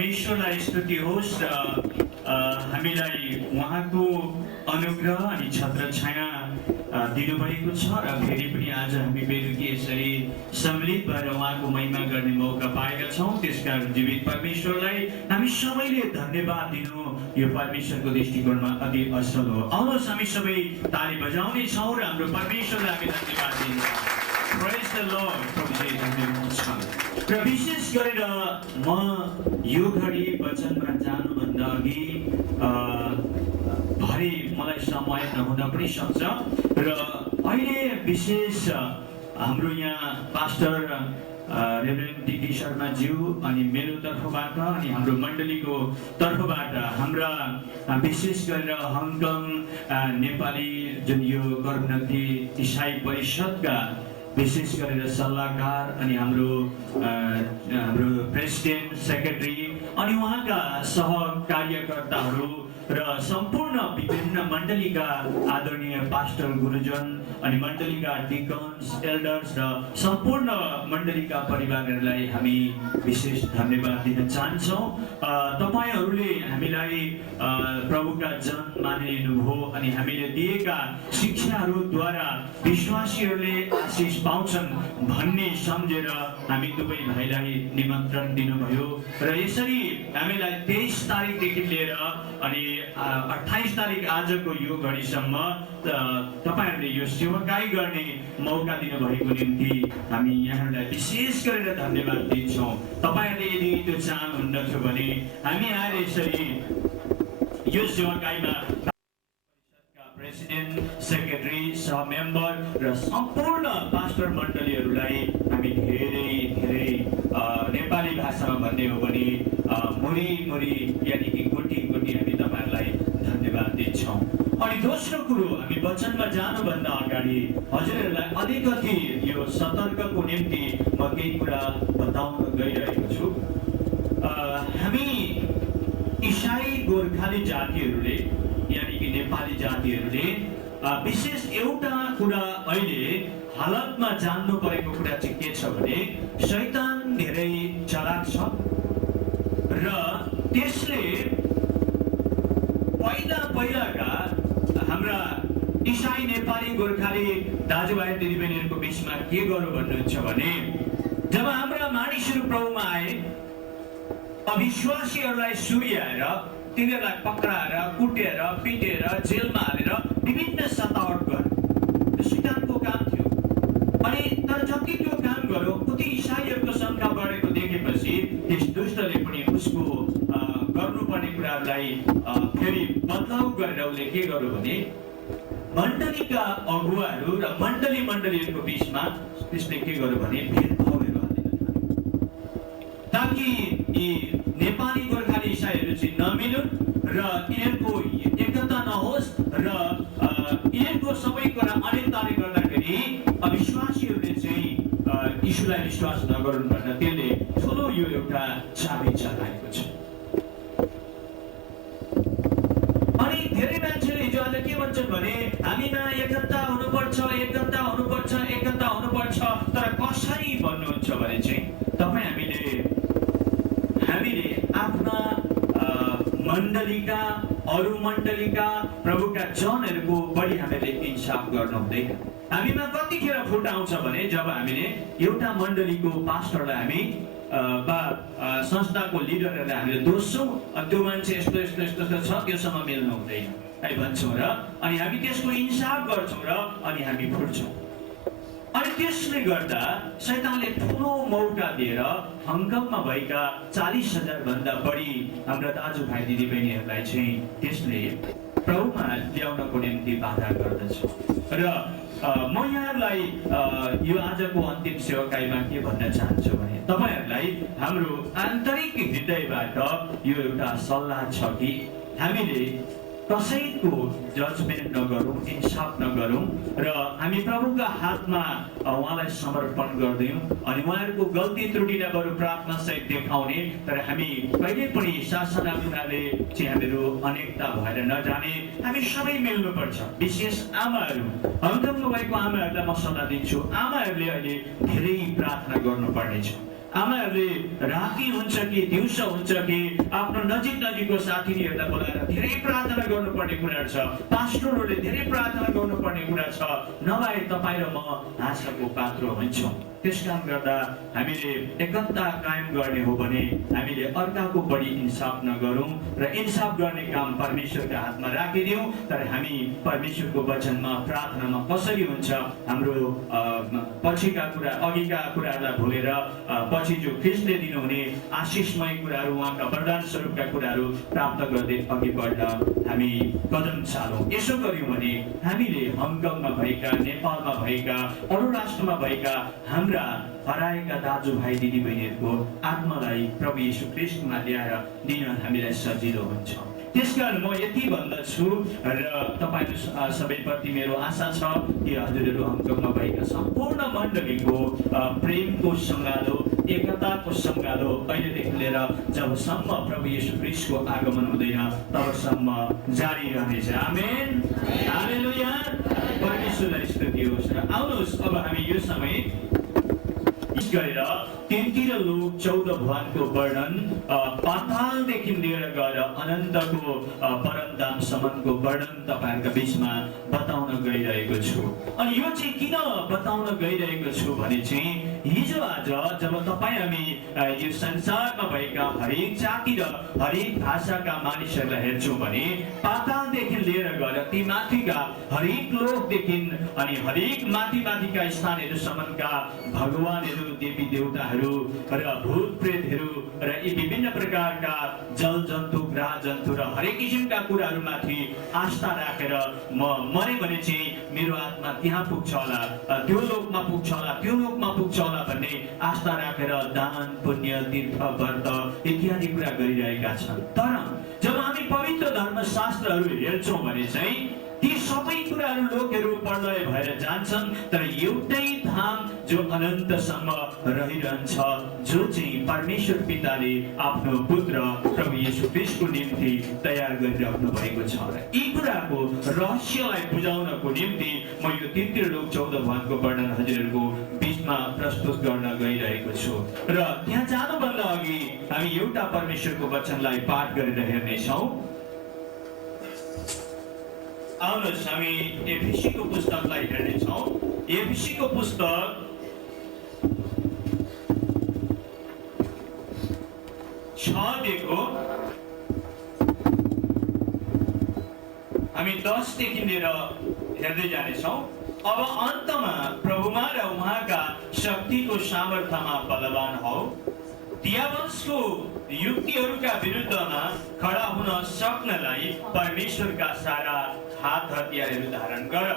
परमेश्वरलाई स्तुति होस् हामीलाई उहाँको अनुग्रह अनि छत्र छाया दिनुभएको छ र फेरि पनि आज हामी बेलुकी यसरी सम्मिलित भएर उहाँको महिमा गर्ने मौका पाएका छौँ। त्यसकारण जीवित परमेश्वरलाई हामी सबैले धन्यवाद दिनु यो परमेश्वरको दृष्टिकोणमा अति असल हो। आउनुहोस् हामी सबै ताली बजाउने छौँ र हाम्रो परमेश्वरलाई हामी धन्यवाद दिन्छौँ। Praise the Lord, प्रभुले धन्यवाद। र विशेष गरेर म यो घडी वचनमा जानुभन्दा अघि भरे मलाई समय नहुन पनि सक्छ र अहिले विशेष हाम्रो यहाँ पास्टर रेभरेन्ड टिटी शर्माज्यू अनि मेरो तर्फबाट अनि हाम्रो मण्डलीको तर्फबाट हाम्रा विशेष गरेर हङकङ नेपाली जुन यो कर्मनगरी इसाई परिषदका विशेष गरेर सल्लाहकार अनि हाम्रो प्रेसिडेन्ट सेक्रेटरी अनि उहाँका सहकार्यकर्ताहरू र सम्पूर्ण विभिन्न मण्डलीका आदरणीय पास्टर गुरुजन अनि मण्डलीका डिकन्स एल्डर्स र सम्पूर्ण मण्डलीका परिवारहरूलाई हामी विशेष धन्यवाद दिन चाहन्छौँ। तपाईहरूले हामीलाई प्रभुका जन मानिलिनुभयो अनि हामीले दिएका शिक्षाहरूद्वारा विश्वासीहरूले आशिष पाउँछन् भन्ने सम्झेर हामी दुवै भाइलाई निमन्त्रण दिनुभयो र यसरी हामीलाई 23 तारिकदेखि लिएर अनि 28 तारिक आजको यो घडीसम्म तपाईहरूले यो सेवाकाई गर्ने मौका दिनुभएको निम्ति हामी यहाँहरूलाई विशेष गरेर धन्यवाद दिन्छौँ। तपाईहरूले यदि त्यो चाहनुहुन्थ्यो भने हामी आएर यसरी यो सेवाकाईमा प्रेसिडेन्ट सेक्रेटरी सह मेम्बर र सम्पूर्ण पास्टर मण्डलीहरूलाई हामी धेरै धेरै नेपाली भाषामा भन्ने हो भने मुरी मुरी यानि कि गोटी गोटी हामी तपाईहरूलाई धन्यवाद दिन्छौँ। अनि दोस्रो कुरो हामी वचनमा जानुभन्दा अगाडि हजुरहरूलाई अलिकति यो सतर्कको निम्ति म केही कुरा बताउन गइरहेको छु। हामी इसाई गोर्खाली जातिहरूले यानि कि नेपाली जातिहरूले विशेष एउटा कुरा अहिले हालतमा जान्नु परेको कुरा चाहिँ के छ भने शैतान धेरै चलाक छ र त्यसले पहिलाका हाम्रा इसाई नेपाली गोर्खाली दाजुभाइ दिदीबहिनीहरूको बिचमा के गर्यो भन्नुहुन्छ भने जब हाम्रा मानिसहरू प्रभुमा आए अविश्वासीहरूलाई सुर्याएर तिनीहरूलाई पक्राएर कुटेर पिटेर जेलमा हालेर विभिन्न सतावट गर्यो। शैतानको काम थियो। अनि तर जति त्यो काम गर्यो उति इसाईहरूको संख्या बढेको देखेपछि त्यस दुष्टले पनि उसको गर्नुपर्ने कुराहरूलाई फेरि बदलाउ गरेर उसले के गर्यो भने मण्डलीका अगुवाहरू र मण्डलीहरूको बिचमा त्यसले के गर्यो भने भेदभावहरू हालिदिन थाल्यो ताकि यी नेपाली गोर्खाली इसाईहरू चाहिँ नमिलुन् र यिनीहरूको एकता नहोस् र यिनीहरूको सबै कुरा अनेकताले गर्दाखेरि अविश्वासीहरूले चाहिँ यीशुलाई विश्वास नगरून् भनेर त्यसले ठुलो यो एउटा चाबी चलाएको छ। अनि धेरै मान्छेले हिजो आज के भन्छन् भने हामीमा एकता हुनुपर्छ तर कसरी भन्नुहुन्छ भने चाहिँ तपाईँ हामीले आफ्ना मण्डलीका अरू मण्डलीका प्रभुका जनहरूको बढी हामीले इन्साफ गर्नु हुँदैन। हामीमा कतिखेर फुट आउँछ भने जब हामीले एउटा मण्डलीको पास्टरलाई हामी संस्थाको लिडरहरूलाई हामीले दोस्छौँ त्यो मान्छे यस्तो छ त्योसँग मिल्नु हुँदैन है भन्छौँ र अनि हामी त्यसको इन्साफ गर्छौँ र अनि हामी फुट्छौँ। अनि त्यसले गर्दा शैतानले ठुलो मौका दिएर हङकङमा भएका 40,000 भन्दा बढी हाम्रा दाजुभाइ दिदीबहिनीहरूलाई चाहिँ त्यसले प्रभुमा ल्याउनको निम्ति बाधा गर्दछ। र म यहाँहरूलाई यो आजको अन्तिम सेवाकाईमा के भन्न चाहन्छु भने तपाईहरूलाई हाम्रो आन्तरिक हृदयबाट यो एउटा सल्लाह छ कि हामीले कसैको जजमेन्ट नगरौँ, इन्साफ नगरौँ र हामी प्रभुका हातमा उहाँलाई समर्पण गरिदियौँ अनि उहाँहरूको गल्ती त्रुटिलाई बरु प्रार्थना सहित देखाउने तर हामी कहिले पनि शासना कुराले चाहिँ हामीहरू अनेकता भएर नजाने हामी सबै मिल्नुपर्छ। विशेष आमाहरू हङकङमा भएको आमाहरूलाई म सल्लाह दिन्छु आमाहरूले अहिले धेरै प्रार्थना गर्नुपर्नेछ आमाहरूले राति हुन्छ कि दिउँसो हुन्छ कि आफ्नो नजिकको साथीहरूलाई बोलाएर धेरै प्रार्थना गर्नुपर्ने कुराहरू छ। पास्टरहरूले धेरै प्रार्थना गर्नुपर्ने कुरा छ, नभए तपाईँ र म हाँसको पात्र हुन्छौँ। त्यस कारण गर्दा हामीले एकता कायम गर्ने हो भने हामीले अर्काको बढी इन्साफ नगरौँ र इन्साफ गर्ने काम परमेश्वरका हातमा राखिदिउँ। तर हामी परमेश्वरको वचनमा प्रार्थनामा कसरी हुन्छ हाम्रो पछिका कुरा अघिका कुराहरूलाई भुलेर पछि जो ख्रिस्टले दिनुहुने आशिषमय कुराहरू उहाँका वरदान स्वरूपका कुराहरू प्राप्त गर्दै अघि बढ्न हामी कदम चालौँ। यसो गर्यौँ भने हामीले हङकङमा भएका, नेपालमा भएका, अरू राष्ट्रमा भएका हाम्रा हराएका दाजुभाइ दिदीबहिनीहरूको आत्मालाई प्रभु येशू ख्रिस्टमा ल्याएर दिन हामीलाई सजिलो हुन्छ। त्यसकारण म यति भन्दछु र तपाईहरु सबैप्रति मेरो आशा छ कि हजुरहरू हङकङमा भएका सम्पूर्ण मण्डलीको प्रेमको सँगालो, एकताको सँगालो अहिलेदेखि लिएर जबसम्म प्रभु येशू ख्रिस्टको आगमन हुँदैन तबसम्म जारी रहनेछ। आमेन, हालेलुया, परमेश्वरलाई स्तुति होस्। र आउनुहोस् अब हामी यो समय गरेर 3 लोक 14 भुवनको वर्णन पातालदेखि लिएर गएर अनन्तको परमधामसम्मको वर्णन तपाईहरुका बीचमा बताउन गइरहेको छु। अनि यो चाहिँ किन बताउन गइरहेको छु भने चाहिँ हिजो आज जब तपाई हामी यो संसारमा भएका हरेक जाति र हरेक भाषाका मानिसहरूलाई हेर्छौं भने पातालदेखि लिएर गएर ती माथिका हरेक लोकदेखि अनि हरेक माथिका स्थानहरूसम्मका भगवानहरू, देवी देवताहरू र भूत प्रेतहरू र यी विभिन्न प्रकारका जल जन्तु, ग्रह जन्तु र हरेक किसिमका कुराहरूमाथि आस्था राखेर म मरे भने चाहिँ मेरो आत्मा त्यहाँ पुग्छ होला, त्यो लोकमा पुग्छ होला, त्यो लोकमा पुग्छ होला भन्ने आस्था राखेर दान, पुण्य, तीर्थ, व्रत इत्यादि कुरा गरिरहेका छन्। तर जब हामी पवित्र धर्मशास्त्रहरू हेर्छौँ भने चाहिँ ती सबै कुराहरू लोकहरू प्रलय भएर जान्छन्, तर एउटै धाम जो अनन्तसम्म रहिरहन्छ, जो चाहिँ परमेश्वर पिताले आफ्नो पुत्र प्रभु येशू ख्रिस्टको निम्ति तयार गरिराख्नु भएको छ। र यी कुराको रहस्यलाई बुझाउनको निम्ति म यो 3 लोक 14 भुवनको वर्णन हजुरहरूको बीचमा प्रस्तुत गर्न गइरहेको छु। र त्यहाँ जानुभन्दा अघि हामी एउटा परमेश्वरको वचनलाई पाठ गरेर हेर्नेछौँ। आउनुहोस् हामी एफिसीको पुस्तकलाई हेर्नेछौँ। एफिसीको पुस्तक 6 हामी 10 देखि लिएर हेर्दै जानेछौँ। अब अन्तमा प्रभुमा र उहाँका शक्तिको सामर्थ्यमा बलवान हौ, दियावंशको युक्तिहरूका विरुद्धमा खडा हुन सक्नलाई परमेश्वरका सारा हात हतियारहरू धारण गर,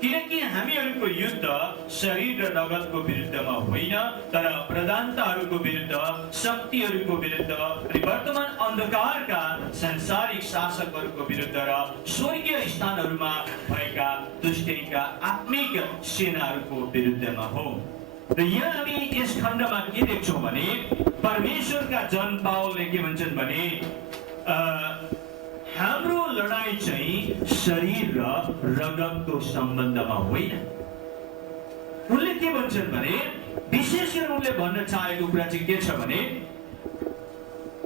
किनकि हामीहरूको युद्ध शरीर र रगतको विरुद्धमा होइन, तर प्रधानताहरूको विरुद्ध, शक्तिहरूको विरुद्ध अनि वर्तमान अन्धकारका सांसारिक शासकहरूको विरुद्ध र स्वर्गीय स्थानहरूमा भएका दुष्टैका आत्मिक सेनाहरूको विरुद्धमा हो। र यहाँ हामी यस खण्डमा के देख्छौँ भने परमेश्वरका जन पावलले के भन्छन् भने हाम्रो लडाई चाहिँ शरीर र रगतको सम्बन्धमा होइन। उनले के भन्छन् भने विशेष गरी उनले भन्न चाहेको कुरा चाहिँ के छ भने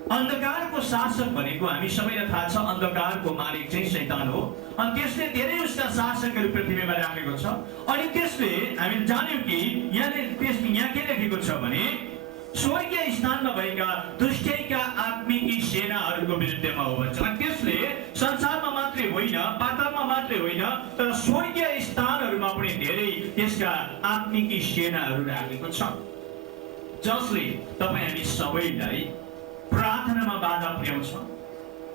अन्धकारको शासक भनेको हामी सबैलाई थाहा छ, अन्धकारको मालिक चाहिँ शैतान हो। अनि त्यसले धेरै उसका शासकहरू पृथ्वीमा राखेको छ। अनि त्यसले हामी जान्यौँ कि यहाँ के लेखेको छ भने स्वर्गीय स्थानमा भएका दुष्टैका आत्मिकी सेनाहरूको विरुद्धमा हो भन्छ। अनि त्यसले संसारमा मात्रै होइन, पातालमा मात्रै होइन, तर स्वर्गीय स्थानहरूमा पनि धेरै त्यसका आत्मिकी सेनाहरू राखेको छ, जसले तपाईँ हामी सबैलाई प्रार्थनामा बाधा पुर्याउँछ,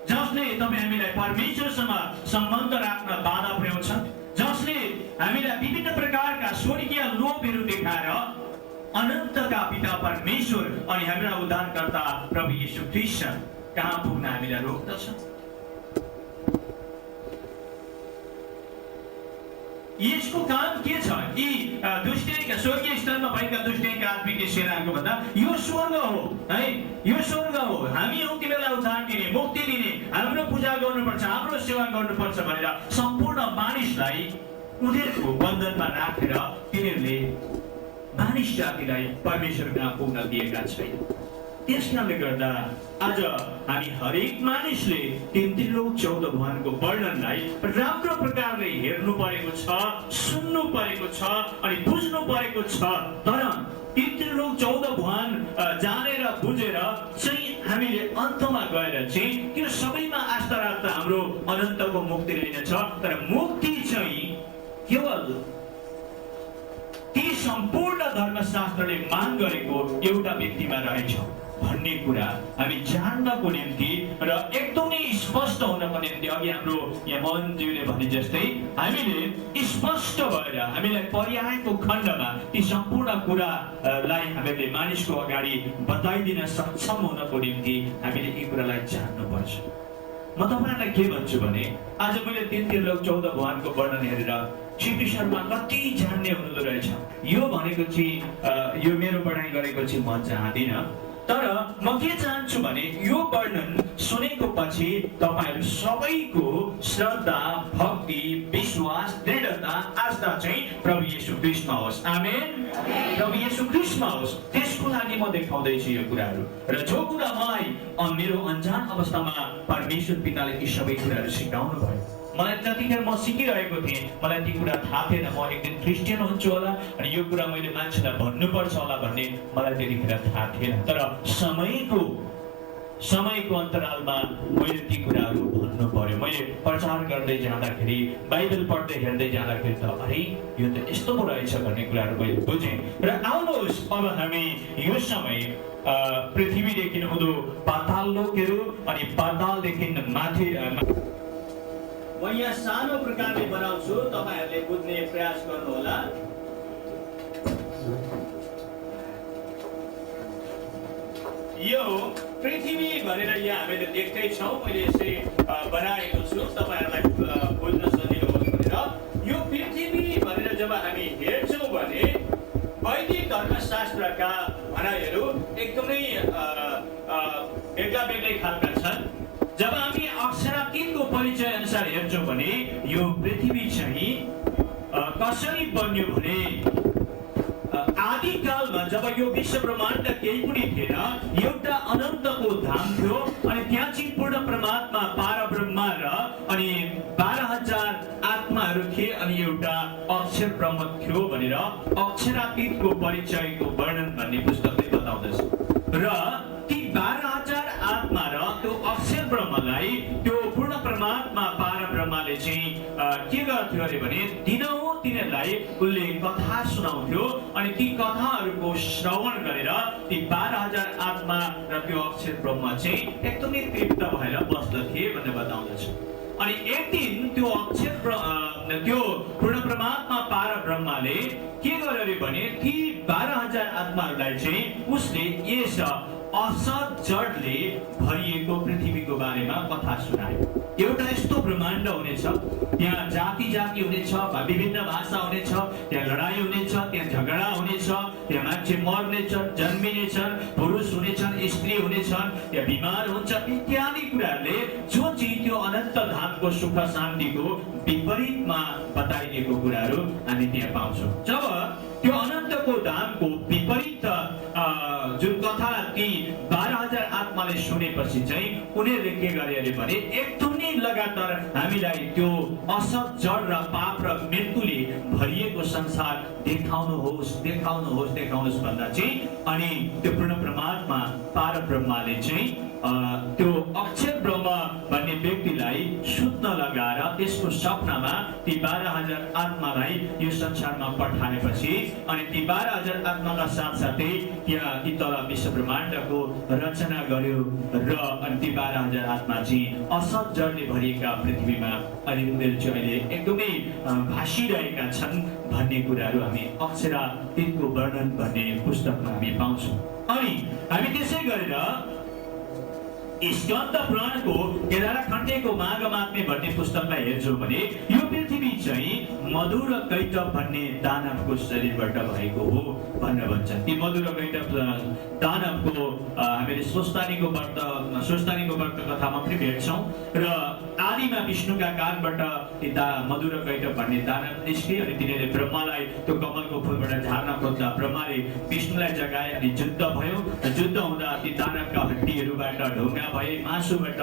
जसले तपाईँ हामीलाई परमेश्वरसँग सम्बन्ध राख्न बाधा पुर्याउँछ, जसले हामीलाई विभिन्न प्रकारका स्वर्गीय लोभहरू देखाएर अनन्तका पिता परमेश्वर अनि हाम्रा उद्धारकर्ता प्रभु येशू ख्रिस्ट कहाँ पुग्न हामीलाई रोक्दछ। यसको काम के छ? यी दुष्टैका स्वर्गीय स्थानमा भएका दुष्टैका आत्मिक सेनाहरूको भन्दा यो स्वर्ग हो है, यो स्वर्ग हो। हामी हौ तिमीलाई उद्धार दिने, मुक्ति दिने, हाम्रो पूजा गर्नुपर्छ, हाम्रो सेवा गर्नुपर्छ भनेर सम्पूर्ण मानिसलाई उनीहरूको बन्धनमा राखेर तिनीहरूले मानिस जातिलाई परमेश्वर कहाँ पुग्न दिएका छैन। त्यसकारणले गर्दा आज हामी हरेक मानिसले 3-14 भुवनको वर्णनलाई राम्रो प्रकारले हेर्नु परेको छ, सुन्नु परेको छ अनि बुझ्नु परेको छ। तर 3-14 भुवन जानेर बुझेर चाहिँ हामीले अन्तमा गएर चाहिँ त्यो सबैमा आस्था राख्दा हाम्रो अनन्तको मुक्ति रहेनछ। तर मुक्ति चाहिँ केवल ती सम्पूर्ण धर्मशास्त्रले माग गरेको एउटा व्यक्तिमा रहेछ भन्ने कुरा हामी जान्नको निम्ति र एकदमै स्पष्ट हुनको निम्ति अघि हाम्रो यहाँ मोहनज्यूले भने जस्तै हामीले स्पष्ट भएर हामीलाई परिआएको खण्डमा ती सम्पूर्ण कुरालाई हामीले मानिसको अगाडि बताइदिन सक्षम हुनको निम्ति हामीले यी कुरालाई जान्नुपर्छ। म तपाईँलाई के भन्छु भने आज मैले 3-14 भुवनको वर्णन हेरेर छिपी शर्मा कति जान्ने हुनुहुँदो रहेछ। यो भनेको चाहिँ यो मेरो बढाइ गरेको चाहिँ म चाहदिनँ। तर म के चाहन्छु भने यो वर्णन सुनेको पछि तपाईहरु सबैको श्रद्धा, भक्ति, विश्वास, दृढता, आस्था चाहिँ प्रभु येशू ख्रीष्टमा होस्। आमेन। प्रभु येशू ख्रीष्टमा होस्। त्यसको लागि म देखाउँदैछु यो कुराहरू र जो कुरा मलाई मेरो अनजान अवस्थामा परमेश्वर पिताले यी सबै कुराहरू सिकाउनु भयो। मलाई जतिखेर म सिकिरहेको थिएँ मलाई ती कुरा थाहा थिएन। म एक दिन क्रिस्चियन हुन्छु होला अनि यो कुरा मैले मान्छेलाई भन्नुपर्छ होला भन्ने मलाई त्यतिखेर थाहा थिएन। तर समयको अन्तरालमा मैले ती कुराहरू भन्नु पर्यो। मैले प्रचार गर्दै जाँदाखेरि, बाइबल पढ्दै हेर्दै जाँदाखेरि त अरे यो त यस्तो पो रहेछ भन्ने कुराहरू मैले बुझेँ। र आउनुहोस् अब हामी यो समय पृथ्वीदेखि उँधो पाताल लोकहरू अनि पातालदेखि माथि म यहाँ सानो प्रकारले बनाउँछु, तपाईहरुले बुझ्ने प्रयास गर्नु होला। यो पृथ्वी भनेर यहाँ हामीले देख्दै छौँ। मैले यसै बनाएको छु तपाईहरुलाई बुझ्न सजिलो होस् भनेर। यो पृथ्वी भनेर जब हामी हेर्छौँ भने वैदिक धर्मशास्त्रका भनाइहरू एकदमै बेग्लै खालका छन्। जब हामी अक्षरातीतको परिचय अनुसार हेर्छौँ भने यो पृथ्वी चाहिँ कसरी बन्यो भने आदिकालमा जब यो विश्व ब्रह्माण्ड केही पनि थिएन, एउटा अनन्तको धाम थियो अनि त्यहाँ चाहिँ पूर्ण परमात्मा परब्रह्म र अनि 12,000 आत्माहरू थिए अनि एउटा अक्षर ब्रह्म थियो भनेर अक्षरातीतको परिचयको वर्णन भन्ने पुस्तकले बताउँदछ। र ती 12,000 आत्मा र त्यो अक्षर ब्रह्मलाई त्यो पूर्ण परमात्मा परब्रह्मले चाहिँ के गर्थ्यो अरे भने दिनहुँ तिनीहरूलाई उसले कथा सुनाउँथ्यो अनि ती कथाहरूको श्रवण गरेर ती 12,000 आत्मा र त्यो अक्षर ब्रह्म चाहिँ एकदमै तृप्त भएर बस्दथे भनेर बताउँदछ। अनि एक दिन त्यो त्यो पूर्ण परमात्मा परब्रह्मले के गर्यो अरे भने ती 12,000 आत्माहरूलाई चाहिँ उसले यस असत जडले भरिएको पृथ्वीको बारेमा कथा सुनायो। एउटा यस्तो ब्रह्माण्ड हुनेछ, त्यहाँ जाति हुनेछ, विभिन्न भाषा हुनेछ, त्यहाँ लडाई हुनेछ, त्यहाँ झगडा हुनेछ, त्यहाँ मान्छे मर्नेछन्, जन्मिनेछन्, पुरुष हुनेछन्, स्त्री हुनेछन्, त्यहाँ बिमार हुन्छ इत्यादि कुराहरूले जो चाहिँ त्यो अनन्त धामको सुख शान्तिको विपरीतमा बताइएको कुराहरू हामी त्यहाँ पाउँछौँ। जब त्यो अनन्तको धामको विपरीत जुन कथा ती 12,000 आत्माले सुनेपछि चाहिँ उनीहरूले के गरे अरे भने एकदमै लगातार हामीलाई त्यो असत जड र पाप र मृत्युले भरिएको संसार देखाउनुहोस् भन्दा चाहिँ अनि त्यो पूर्ण परमात्मा परब्रह्मले चाहिँ त्यो अक्षर ब्रह्म भन्ने व्यक्तिलाई सुत्न लगाएर त्यसको सपनामा ती 12,000 आत्मालाई यो संसारमा पठाएपछि अनि ती 12,000 आत्माका साथसाथै त्यहाँ ती तल विश्व ब्रह्माण्डको रचना गर्यो र अनि ती 12,000 आत्मा चाहिँ असत जडले भरिएका पृथ्वीमा अहिले उनीहरू चाहिँ अहिले एकदमै भासिरहेका छन् भन्ने कुराहरू हामी अक्षरातीतको वर्णन भन्ने पुस्तकमा हामी पाउँछौँ। अनि हामी त्यसै गरेर स्कन्द पुराणको 11 खण्डको माघमात्म्य भन्ने पुस्तकलाई हेर्छौँ भने यो पृथ्वी चाहिँ मधु र कैटभ भन्ने दानवको शरीरबाट भएको हो भनेर भन्छन्। ती मधु र कैटभ दानवको हामीले स्वस्थानीको व्रत कथामा पनि भेट्छौँ र आदिमा विष्णुका कानबाट मधुर कैटो भन्ने दानव निस्के अनि तिनीहरूले ब्रह्मालाई त्यो कमलको फुलबाट झार्न खोज्दा ब्रह्माले विष्णुलाई जगाए अनि युद्ध भयो। युद्ध हुँदा ती दानवका हड्डीहरूबाट ढुङ्गा भए, मासुबाट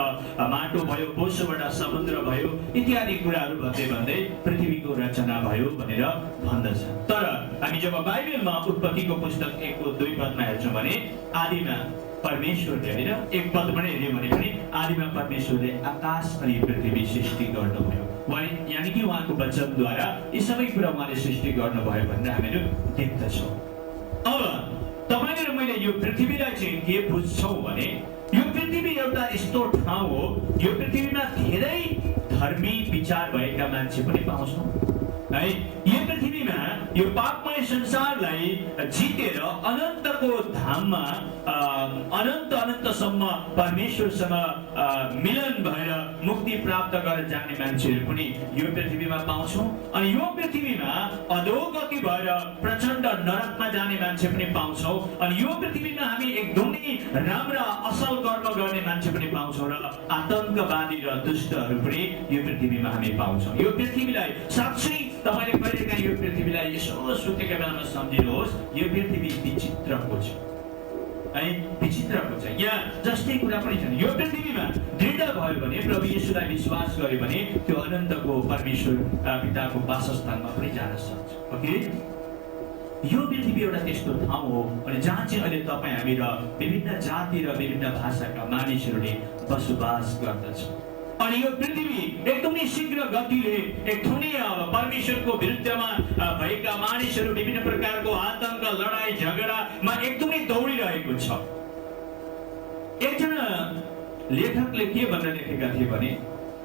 माटो भयो, बोसोबाट समुद्र भयो, इत्यादि कुराहरू भन्दै भन्दै पृथ्वीको रचना भयो भनेर भन्दछ। तर हामी जब बाइबलमा उत्पत्तिको पुस्तक 1:2 पदमा हेर्छौँ भने आदिमा परमेश्वरले होइन, एक पद पनि हेऱ्यो भने पनि आदिमा परमेश्वरले आकाश अनि पृथ्वी सृष्टि गर्नुभयो, यानि कि उहाँको वचनद्वारा यी सबै कुरा उहाँले सृष्टि गर्नुभयो भनेर हामीहरू देख्दछौँ। अब तपाईँले र मैले यो पृथ्वीलाई चाहिँ के बुझ्छौँ भने यो पृथ्वी एउटा यस्तो ठाउँ हो, यो पृथ्वीमा धेरै धर्मी विचार भएका मान्छे पनि पाउँछौँ है। यो पृथ्वीमा यो पापमय संसारलाई जितेर अनन्तको धाममा अनन्तसम्म परमेश्वरसँग मिलन भएर मुक्ति प्राप्त गरेर जाने मान्छेहरू पनि यो पृथ्वीमा पाउँछौँ। अनि यो पृथ्वीमा अधोगति भएर प्रचण्ड नरकमा जाने मान्छे पनि पाउँछौँ। अनि यो पृथ्वीमा हामी एकदमै राम्रा असल कर्म गर्ने मान्छे पनि पाउँछौँ र आतंकवादी र दुष्टहरू पनि यो पृथ्वीमा हामी पाउँछौँ। यो पृथ्वीलाई साँच्चै तपाईले कहिलेकाहीँ यो पृथ्वीलाई यसो सुतेका बेलामा सम्झिनुहोस्, यो पृथ्वी विचित्रको छ है, विचित्रको छ। यहाँ जस्तै कुरा पनि छैन। यो पृथ्वीमा दृढ भयो भने, प्रभु येशूलाई विश्वास गर्यो भने त्यो अनन्तको परमेश्वर पिताको वासस्थानमा पनि जान सक्छ। ओके, यो पृथ्वी एउटा त्यस्तो ठाउँ हो अनि जहाँ चाहिँ अहिले तपाईँ हामी र विभिन्न जाति र विभिन्न भाषाका मानिसहरूले बसोबास गर्दछ। अनि यो पृथ्वी एकदमै शीघ्र गतिले एकदमै परमेश्वरको विरुद्धमा भएका मानिसहरू विभिन्न प्रकारको आतंक, लडाई झगडामा एकदमै दौडिरहेको छ। एकजना लेखकले के भनेर लेखेका थिए भने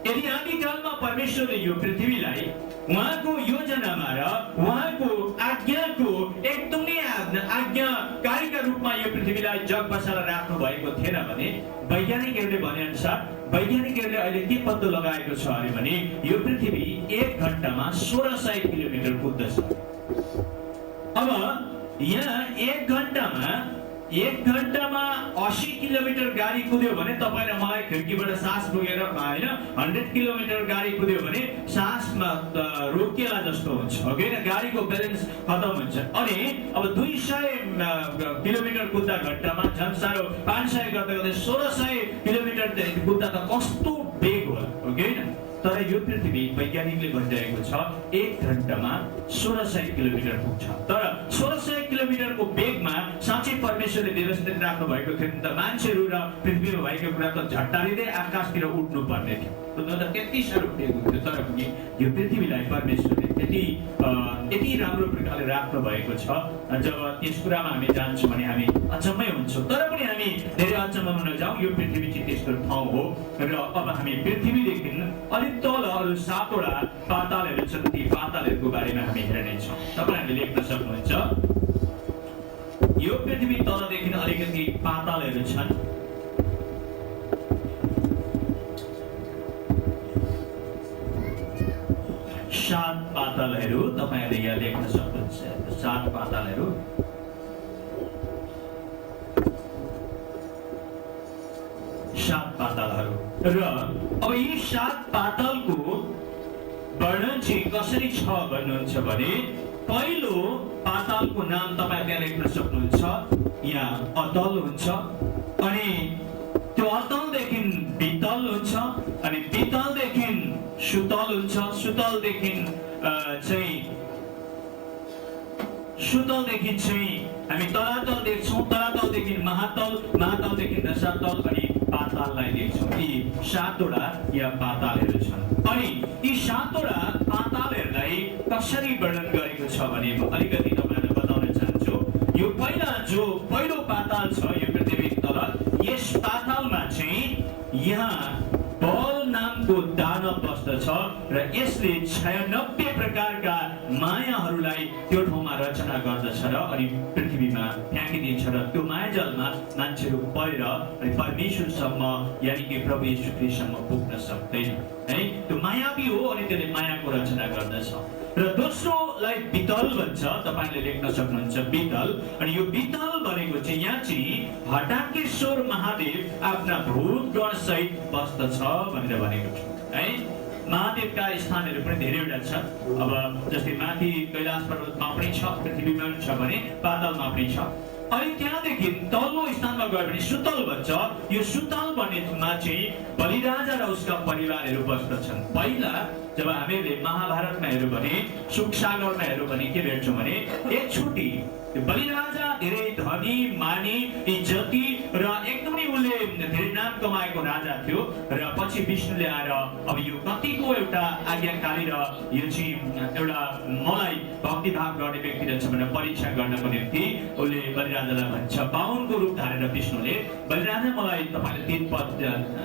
यदि आदिकालमा परमेश्वरले यो पृथ्वीलाई उहाँको योजनामा र उहाँको आज्ञाको एकदमै आज्ञाकारीका रूपमा यो पृथ्वीलाई जग बसाएर राख्नु भएको थिएन भने वैज्ञानिकहरूले भने अनुसार वैज्ञानिकहरूले अहिले के पत्तो लगाएको छ अरे भने यो पृथ्वी 1 घण्टामा 1600 किलोमिटर कुद्दछ। अब यहाँ 1 घण्टामा 80 किलोमिटर गाडी कुद्यो भने तपाईँ र मलाई खिड्कीबाट सास रोकेर होइन 100 किलोमिटर गाडी कुद्यो भने सासमा रोकिएला जस्तो हुन्छ। ओके, गाडीको ब्यालेन्स खतम हुन्छ। अनि अब 200 किलोमिटर कुद्दा घण्टामा झन् साह्रो 500 गर्दा गर्दै 1600 किलोमिटर कुद्दा त कस्तो वेग हो। ओके, तर यो पृथ्वी वैज्ञानिकले भनिरहेको छ 1 घण्टामा 1600 किलोमिटर पुग्छ। तर 1600 किलोमिटरको वेगमा साँच्चै परमेश्वरले व्यवस्थित राख्नु भएको थियो नि त मान्छेहरू र पृथ्वीमा भएको कुरा त झट्टारिँदै आकाशतिर उड्नु पर्ने थियो। त्यति साह्रो वेग हुन्थ्यो। तर पनि यो पृथ्वीलाई परमेश्वरले यति राम्रो प्रकारले राख्नु भएको छ। जब त्यस कुरामा हामी जान्छौँ भने हामी अचम्मै हुन्छौँ। तर पनि हामी धेरै अचम्ममा नजाउँ, यो पृथ्वी चाहिँ त्यस्तो ठाउँ हो। र अब हामी पृथ्वीदेखि अलिक तल अरू 7वटा पातालहरू छन्, ती पातालहरूको बारेमा हामी हेर्नेछौँ। तपाईँहरूले लेख्न सक्नुहुन्छ यो पृथ्वी तलदेखि अलिकति पातालहरू छन्। सात पातालहरू तपाईँहरूले यहाँ लेख्न सक्नुहुन्छ। 7 पातालहरू। र अब यी 7 पातालको वर्णन चाहिँ कसरी छ भन्नुहुन्छ भने पहिलो पातालको नाम तपाईँ त्यहाँ लेख्न सक्नुहुन्छ। यहाँ अतल हुन्छ, अनि त्यो अतलदेखि वितल हुन्छ, अनि वितलदेखि सुतल हुन्छ, सुतलदेखि चाहिँ हामी तलातल देख्छौँ, तलातलदेखि महातल, महातलदेखि रसातल अनि पाताललाई देख्छौँ। यी 7वटा यहाँ पातालहरू छन्। अनि यी 7वटा पातालहरूलाई कसरी वर्णन गरेको छ भने म अलिकति तपाईँलाई बताउन चाहन्छु। यो पहिलो पाताल छ यो पृथ्वी तल, यस पातालमा चाहिँ यहाँ बल नामको दानव बस्दछ र यसले 96 प्रकारका मायाहरूलाई त्यो ठाउँमा रचना गर्दछ र अनि पृथ्वीमा फ्याँकिदिन्छ र त्यो मायाजलमा मान्छेहरू परेर अनि परमेश्वरसम्म यानि कि प्रभु येशू ख्रीष्टसम्म पुग्न सक्दैन है। त्यो मायावी हो अनि त्यसले मायाको रचना गर्दछ। र दोस्रोलाई वितल भन्छ, तपाईँले लेख्न सक्नुहुन्छ वितल। अनि यो वितल भनेको चाहिँ यहाँ चाहिँ हटाकेश्वर महादेव आफ्ना भूतगण सहित बस्दछ भनेर भनेको छ है। महादेवका स्थानहरू पनि धेरैवटा छ। अब जस्तै माथि कैलाश पर्वतमा पनि छ, पृथ्वीमा पनि छ भने पातालमा पनि छ। अनि त्यहाँदेखि तल्लो स्थानमा गयो भने सुतल भन्छ। यो सुतल भन्नेमा चाहिँ बलिराजा र उसका परिवारहरू बस्दछन्। पहिला जब हामीले महाभारतमा हेर्यौँ भने, सुखसागरमा हेर्यौँ भने के भेट्छौँ भने एकचोटि बलिराजा धेरै धनी, मानी, इज्जती र एकदमै उसले धेरै नाम कमाएको राजा थियो। र पछि विष्णुले आएर अब यो कतिको एउटा आज्ञाकारी र यो चाहिँ एउटा मलाई भक्तिभाव गर्ने व्यक्ति रहेछ भनेर परीक्षा गर्नको निम्ति उसले बलिराजालाई भन्छ। बाहुनको रूप धारेर विष्णुले, बलिराजा मलाई तपाईँले 3 पद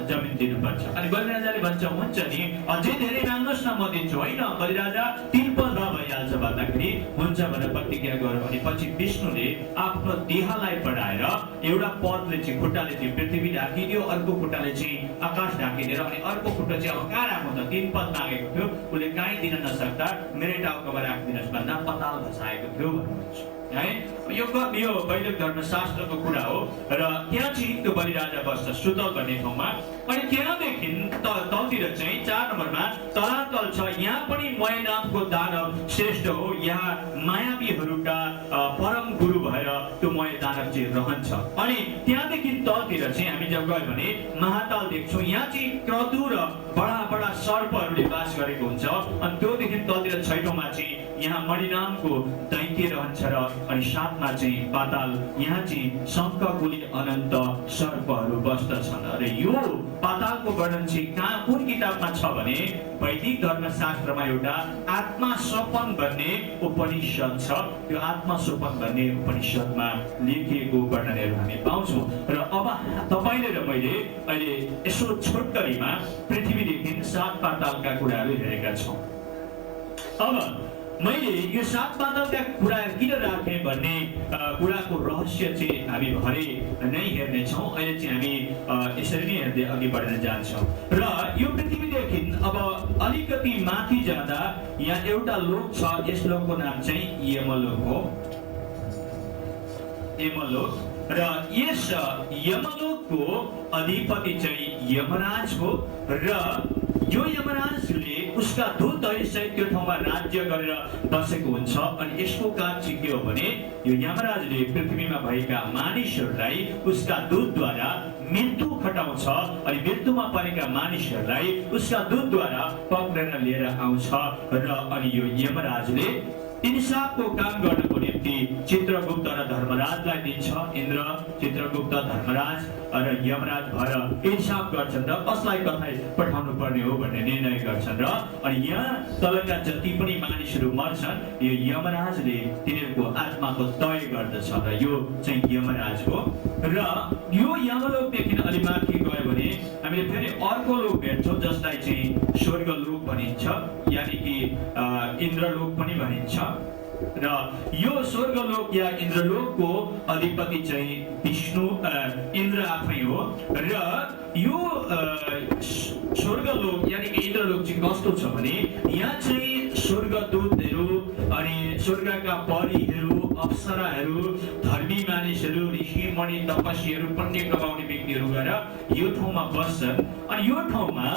जमिन दिनुपर्छ। अनि बलिराजाले भन्छ हुन्छ नि, अझै धेरै माग्नुहोस् न, म दिन्छु। होइन, बलिराजा 3 पद भइहाल्छ भन्दाखेरि हुन्छ भनेर प्रतिज्ञा गर्यो। अनि पछि विष्णुले आफ्नो देहलाई बढाएर एउटा पदले चाहिँ खुट्टाले चाहिँ पृथ्वी ढाकिदियो, अर्को खुट्टाले चाहिँ आकाश ढाकिदिएर, अनि अर्को खुट्टा चाहिँ अब कहाँ राख्नु त, 3 पद मागेको थियो, उसले कहीँ दिन नसक्दा मेरै टाउकोमा राखिदिनुहोस् भन्दा पताल खसाएको थियो भन्नुहुन्छ है। यो वैदिक धर्मशास्त्रको कुरा हो। र त्यहाँ चाहिँ त्यो बलिराजा बस्छ सुतल भन्ने ठाउँमा। अनि त्यहाँदेखि तलतिर चाहिँ 4 नम्बरमा तलातल छ। यहाँ पनि मय नामको दानव श्रेष्ठ हो। यहाँ मायावीहरूका परम गुरु भएर त्यो मय दानव चाहिँ रहन्छ। अनि त्यहाँदेखि तलतिर चाहिँ हामी जब गयो भने महाताल देख्छौँ। यहाँ चाहिँ क्रतु र बडा बडा सर्पहरूले बास गरेको हुन्छ। अनि त्योदेखि तलतिर 6औँमा चाहिँ यहाँ मणि नामको दैत्य रहन्छ। र अनि 7मा चाहिँ पाताल, यहाँ चाहिँ शङ्खकुली अनन्त सर्पहरू बस्दछन्। र यो पातालको वर्णन चाहिँ कहाँ कुन किताबमा छ भने वैदिक धर्मशास्त्रमा एउटा आत्मसोपन भन्ने उपनिषद छ। त्यो आत्मसोपन भन्ने उपनिषदमा लेखिएको वर्णनहरू हामी पाउँछौँ। र अब तपाईँले र मैले अहिले यसो छोटकरीमा पृथ्वीदेखि 7 पातालका कुराहरू हेरेका छौँ। अब मैले यो 7 पातालका कुराहरू किन राखेँ भन्ने कुराको रहस्य चाहिँ हामी भरे नै हेर्नेछौँ। अहिले चाहिँ हामी यसरी नै हेर्दै अघि बढेर जान्छौँ। र यो पृथ्वीदेखि अब अलिकति माथि जाँदा यहाँ एउटा लोक छ। यस लोकको नाम चाहिँ यमलोक हो। यमलोक। र यस यमलोकको अधिपति चाहिँ यमराज हो। र यो यमराजले उसका दूतहरू सहित त्यो ठाउँमा राज्य गरेर बसेको हुन्छ। अनि यसको काम चाहिँ के हो भने यो यमराजले पृथ्वीमा भएका मानिसहरूलाई उसका दूतद्वारा मृत्यु खटाउँछ। अनि मृत्युमा परेका मानिसहरूलाई उसका दूतद्वारा पक्रेर लिएर आउँछ। र अनि यो यमराजले इन्साफको काम गर्नको निम्ति चित्रगुप्त र धर्मराजलाई दिन्छ। इन्द्र, चित्रगुप्त, धर्मराज र यमराज भएर इन्साफ गर्छन् र कसलाई कतै पठाउनु पर्ने हो भन्ने निर्णय गर्छन्। र अनि यहाँ तलका जति पनि मानिसहरू मर्छन्, यो यमराजले तिनीहरूको आत्माको तय गर्दछ। र यो चाहिँ यमराज हो। र यो यमलोकदेखि अलि माथि गयो भने हामीले फेरि अर्को लोक भेट्छौँ जसलाई चाहिँ स्वर्गलोक भनिन्छ, यानि कि इन्द्रलोक पनि भनिन्छ। र यो स्वर्गलोक या इन्द्रलोकको अधिपति चाहिँ विष्णु, इन्द्र आफै हो। र यो स्वर्गलोक यानि कि इन्द्रलोक चाहिँ कस्तो छ भने यहाँ चाहिँ स्वर्गदूतहरू, अनि स्वर्गका परीहरू, अप्सराहरू, धर्मी मानिसहरू, ऋषिमणि, तपस्वीहरू, पुण्य कमाउने व्यक्तिहरू गएर यो ठाउँमा बस्छन्। अनि यो ठाउँमा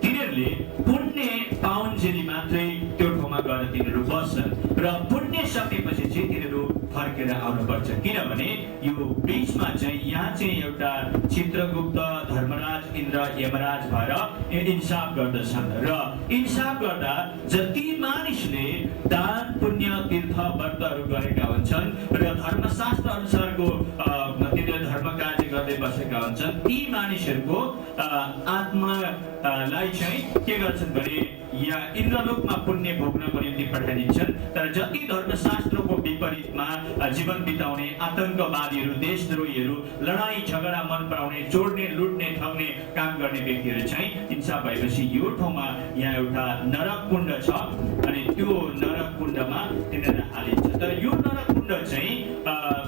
तिनीहरूले पुण्य पाउन्जेली मात्रै त्यो ठाउँमा गएर तिनीहरू बस्छन्। र पुण्य सकेपछि चाहिँ तिनीहरू फर्केर आउनुपर्छ। किनभने यो बीचमा चाहिँ यहाँ चाहिँ एउटा चित्रगुप्त, धर्मराज, इन्द्र, यमराज भएर इन्साफ गर्दछन्। र इन्साफ गर्दा जति मानिसले दान, पुण्य, तीर्थ, व्रतहरू गरेका हुन्छन् र धर्मशास्त्र अनुसारको तिनीहरू धर्म कार्य गर्दै बसेका हुन्छन्, ती मानिसहरूको आत्मालाई चाहिँ के गर्छन् भने यहाँ इन्द्रलोकमा पुण्य भोग्नको निम्ति पठाइदिन्छन्। तर जति धर्मशास्त्रको विपरीतमा जीवन बिताउने आतंकवादीहरू, देशद्रोहीहरू, लडाईँ झगडा मन पराउने, चोर्ने, लुट्ने, ठग्ने काम गर्ने व्यक्तिहरू चाहिँ इन्साफ भएपछि यो ठाउँमा यहाँ एउटा नरक कुण्ड छ। अनि त्यो नरक कुण्डमा तिनीहरूलाई हालिन्छ। तर यो नरक कुण्ड चाहिँ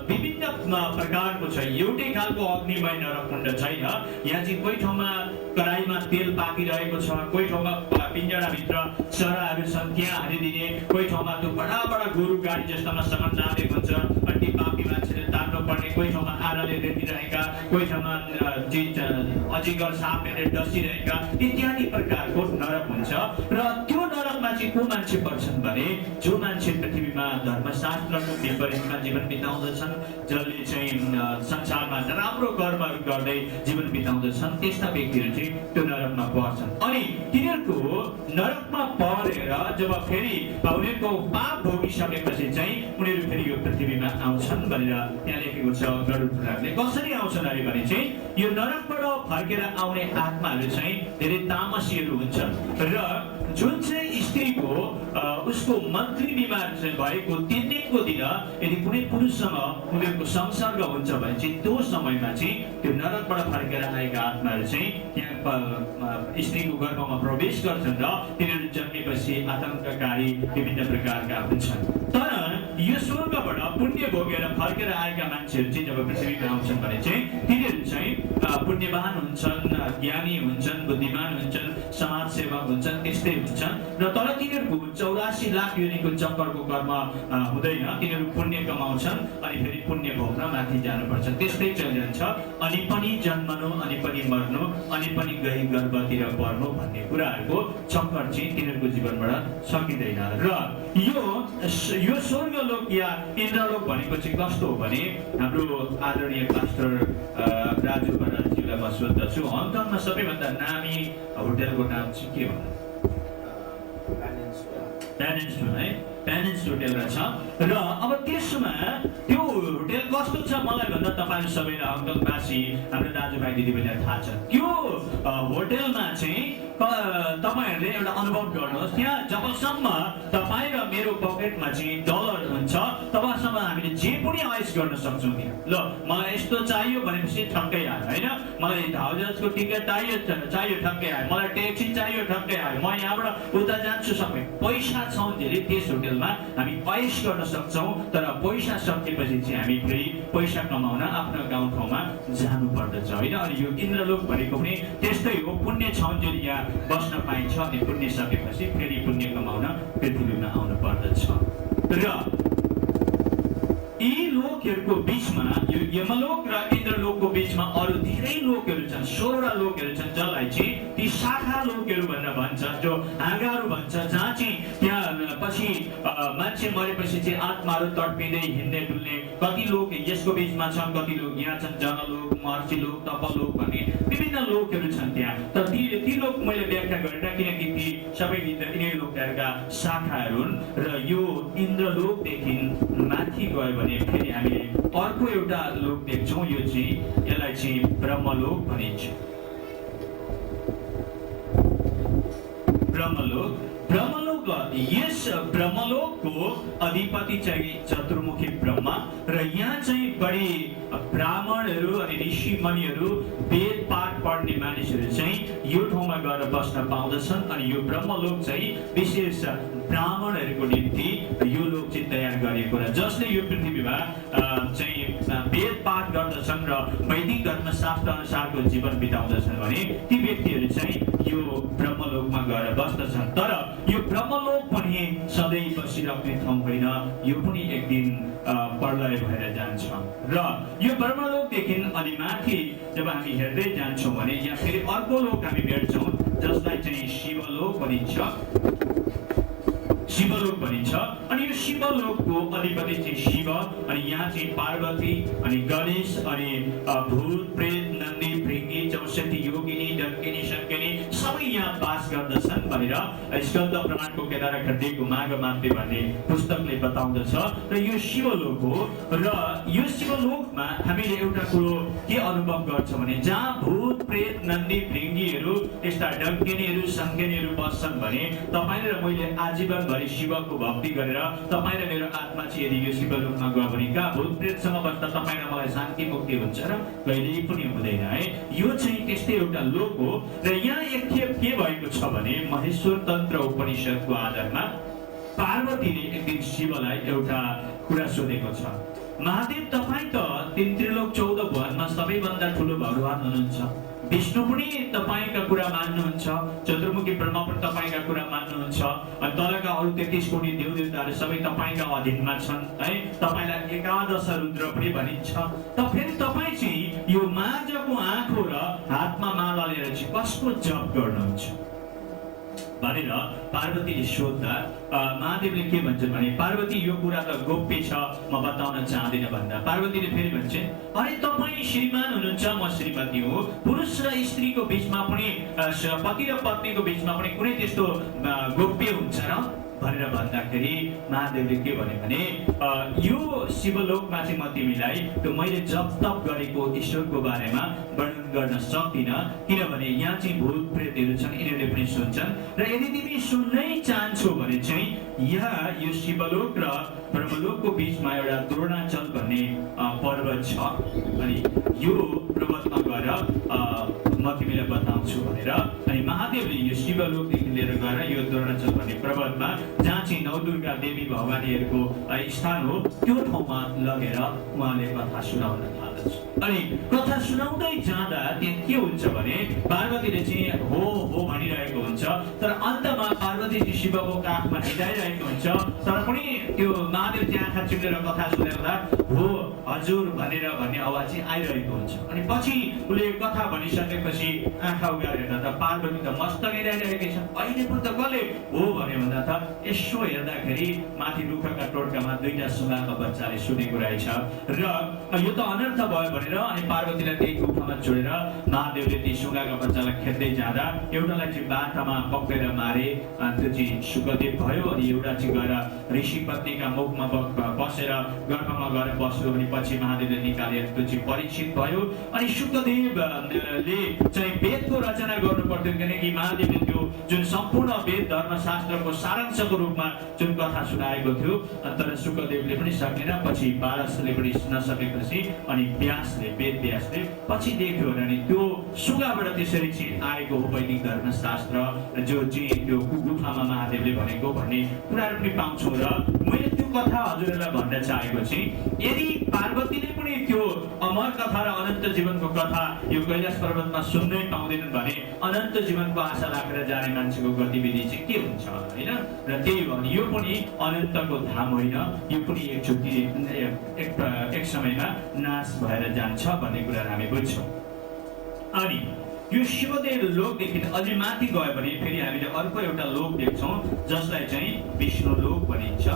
विभिन्न प्रकारको छ, एउटै खालको अग्निमय नरककुण्ड छैन। यहाँ चाहिँ कोही ठाउँमा कराईमा तेल पाकिरहेको छ, कोही ठाउँमा पिञ्जडाभित्र चराहरू छन् त्यहाँ हालिदिने, कोही ठाउँमा त्यो बडा बडा गोरु गाडी जस्तामा सामान लाँदैको हुन्छ अनि ती पापी मान्छेले तान्नु पर्ने, कोही ठाउँमा आराले रेटिरहेका, कोही ठाउँमा अजिङ्गर सापले डसिरहेका इत्यादि प्रकारको नरक हुन्छ। र त्यो नरकमा चाहिँ को मान्छे पर्छन् भने जो मान्छे पृथ्वीमा धर्मशास्त्रको विपरीतमा जीवन बिताउँदछन्, जसले चाहिँ संसारमा नराम्रो कर्महरू गर्दै जीवन बिताउँदछन्, त्यस्ता व्यक्तिहरू चाहिँ त्यो नरकमा पर्छन्। अनि तिनीहरूको नरकमा परेर जब फेरि उनीहरूको पाप भोगिसकेपछि चाहिँ उनीहरू फेरि यो पृथ्वीमा आउँछन् भनेर त्यहाँ लेखेको छ गरुड पुराणले। कसरी आउँछन् अरे भने चाहिँ यो नरकबाट फर्केर आउने आत्माहरू चाहिँ धेरै तामसीहरू हुन्छन् र जुन चाहिँ स्त्रीको उसको मन्त्री बिमार भएको 3 दिनको दिन यदि कुनै पुरुषसँग उनीहरूको संसर्ग हुन्छ भने चाहिँ त्यो समयमा चाहिँ त्यो नरकबाट फर्केर आएका आत्माहरू चाहिँ त्यहाँ स्त्रीको गर्भमा प्रवेश गर्छन् र तिनीहरू जन्मेपछि आतङ्ककारी विभिन्न प्रकारका हुन्छन्। तर यो स्वर्गबाट पुण्य भोगेर फर्केर आएका मान्छेहरू चाहिँ जब पृथ्वीमा आउँछन् भने चाहिँ तिनीहरू चाहिँ पुण्यवान हुन्छन्, ज्ञानी हुन्छन्, बुद्धिमान हुन्छन्, समाजसेवक हुन्छन्, त्यस्तै हुन्छन्। र तर तिनीहरूको 84 लाख योनिको चक्करको कर्म हुँदैन, तिनीहरू पुण्य कमाउँछन् अनि फेरि पुण्य भोग्न माथि जानुपर्छ, त्यस्तै चलिरहन्छ। अनि पनि जन्मनु, अनि पनि मर्नु, अनि पनि गई गर्भतिर पर्नु भन्ने कुराहरूको चक्कर चाहिँ तिनीहरूको जीवनबाट सकिँदैन। र यो स्वर्गलोक या इन्द्रलोक भनेको चाहिँ कस्तो हो भने हाम्रो आदरणीय पास्टर राजु बरालज्यूलाई म सोध्दछु, हङकङमा सबैभन्दा नामी होटलको नाम चाहिँ के हो? पेनिन्सुला है, पेनिन्स होटल रहेछ। र अब त्यसमा त्यो होटल कस्तो छ मलाई भन्दा तपाईहरु सबैलाई हङकङवासी हाम्रो दाजुभाइ दिदीबहिनीलाई थाहा छ। त्यो होटलमा चाहिँ तपाईहरुले एउटा अनुभव गर्नुहोस्, त्यहाँ जबसम्म तपाई र मेरो पकेटमा चाहिँ डलर हुन्छ तबसम्म हामीले जे पनि आइस गर्न सक्छौं। ल मलाई यस्तो चाहियो भनेपछि ठक्कै आयो हैन, मलाई हाउजको टिकट चाहियो ठक्कै आयो, मलाई ट्याक्सी चाहियो ठक्कै आयो, म यहाँबाट उता जान्छु सबै पैसा छ भने त्यस होटलमा हामी आइस गर्न सक्छौं। तर पैसा सकिएपछि चाहिँ हामी फेरि पैसा कमाउन आफ्नो गाउँ ठाउँमा जानु पर्दछ हैन। अनि यो इन्द्रलोक भनेको पनि त्यस्तै हो, पुण्य छौन्जेल यहाँ बस्न पाइन्छ अनि पुण्य सकेपछि फेरि पुण्य कमाउन पृथ्वीमा आउनु पर्दछ। र यी लोकहरूको बीचमा यो यमलोक र इन्द्रलोकको बीचमा अरु धेरै लोकहरू छन्, 16 लोकहरू छन् जसलाई चाहिँ ती शाखा लोकहरू भनेर भन्छ, जो हाँगाहरू भन्छ, जहाँ चाहिँ त्यहाँ पछि मान्छे मरेपछि चाहिँ आत्माहरू तडपिँदै हिँड्ने डुल्ने कति लोक यसको बीचमा छन्, कति लोक यहाँ छन्, जनलोक, मर्सीलोक, तपलोक भन्ने विभिन्न लोकहरू छन् त्यहाँ। तर ती लोक मैले व्याख्या गरेन किनकि ती सबै यिनै लोकहरूका शाखाहरू हुन्। र यो इन्द्रलोकदेखि माथि गयो भने फेरि हामीले अर्को एउटा लोक देख्छौँ, यो चाहिँ यसलाई चाहिँ ब्रह्मलोक भनिन्छ। ब्रह्मलोक यस ब्रह्मलोकको अधिपति चाहिँ चतुर्मुखी ब्रह्मा र यहाँ चाहिँ बढी ब्राह्मणहरू अनि ऋषि मुनिहरू वेद पाठ पढ्ने मानिसहरू चाहिँ यो ठाउँमा गएर बस्न पाउँदछन्। अनि यो ब्रह्मलोक चाहिँ विशेष ब्राह्मणहरूको निम्ति यो लोक चाहिँ तयार गरिएको र जसले यो पृथ्वीमा चाहिँ वेद पाठ गर्दछन् र वैदिक धर्मशास्त्र अनुसारको जीवन बिताउँदछन् भने ती व्यक्तिहरू चाहिँ यो ब्रह्मलोकमा गएर बस्दछन्। तर यो ब्रह्मलोक पनि सधैँ बसिरहने ठाउँ होइन, यो पनि एक दिन प्रलय भएर जान्छ। र यो ब्रह्मलोकदेखि अनि माथि जब हामी हेर्दै जान्छौँ भने यहाँ फेरि अर्को लोक हामी भेट्छौँ जसलाई चाहिँ शिवलोक भनिन्छ। अनि यो शिवलोकको अधिपति चाहिँ शिव, अनि यहाँ चाहिँ पार्वती अनि गणेश अनि भूत प्रेत नन्दी भृङ्गी चौसठी योगिनी डङ्किनी शङ्किनी सबै यहाँ बास गर्दछन् भनेर स्कन्द पुराणको केदार खड्डीको माघ मान्ते भन्ने पुस्तकले बताउँदछ। र यो शिवलोक हो र यो शिवलोकमा हामीले एउटा कुरो के अनुभव गर्छ भने जहाँ भूत प्रेत नन्दी भृङ्गीहरू यस्ता डङ्किनीहरू शङ्किनीहरू बस्छन् भने तपाईले र मैले आजीवन भरि शिवको भक्ति गरेर तपाईँ र मेरो आत्मा चाहिँ यदि यो शिवलोकमा गयो भने कहाँ भूत प्रेतसँग बस्दा तपाईँ र मलाई शान्ति मुक्ति हुन्छ र कहिल्यै पनि हुँदैन है। यो चाहिँ त्यस्तै एउटा लोक हो। र यहाँ एकखेप के भएको छ भने महेश्वर तन्त्र उपनिषदको आधारमा पार्वतीले एक दिन शिवलाई एउटा कुरा सोधेको छ। महादेव तपाईँ त तीन त्रिलोक 14 भुवनमा सबैभन्दा ठुलो भगवान हुनुहुन्छ। विष्णु पनि तपाईका कुरा मान्नुहुन्छ, चतुर्मुखी ब्रह्मा पनि तपाईका कुरा मान्नुहुन्छ, अनि तलका अरु 33 कोटी देवदेवताहरू सबै तपाईका अधीनमा छन् है। तपाईलाई एकादश रुद्र पनि भनिन्छ। त फेरि तपाईँ चाहिँ यो माझको आँखो र हातमा माला लिएर चाहिँ कसको जप गर्नुहुन्छ भनेर पार्वतीले सोध्दा महादेवले के भन्छन् भने पार्वती यो कुरा त गोप्य छ, म बताउन चाहदिन भन्दा पार्वतीले फेरि भन्छन् अरे तपाईँ श्रीमान हुनुहुन्छ, म श्रीमती हो। पुरुष र स्त्रीको बीचमा पनि पति र पत्नीको बीचमा पनि कुनै त्यस्तो गोप्य हुन्छ र भनेर भन्दाखेरि महादेवले के भने यो शिवलोकमा चाहिँ म तिमीलाई त्यो मैले जप तप गरेको ईश्वरको बारेमा वर्णन गर्न सक्दिनँ, किनभने यहाँ चाहिँ भूत प्रेतहरू छन्, यिनीहरूले पनि सुन्छन्। र यदि तिमी सुन्नै चाहन्छौ भने चाहिँ यहाँ यो शिवलोक र ब्रह्मलोकको बीचमा एउटा द्रोणाचल भन्ने पर्वत छ, अनि यो पर्वतमा गएर म तिमीलाई बताउँछु भनेर अनि महादेवले यो शिवलोकदेखि लिएर गएर यो द्रोणाचल भन्ने पर्वतमा जहाँ चाहिँ नवदुर्गा देवी भवानीहरूको स्थान हो त्यो ठाउँमा लगेर उहाँले कथा सुनाउन थाल्छ। अनि कथा सुनाउँदै जाँदा त्यहाँ के हुन्छ भने पार्वतीले चाहिँ हो हो भनिरहेको हुन्छ, तर अन्तमा पार्वती चाहिँ शिवको काखमा हिँडाइरहेको हुन्छ, तर पनि त्यो महादेव चाहिँ आँखा चिम्लेर कथा सुनाउँदा हो हजुर भनेर भन्ने आवाज चाहिँ आइरहेको हुन्छ। अनि पछि उसले कथा भनिसकेपछि आँखा उगाएर हेर्दा त पार्वती त मस्त हिँडाइरहेकै छ। अहिले पनि त कसले हो भन्यो भन्दा त यसो हेर्दाखेरि माथि रुखका टोड्कामा दुईटा सुगाका बच्चाले सुनेको रहेछ र यो त अनर्थ भयो भनेर अनि पार्वतीलाई त्यही गुफामा छोडेर महादेवले ती सुगाका बच्चालाई खेद्दै जाँदा एउटालाई चाहिँ बाटामा पक्रेर मारे, त्यो चाहिँ सुखदेव भयो। अनि एउटा चाहिँ गएर ऋषि पत्नीका मुखमा बसेर गर्भमा गएर बस्यो, अनि पछि महादेवले निकालेर त्यो चाहिँ परीक्षित भयो। अनि सुखदेवले चाहिँ वेदको रचना गर्नु पर्थ्यो, किनकि महादेवले त्यो जुन सम्पूर्ण वेद धर्मशास्त्रको सारांशको रूपमा जुन कथा सुनाएको थियो, तर सुखदेवले पनि सकेन। पछि पारसले पनि नसकेपछि अनि वेद व्यासले पछि देख्यो भने त्यो सुगाबाट त्यसरी चाहिँ आएको हो वैदिक धर्मशास्त्र जो चाहिँ त्यो गुफामा महादेवले भनेको भन्ने कुराहरू पनि पाउँछौँ। र मैले त्यो कथा हजुरहरूलाई भन्न चाहेको चाहिँ यदि पार्वतीले पनि त्यो अमर कथा र अनन्त जीवनको कथा यो कैलाश पर्वतमा सुन्नै पाउँदैनन् भने अनन्त जीवनको आशा राखेर जाने मान्छेको गतिविधि चाहिँ के हुन्छ होइन। र त्यही हो यो पनि अनन्तको धाम होइन, यो पनि एकचोटि एक समयमा नाश भएर जान्छ भन्ने कुरा हामी बुझ्छौँ। अनि यो शिवदेव लोकदेखि अझै माथि गयो भने फेरि हामीले अर्को एउटा लोक देख्छौँ जसलाई चाहिँ विष्णु लोक भनिन्छ।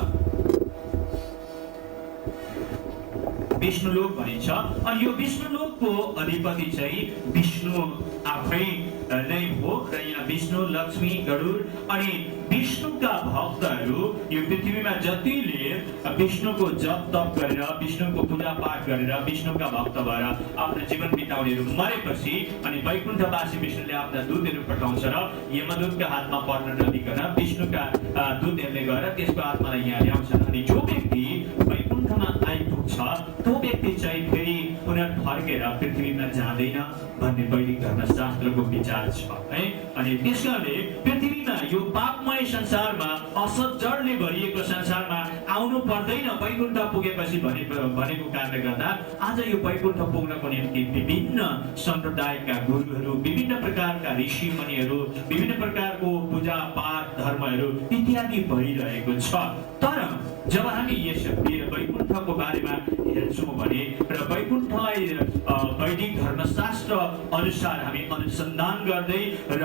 विष्णु लोक भनिन्छ। अनि यो विष्णु लोकको अधिपति चाहिँ विष्णु आफै नै हो र यहाँ विष्णु, लक्ष्मी, गरुड अनि विष्णुका भक्तहरू यो पृथ्वीमा जतिले विष्णुको जप तप गरेर विष्णुको पूजा पाठ गरेर विष्णुका भक्त भएर आफ्नो जीवन बिताउनेहरू मरेपछि अनि वैकुण्ठवासी विष्णुले आफ्ना दूतहरू पठाउँछ र यमदूतका हातमा पर्न नदिकन विष्णुका दूतहरूले गएर त्यसको आत्मालाई यहाँ ल्याउँछन्। अनि जो व्यक्ति वैकुण्ठमा आइपुग्छ त्यो व्यक्ति चाहिँ फेरि पुनर्फर्केर पृथ्वीमा जाँदैन भन्ने वैदिक धर्मशास्त्रको विचार छ है। अनि त्यसकारणले पृथ्वीमा यो पापमय संसारमा असत जडले भरिएको संसारमा आउनु पर्दैन वैकुण्ठ पुगेपछि भनेको कारणले गर्दा आज यो वैकुण्ठ पुग्नको निम्ति विभिन्न सम्प्रदायका गुरुहरू, विभिन्न प्रकारका ऋषि मुनिहरू, विभिन्न प्रकारको पूजा पाठ धर्महरू इत्यादि भइरहेको छ। तर जब हामी यस वैकुण्ठको बारेमा हेर्छौँ भने र वैकुण्ठलाई वैदिक धर्मशास्त्र अनुसार हामी अनुसन्धान गर्दै र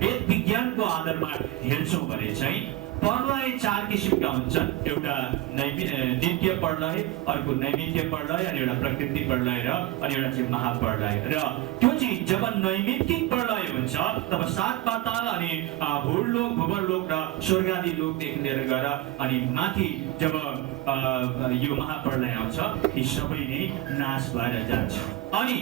वेद विज्ञानको आधारमा हेर्छौँ भने चाहिँ प्रलय चार किसिमका हुन्छन्। एउटा नित्य प्रलय, अर्को नैमित्य प्रलय, अनि एउटा प्रकृति प्रलय र अनि एउटा चाहिँ महाप्रलय। र त्यो चाहिँ जब नैमित्तिक प्रलय हुन्छ तब सात पाताल अनि भूलोक, भूवर्लोक र स्वर्गादि लोकदेखि लिएर गएर अनि माथि जब यो महाप्रलय आउँछ यी सबै नै नाश भएर जान्छ। अनि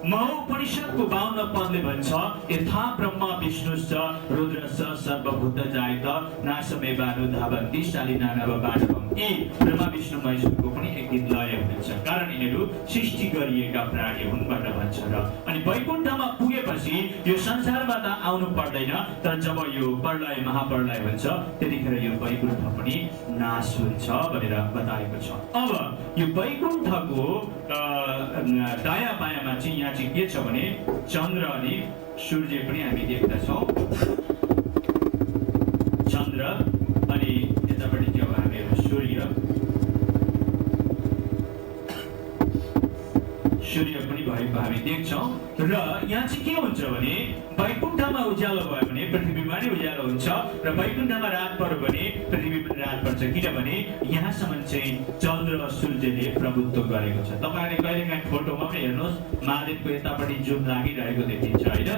महोपनिषदको 52 पदले भन्छ यथा ब्रह्मा विष्णुश्च रुद्रश्च सर्वभूत जायत नाशमेवानुधावन्ति शालिनानव बाणवम्। यी ब्रह्मा विष्णु महेशको पनि एक दिन लय हुने हुन्छ, कारण यिनीहरू सृष्टि गरिएका प्राणी हुन् भनेर भन्छ। र अनि वैकुण्ठमा पुगेपछि यो संसारमा त आउनु पर्दैन, तर जब यो प्रलय महाप्रलय हुन्छ त्यतिखेर यो वैकुण्ठ पनि नाश हुन्छ भनेर बताएको छ। अब यो वैकुण्ठको दायाँ बायाँमा चाहिँ यहाँ चाहिँ के छ भने चन्द्र अनि सूर्य पनि हामी देख्दछौँ। चन्द्र अनि यतापट्टि चाहिँ अब हामीहरू सूर्य पनि भएको हामी देख्छौँ। र यहाँ चाहिँ के हुन्छ भने वैकुण्ठमा उज्यालो भयो भने पृथ्वीमा नै उज्यालो हुन्छ, र वैकुण्ठमा रात पर्यो भने पृथ्वीमा रात पर्छ, किनभने यहाँसम्म चाहिँ चन्द्र र सूर्यले प्रभुत्व गरेको छ। तपाईँहरूले कहिलेकाहीँ फोटोमा पनि हेर्नुहोस्, महादेवको यतापट्टि जुम लागिरहेको देखिन्छ होइन,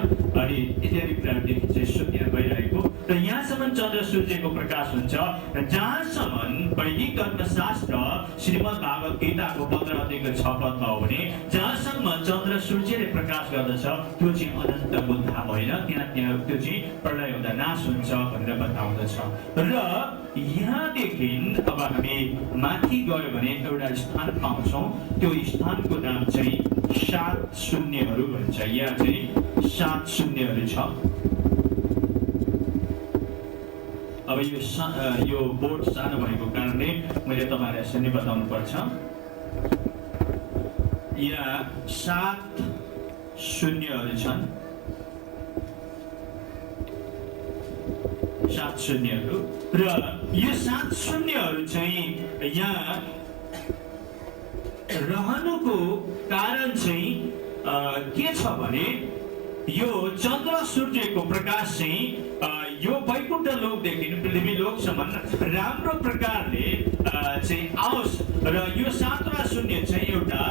अनि इत्यादि कुराहरू देखिन्छ, यसो त्यहाँ भइरहेको। र यहाँसम्म चन्द्र सूर्यको प्रकाश हुन्छ, र जहाँसम्म वैदिक धर्मशास्त्र श्रीमद् भागवत गीताको 15 अध्यायको 6 पदमा हो भने जहाँसम्म चन्द्र सूर्यले प्रकाश गर्दछ त्यो चाहिँ अनन्तको धाम होइन, त्यहाँ त्यो चाहिँ प्रलय हुँदा नाश हुन्छ भनेर बताउँदछ। र यहाँदेखि अब हामी माथि गयो भने एउटा स्थान पाउँछौँ, त्यो स्थानको नाम चाहिँ 7 शून्यहरू भन्छ। यहाँ चाहिँ 7 शून्यहरू छ। अब यो बोर्ड सानो भएको कारणले मैले तपाईँलाई यसरी बताउनु पर्छ। यहाँ 7 शून्यहरू छन्, 7 शून्यहरू। र यो 7 शून्यहरू चाहिँ यहाँ रहनुको कारण चाहिँ के छ भने यो चन्द्र सूर्यको प्रकाश चाहिँ यो वैकुण्ठ लोकदेखि पृथ्वी लोकसम्म राम्रो प्रकारले चाहिँ आओस्। र यो 7वटा शून्य चाहिँ एउटा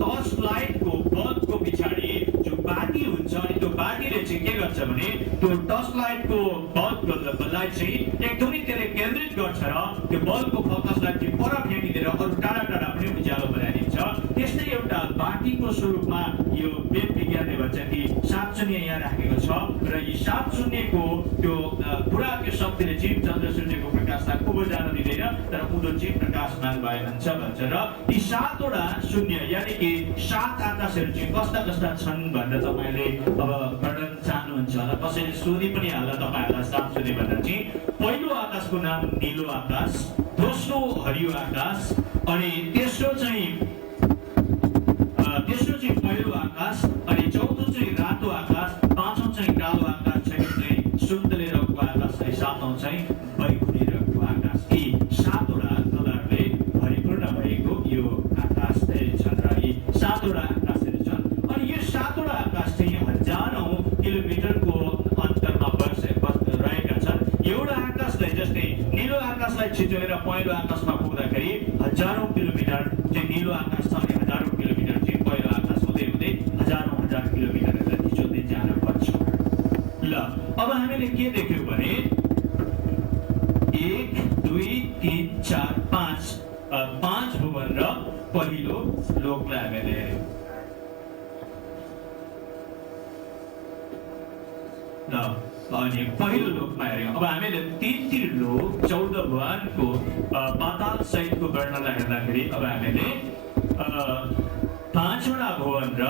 टर्च लाइटको बल्बको पछाडि जो बाटी हुन्छ, अनि त्यो बाटीले चाहिँ के गर्छ भने त्यो टर्च लाइटको बल्बलाई चाहिँ एकदमै त्यसले केन्द्रित गर्छ र त्यो बल्बको फोकसलाई चाहिँ पर फ्याँकिदिएर अरू टाढा टाढा पनि उज्यालो बनाइदिन्छ। त्यस्तै एउटा बाटीको स्वरूपमा यो वेद विज्ञानले भन्छ कि 7 शून्य यहाँ राखेको छ, र यी 7 शून्यको त्यो पुरा त्यो शक्तिले चाहिँ चन्द्र सूर्यको प्रकाशलाई उभो जान दिँदैन, तर उनीहरू चाहिँ प्रकाशमान भइरहन्छ भन्छ। र यी 7वटा शून्य यानि कि 7 आकाशहरू चाहिँ कस्ता कस्ता छन् भनेर तपाईँले अब वर्णन चाहनुहुन्छ होला, कसैले सोधि पनि हाल्दा तपाईँहरूलाई 7 शून्य भन्दा चाहिँ पहिलो आकाशको नाम निलो आकाश, दोस्रो हरियो आकाश, अनि तेस्रो चाहिँ पहिलो आकाश, अनि चौथो चाहिँ रातो आकाश, पाँचौँ चाहिँ कालो आकाश, छैटौँ चाहिँ सुन्तले रङको आकाश, अनि सातौँ चाहिँ बैगुनी रङको आकाश। यी 7वटा कलरले भरिपूर्ण भएको यो आकाश छन्, र यी 7वटा आकाशहरू छन्। अनि यो 7वटा आकाश चाहिँ हजारौँ किलोमिटरको अन्तरमा रहेका छन्। एउटा आकाशलाई जस्तै निलो आकाशलाई छिचोलेर पहिलो आकाशमा पुग्दाखेरि हजारौँ किलोमिटर चाहिँ निलो आकाश छ, अनि हजारौँ किलोमिटर चाहिँ पहिलो आकाश हुँदै हुँदै हजारौँ हजार किलोमिटरलाई छिचोल्दै जानु पर्छ। ल अब हामीले के देख्यौँ भने 1 2 3 4 5 भुवन र पहिलो लोकलाई हामीले हेर्यौँ। ल अनि पहिलो लोकमा हेर्यौँ। अब हामीले 3 लोक 14 भुवनको पाताल सहितको वर्णनलाई हेर्दाखेरि अब हामीले 5वटा भुवन र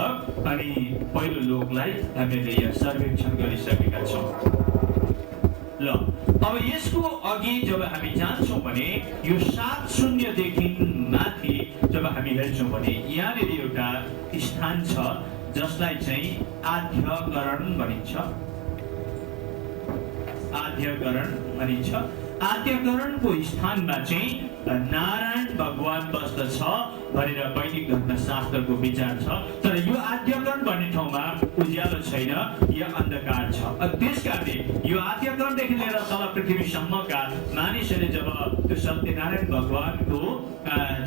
अनि पहिलो लोकलाई हामीले यहाँ सर्वेक्षण गरिसकेका छौँ। ल अब यसको अघि जब हामी जान्छौँ भने यो 7 शून्यदेखि माथि जब हामी हेर्छौँ भने यहाँनिर एउटा स्थान छ जसलाई चाहिँ आद्यकरण भनिन्छ। आद्यकरणको स्थानमा चाहिँ नारायण भगवान बस्दछ भनेर वैदिक धर्मशास्त्रको विचार छ। तर यो आद्यकरण भन्ने ठाउँमा उज्यालो छैन, यो अन्धकार छ। त्यसकारणले यो आद्यकरणदेखि लिएर तल पृथ्वीसम्मका मानिसहरूले जब त्यो सत्यनारायण भगवानको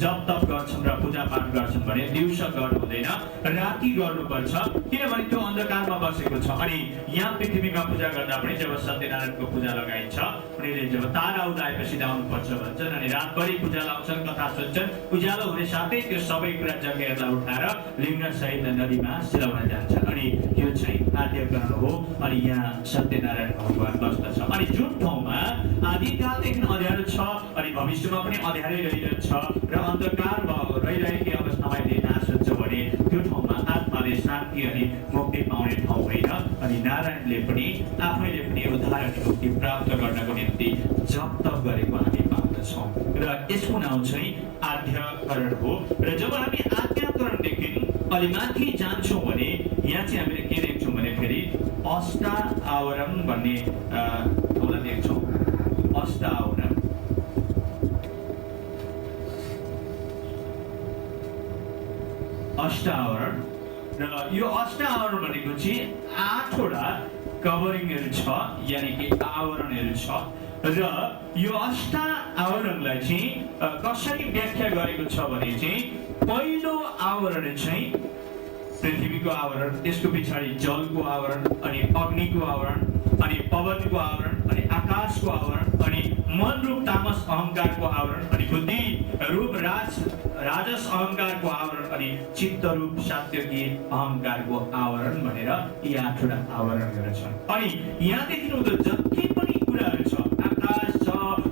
जप तप गर्छन् र पूजापाठ गर्छन् भने दिउँसो गर्नु हुँदैन, राति गर्नुपर्छ, किनभने त्यो अन्धकारमा बसेको छ। अनि यहाँ पृथ्वीमा पूजा गर्दा पनि जब सत्यनारायणको पूजा लगाइन्छ उनीहरूले जब तारा उदाएपछि आउनुपर्छ भन्छन्, अनि रातभरि पूजा लाउँछन्, कथा सुन्छन्, उज्यालो हुने साथै त्यो सबै कुरा जग्गाहरूलाई उठाएर लिङ्ग सहित नदीमा सिलाउन जान्छन्। अनि यो चाहिँ आद्यकरण हो, अनि यहाँ सत्यनारायण भगवान बस्दछ। अनि जुन ठाउँमा आदिकालदेखि अँध्यारो छ अनि भविष्यमा पनि अँध्यारै रहिरहन्छ र अन्धकार रहिरहेको शान्ति अनि मुक्ति पाउने ठाउँ होइन। अनि नारायणले पनि आफैले पनि उद्धार अनि मुक्ति प्राप्त गर्नको निम्ति जप तप गरेको हामी पाउँदछौँ र यसको नाउँ चाहिँ आज्ञाकरण हो। र जब हामी आज्ञाकरणदेखि अलि माथि जान्छौँ भने यहाँ चाहिँ हामीले के देख्छौँ भने फेरि अष्टावरण भन्ने ठाउँलाई देख्छौँ। अष्टावरण अष्टावरण र यो अष्टावरण भनेको चाहिँ 8वटा कभरिङहरू छ, यानि कि आवरणहरू छ। र यो अष्टावरणलाई चाहिँ कसरी व्याख्या गरेको छ भने चाहिँ पहिलो आवरण चाहिँ पृथ्वीको आवरण, त्यसको पछाडि जलको आवरण, अनि अग्निको आवरण, अनि पवनको आवरण, अनि आकाशको आवरण, अनि मन रूप तामस अहङ्कारको आवरण, अनि बुद्धि रूप राजस अहङ्कारको आवरण, अनि चित्त रूप सात्विकी अहङ्कारको आवरण भनेर यी 8वटा आवरणहरू छन्। अनि यहाँदेखि उता जति पनि कुराहरू छ, आकाश छ,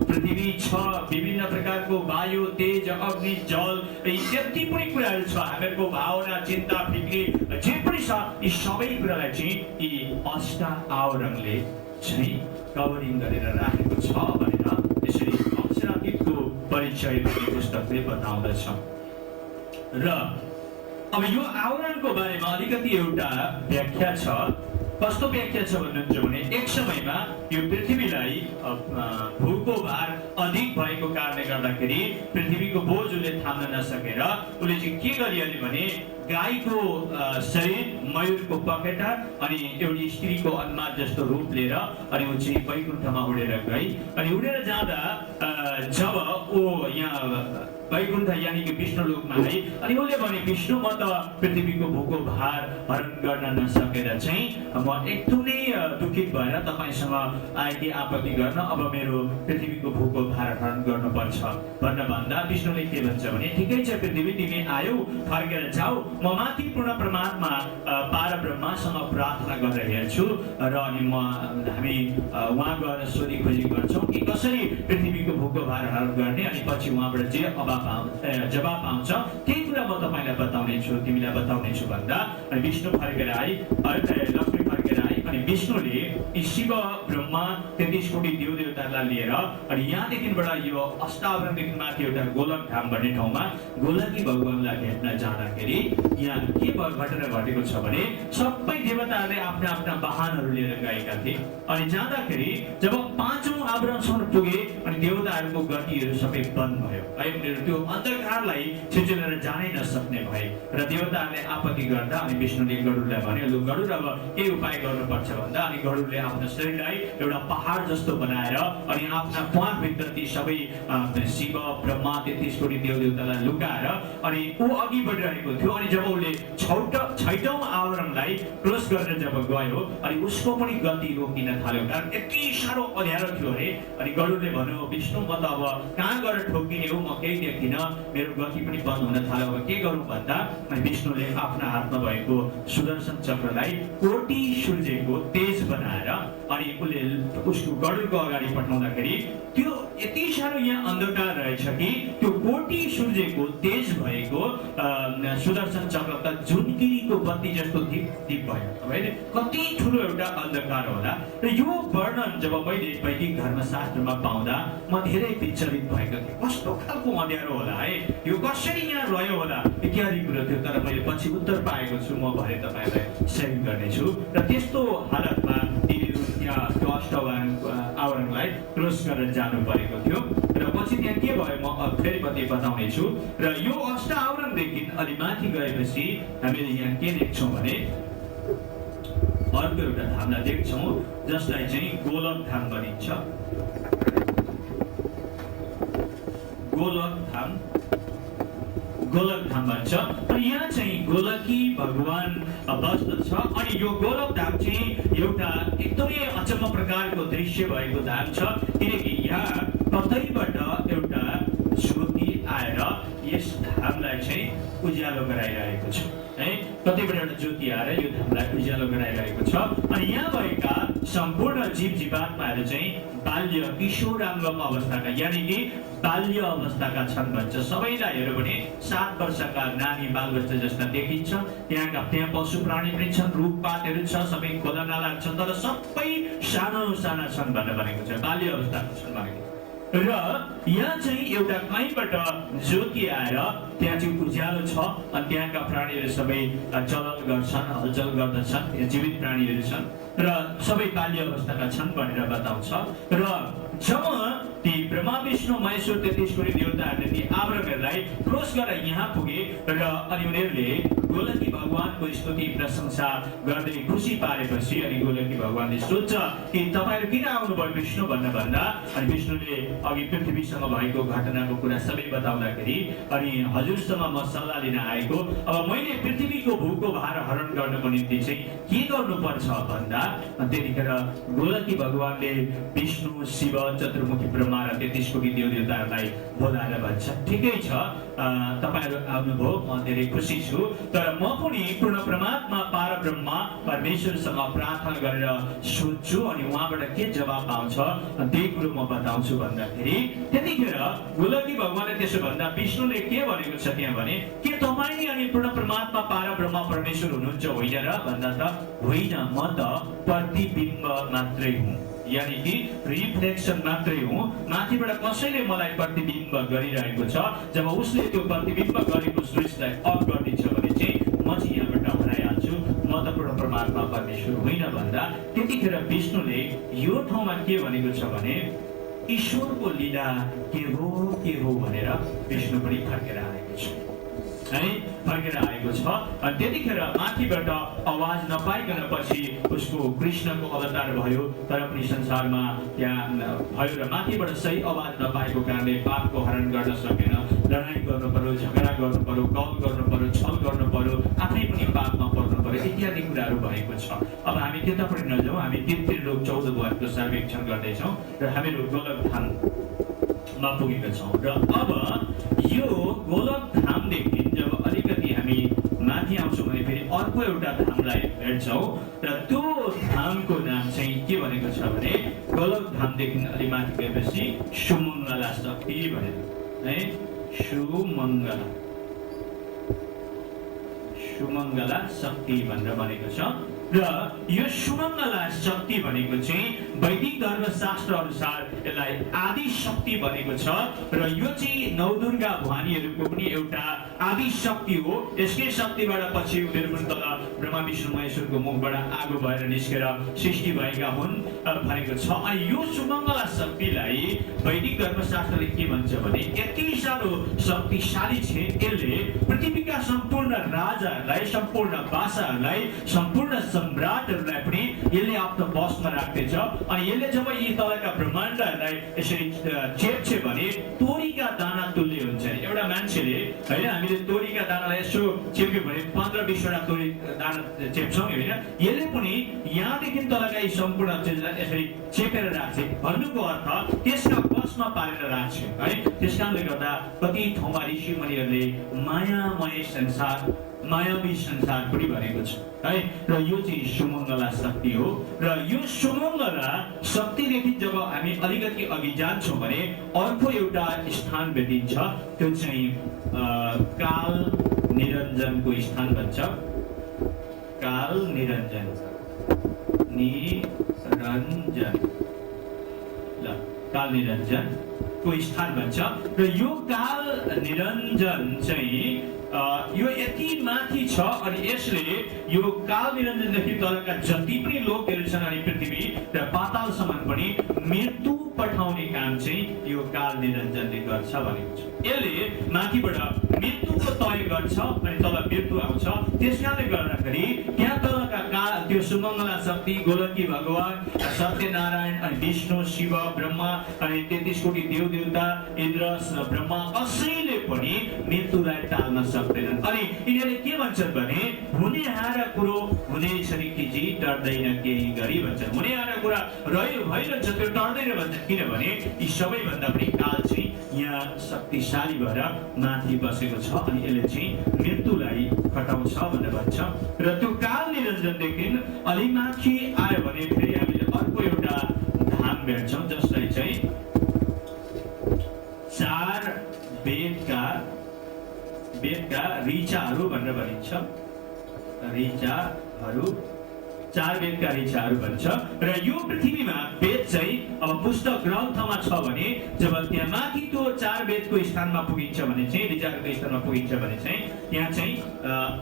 पृथ्वी छ, विभिन्न प्रकारको वायु, तेज, अग्नि, जल, यी जति पनि कुराहरू छ, हामीहरूको भावना, चिन्ता, फिक्री जे पनि छ, यी सबै कुरालाई चाहिँ यी अष्टावरणले चाहिँ कभरिङ गरेर राखेको छ भनेर यसरी अक्षरातीतको परिचय भन्ने पुस्तकले बताउँदछ। र अब यो आवरणको बारेमा अलिकति एउटा व्याख्या छ। कस्तो व्याख्या छ भन्नुहुन्छ भने एक समयमा यो पृथ्वीलाई भूको भार अधिक भएको कारणले गर्दाखेरि पृथ्वीको बोझ उसले थाम्न नसकेर उसले चाहिँ के गरिहाल्यो भने गाईको शरीर, मयूरको पखेटा अनि एउटी स्त्रीको अनुहार जस्तो रूप लिएर अनि ऊ चाहिँ वैकुण्ठमा उडेर गई। अनि उडेर जाँदा जब ऊ यहाँ वैकुण्ठ यानि कि विष्णु लोकमा आई अनि उसले भने विष्णु म त पृथ्वीको भूको भार हरण गर्न नसकेर चाहिँ म एकदमै दुखित भएर तपाईसँग आएकी आपत्ति गर्न अब मेरो पृथ्वीको भूको भार हरण गर्नुपर्छ भन्दा विष्णुले के भन्छ भने ठिकै छ पृथ्वी तिमी आयौ, फर्केर जाऊ, म माथि पूर्ण परमात्मा पारब्रह्मसँग प्रार्थना गरेर हेर्छु र अनि हामी उहाँ गएर सोधी खोजी गर्छौँ कि कसरी पृथ्वीको भूको भार हरण गर्ने, अनि पछि उहाँबाट जे जवाब आउँछ त्यही कुरा म तपाईँलाई बताउने छु, तिमीलाई बताउने छु भन्दा अनि विष्णु फर्केर आई, लक्ष्मी फर्केर आई। अनि विष्णुले शिव ब्रह्मा 33 कोटी देव देवतालाई लिएर अनि यहाँदेखिबाट यो अष्टावरणदेखि माथि एउटा गोलक धाम भन्ने ठाउँमा गोलकी भगवानलाई भेट्न जाँदाखेरि यहाँ के घटना घटेको छ भने सबै देवताहरूले आफ्ना आफ्ना वाहनहरू लिएर गएका थिए। अनि जाँदाखेरि जब 5औं आवरणसम्म पुगे अनि देवताहरूको गतिहरू सबै बन्द भयो है, उनीहरू त्यो अन्धकारलाई छिचेलेर जानै नसक्ने भए र देवताहरूले आपत्ति गर्दा अनि विष्णुले गरुडलाई भन्यो, लु गरुड अब के उपाय गर्नुपर्छ भन्दा अनि गरुडले आफ्नो शरीरलाई एउटा पहाड जस्तो बनाएर अनि आफ्ना प्वाखभित्र ती सबै शिव ब्रह्मा 33 कोटी देव देवतालाई लुकाएर अनि ऊ अघि बढिरहेको थियो। अनि जब उसले 6औं आवरणलाई क्रस गरेर जब गयो अनि उसको पनि गति रोकिन थाल्यो, कारण यति साह्रो अँध्यारो थियो अरे। अनि गरुडले भन्यो, विष्णु म त अब कहाँ गएर ठोकिने हो, म केही देख्दिनँ, मेरो गति पनि बन्द हुन थाल्यो, अब के गरौँ भन्दा अनि विष्णुले आफ्ना हातमा भएको सुदर्शन चक्रलाई कोटी सूर्यको तेज बनाएर अनि उसले उसको गरुडको अगाडि पठाउँदाखेरि त्यो यति साह्रो यहाँ अन्धकार रहेछ कि त्यो कोटी सूर्यको तेज भएको सुदर्शन चक्र त जुनकिरीको बत्ती जस्तो दीप भयो। कति ठुलो एउटा अन्धकार होला। र यो वर्णन जब मैले वैदिक धर्मशास्त्रमा पाउँदा म धेरै विचलित भएको थिएँ, कस्तो खालको अँध्यारो होला है, यो कसरी यहाँ रह्यो होला इत्यादि कुरो थियो। तर मैले पछि उत्तर पाएको छु, म भरे तपाईँलाई सेयर गर्नेछु। र त्यस्तो हालतमा तिनीहरू त्यहाँ त्यो अष्टावरणलाई क्रस गरेर जानु परेको थियो। र पछि त्यहाँ के भयो म फेरि पछि बताउने छु। र यो अष्टावरणदेखि अलि माथि गएपछि हामीले यहाँ के देख्छौँ भने अर्को एउटा धामलाई देख्छौँ जसलाई चाहिँ गोलक धाम भनिन्छ। गोलक धाम भन्छ। अनि यहाँ चाहिँ गोलकी भगवान बस्दछ। अनि यो गोलक धाम चाहिँ एउटा एकदमै अचम्म प्रकारको दृश्य भएको धाम छ, किनकि यहाँ कतैबाट एउटा ज्योति आएर यस धामलाई चाहिँ उज्यालो गराइरहेको छ है। कतिपय एउटा ज्योति आएर यो धामलाई उज्यालो गराइरहेको छ। अनि यहाँ भएका सम्पूर्ण जीव जीवात्माहरू चाहिँ बाल्य किशोराङ्गम अवस्थाका यानि कि बाल्य अवस्थाका छन् भन्छ। सबैलाई हेऱ्यो भने 7 वर्षका नानी बालबच्चा जस्ता देखिन्छ। त्यहाँ पशु प्राणी पनि छन्, रुखपातहरू छ, सबै खोलानालाहरू छन्, तर सबै साना साना छन् भनेर भनेको छ, बाल्य अवस्थाका छन् भनेको। र यहाँ चाहिँ एउटा कहीँबाट ज्योति आएर त्यहाँ चाहिँ उज्यालो छ अनि त्यहाँका प्राणीहरू सबै चलन गर्छन्, हलचल गर्दछन्, जीवित प्राणीहरू छन् र सबै बाल्य अवस्थाका छन् भनेर बताउँछ। र जब ती ब्रह्मा विष्णु महेश्वर 33 कोटी देवताहरूले ती आव्रकहरूलाई क्रोस गरेर यहाँ पुगे र अनि उनीहरूले गोलकी भगवानको स्तुति प्रशंसा गर्दै खुसी पारेपछि अनि गोलकी भगवानले सोध्छ कि तपाईँहरू किन आउनुभयो विष्णु भन्दा अनि विष्णुले अघि पृथ्वीसँग भएको घटनाको कुरा सबै बताउँदाखेरि अनि हजुरसँग म सल्लाह लिन आएको, अब मैले पृथ्वीको भूको भार हरण गर्नको निम्ति चाहिँ के गर्नुपर्छ भन्दा त्यतिखेर गोलकी भगवानले विष्णु शिव चतुर्मुखी ब्रह्मा र 33 कोटी देवताहरूलाई बोलाएर भन्छ ठिकै छ तपाईहरू आउनुभयो, म धेरै खुसी छु, तर म पनि पूर्ण परमात्मा परब्रह्म परमेश्वरसँग प्रार्थना गरेर सोध्छु अनि उहाँबाट के जवाब आउँछ त्यही कुरो म बताउँछु भन्दाखेरि त्यतिखेर गोलकी भगवानले त्यसो भन्दा विष्णुले के भनेको छ त्यहाँ भने के तपाईँ नि अनि पूर्ण परमात्मा परब्रह्म परमेश्वर हुनुहुन्छ होइन र भन्दा त होइन, म त प्रतिबिम्ब मात्रै हुँ, यानी कि रिफ्लेक्सन मात्रै हुँ। माथिबाट कसैले मलाई प्रतिबिम्ब गरिरहेको छ, जब उसले त्यो प्रतिबिम्ब गरेको स्विचलाई अफ गरिदिन्छ भने चाहिँ म चाहिँ यहाँबाट हराइहाल्छु, म त पूर्ण परमात्मा परमेश्वर होइन भन्दा त्यतिखेर विष्णुले यो ठाउँमा के भनेको छ भने ईश्वरको लीला के हो भनेर विष्णु पनि फर्केर आएको छ है, फर्केर आएको छ। अनि त्यतिखेर माथिबाट आवाज नपाइकन पछि उसको कृष्णको अवतार भयो, तर पनि संसारमा त्यहाँ भयो र माथिबाट सही आवाज नपाएको कारणले पापको हरण गर्न सकेन, लडाइँ गर्नु पर्यो, झगडा गर्नु पर्यो, कल गर्नु पर्यो, छल गर्नु पर्यो, आफै पनि पापमा पर्नु पर्यो, इत्यादि कुराहरू भएको छ। अब हामी त्यता पनि नजाउँ, हामी त्रिलोक 14 भुवनको सर्वेक्षण गर्दैछौँ र हामीहरू गोलकधाममा पुगेका छौँ। र अब यो गोलकधामदेखि जब अलिकति हामी माथि आउँछौँ भने फेरि अर्को एउटा धामलाई हेर्छौँ र त्यो धामको नाम चाहिँ के भनेको छ भने गोलकधामदेखि अलि माथि गएपछि सुमङ्गला शक्ति भनेर है, सुमङ्गला शक्ति भनेर भनेको छ। र यो सुमङ्गला शक्ति भनेको चाहिँ वैदिक धर्मशास्त्र अनुसार यसलाई आदि शक्ति भनेको छ र यो चाहिँ नवदुर्गा भवानीहरूको पनि एउटा आदि शक्ति हो। यसकै शक्तिबाट पछि उनीहरू पनि तल ब्रह्मा विष्णु महेश्वरको मुखबाट आगो भएर निस्केर सृष्टि भएका हुन् भनेको छ। अनि यो सुमङ्गला शक्तिलाई वैदिक धर्मशास्त्रले के भन्छ भने यति साह्रो शक्तिशाली छ, यसले पृथ्वीका सम्पूर्ण राजाहरूलाई, सम्पूर्ण भाषाहरूलाई, सम्पूर्ण सम्राटहरूलाई पनि यसले आफ्नो बसमा राख्दैछ। अनि यसले जब यी तलका ब्रह्माण्डहरूलाई यसरी चेप्छ भने तोरीका दाना तुल्य हुन्छ। एउटा मान्छेले होइन, हामीले तोरीका दानालाई यसो चेप्यो भने 15-20 वटा तोरी दाना चेप्छौँ होइन, यसले पनि यहाँदेखि तलका यी सम्पूर्ण चिजलाई यसरी चेपेर राख्छ। भन्नुको अर्थ त्यसका बसमा पारेर राख्छ है। त्यस कारणले गर्दा कति ठाउँमा ऋषि मुनिहरूले मायामय संसार, मायावी संसार पनि भनेको छ है। र यो चाहिँ सुमङ्गला शक्ति हो। र यो सुमङ्गला शक्तिदेखि जब हामी अलिकति अघि जान्छौँ भने अर्को एउटा स्थान भेटिन्छ, त्यो चाहिँ काल निरञ्जनको स्थान भन्छ। काल निरञ्जन ल काल निरञ्जनको स्थान भन्छ। र यो काल निरञ्जन चाहिँ यो यति माथि छ अनि यसले यो काल निरञ्जनदेखि तलका जति पनि लोकहरू छन् अनि पृथ्वी र पातालसम्म पनि मृत्यु पठाउने काम चाहिँ यो काल निरञ्जनले गर्छ भनेको छ। यसले माथिबाट मृत्युको तय गर्छ अनि तल मृत्यु आउँछ। त्यसकारणले गर्दाखेरि त्यहाँ तलका त्यो सुमङ्गला शक्ति, गोलकी भगवान, सत्यनारायण अनि विष्णु, शिव, ब्रह्मा अनि 33 कोटी देवदेवता, इन्द्र, ब्रह्मा कसैले पनि मृत्युलाई टाल्न सक्दैनन्। अनि यिनीहरूले के भन्छन् भने हुने हारा कुरो हुनेछ नि किजी, डर्दैन केही गरी भन्छन्। हुने हारा कुरा रह्यो भइरहन्छ, त्यो डर्दैन भन्छन्। किनभने यी सबैभन्दा पनि काल चाहिँ यहाँ शक्तिशाली भएर माथि बसेको छ अनि यसले चाहिँ मृत्युलाई हटाउँछ भनेर भन्छ। र त्यो काल निरञ्जनदेखि अलि माथि आयो भने फेरि हामीले अर्को एउटा धाम भेट्छौँ जसलाई चाहिँ चार वेदका ऋचाहरू भनेर भनिन्छ। ऋचाहरू, चार वेदका ऋचाहरू भन्छ। र यो पृथ्वीमा वेद चाहिँ अब पुस्तक ग्रन्थमा छ भने जब त्यहाँ माथि त्यो चार वेदको स्थानमा पुगिन्छ भने चाहिँ, ऋचाहरूको स्थानमा पुगिन्छ भने चाहिँ यहाँ चाहिँ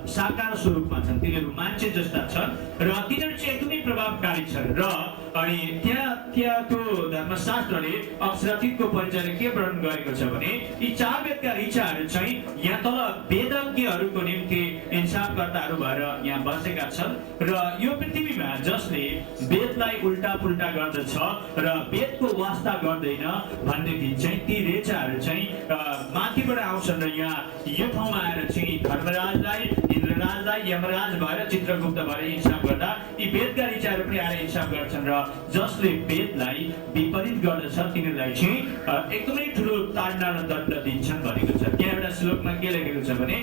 साकार स्वरूपमा छन्। तिनीहरू मान्छे जस्ता छन् र तिनीहरू चाहिँ एकदमै प्रभावकारी छन्। र अनि त्यहाँ त्यो धर्मशास्त्रले अक्षरातीतको परिचयले के वर्णन गरेको छ भने यी चार वेदका ऋचाहरू चाहिँ यहाँ तल वेदज्ञहरूको निम्ति इन्साफकर्ताहरू भएर यहाँ बसेका छन्। र यो पृथ्वीमा जसले वेदलाई उल्टा पुल्टा गर्दछ र वेदको वास्ता गर्दैन भनेदेखि चाहिँ ती ऋचाहरू चाहिँ माथिबाट आउँछन् र यहाँ यो ठाउँमा आएर चाहिँ धर्मराजलाई, इन्द्रराजलाई, यमराज भएर, चित्रगुप्त भएर इन्साफ गर्दा यी वेदका ऋचाहरू पनि आएर इन्साफ गर्छन्। र जसले वेदलाई विपरीत गर्दछ तिनीहरूलाई चाहिँ एकदमै ठुलो ताडना र दण्ड दिन्छन् भनेको छ। त्यहाँ एउटा श्लोकमा के लेखेको छ भने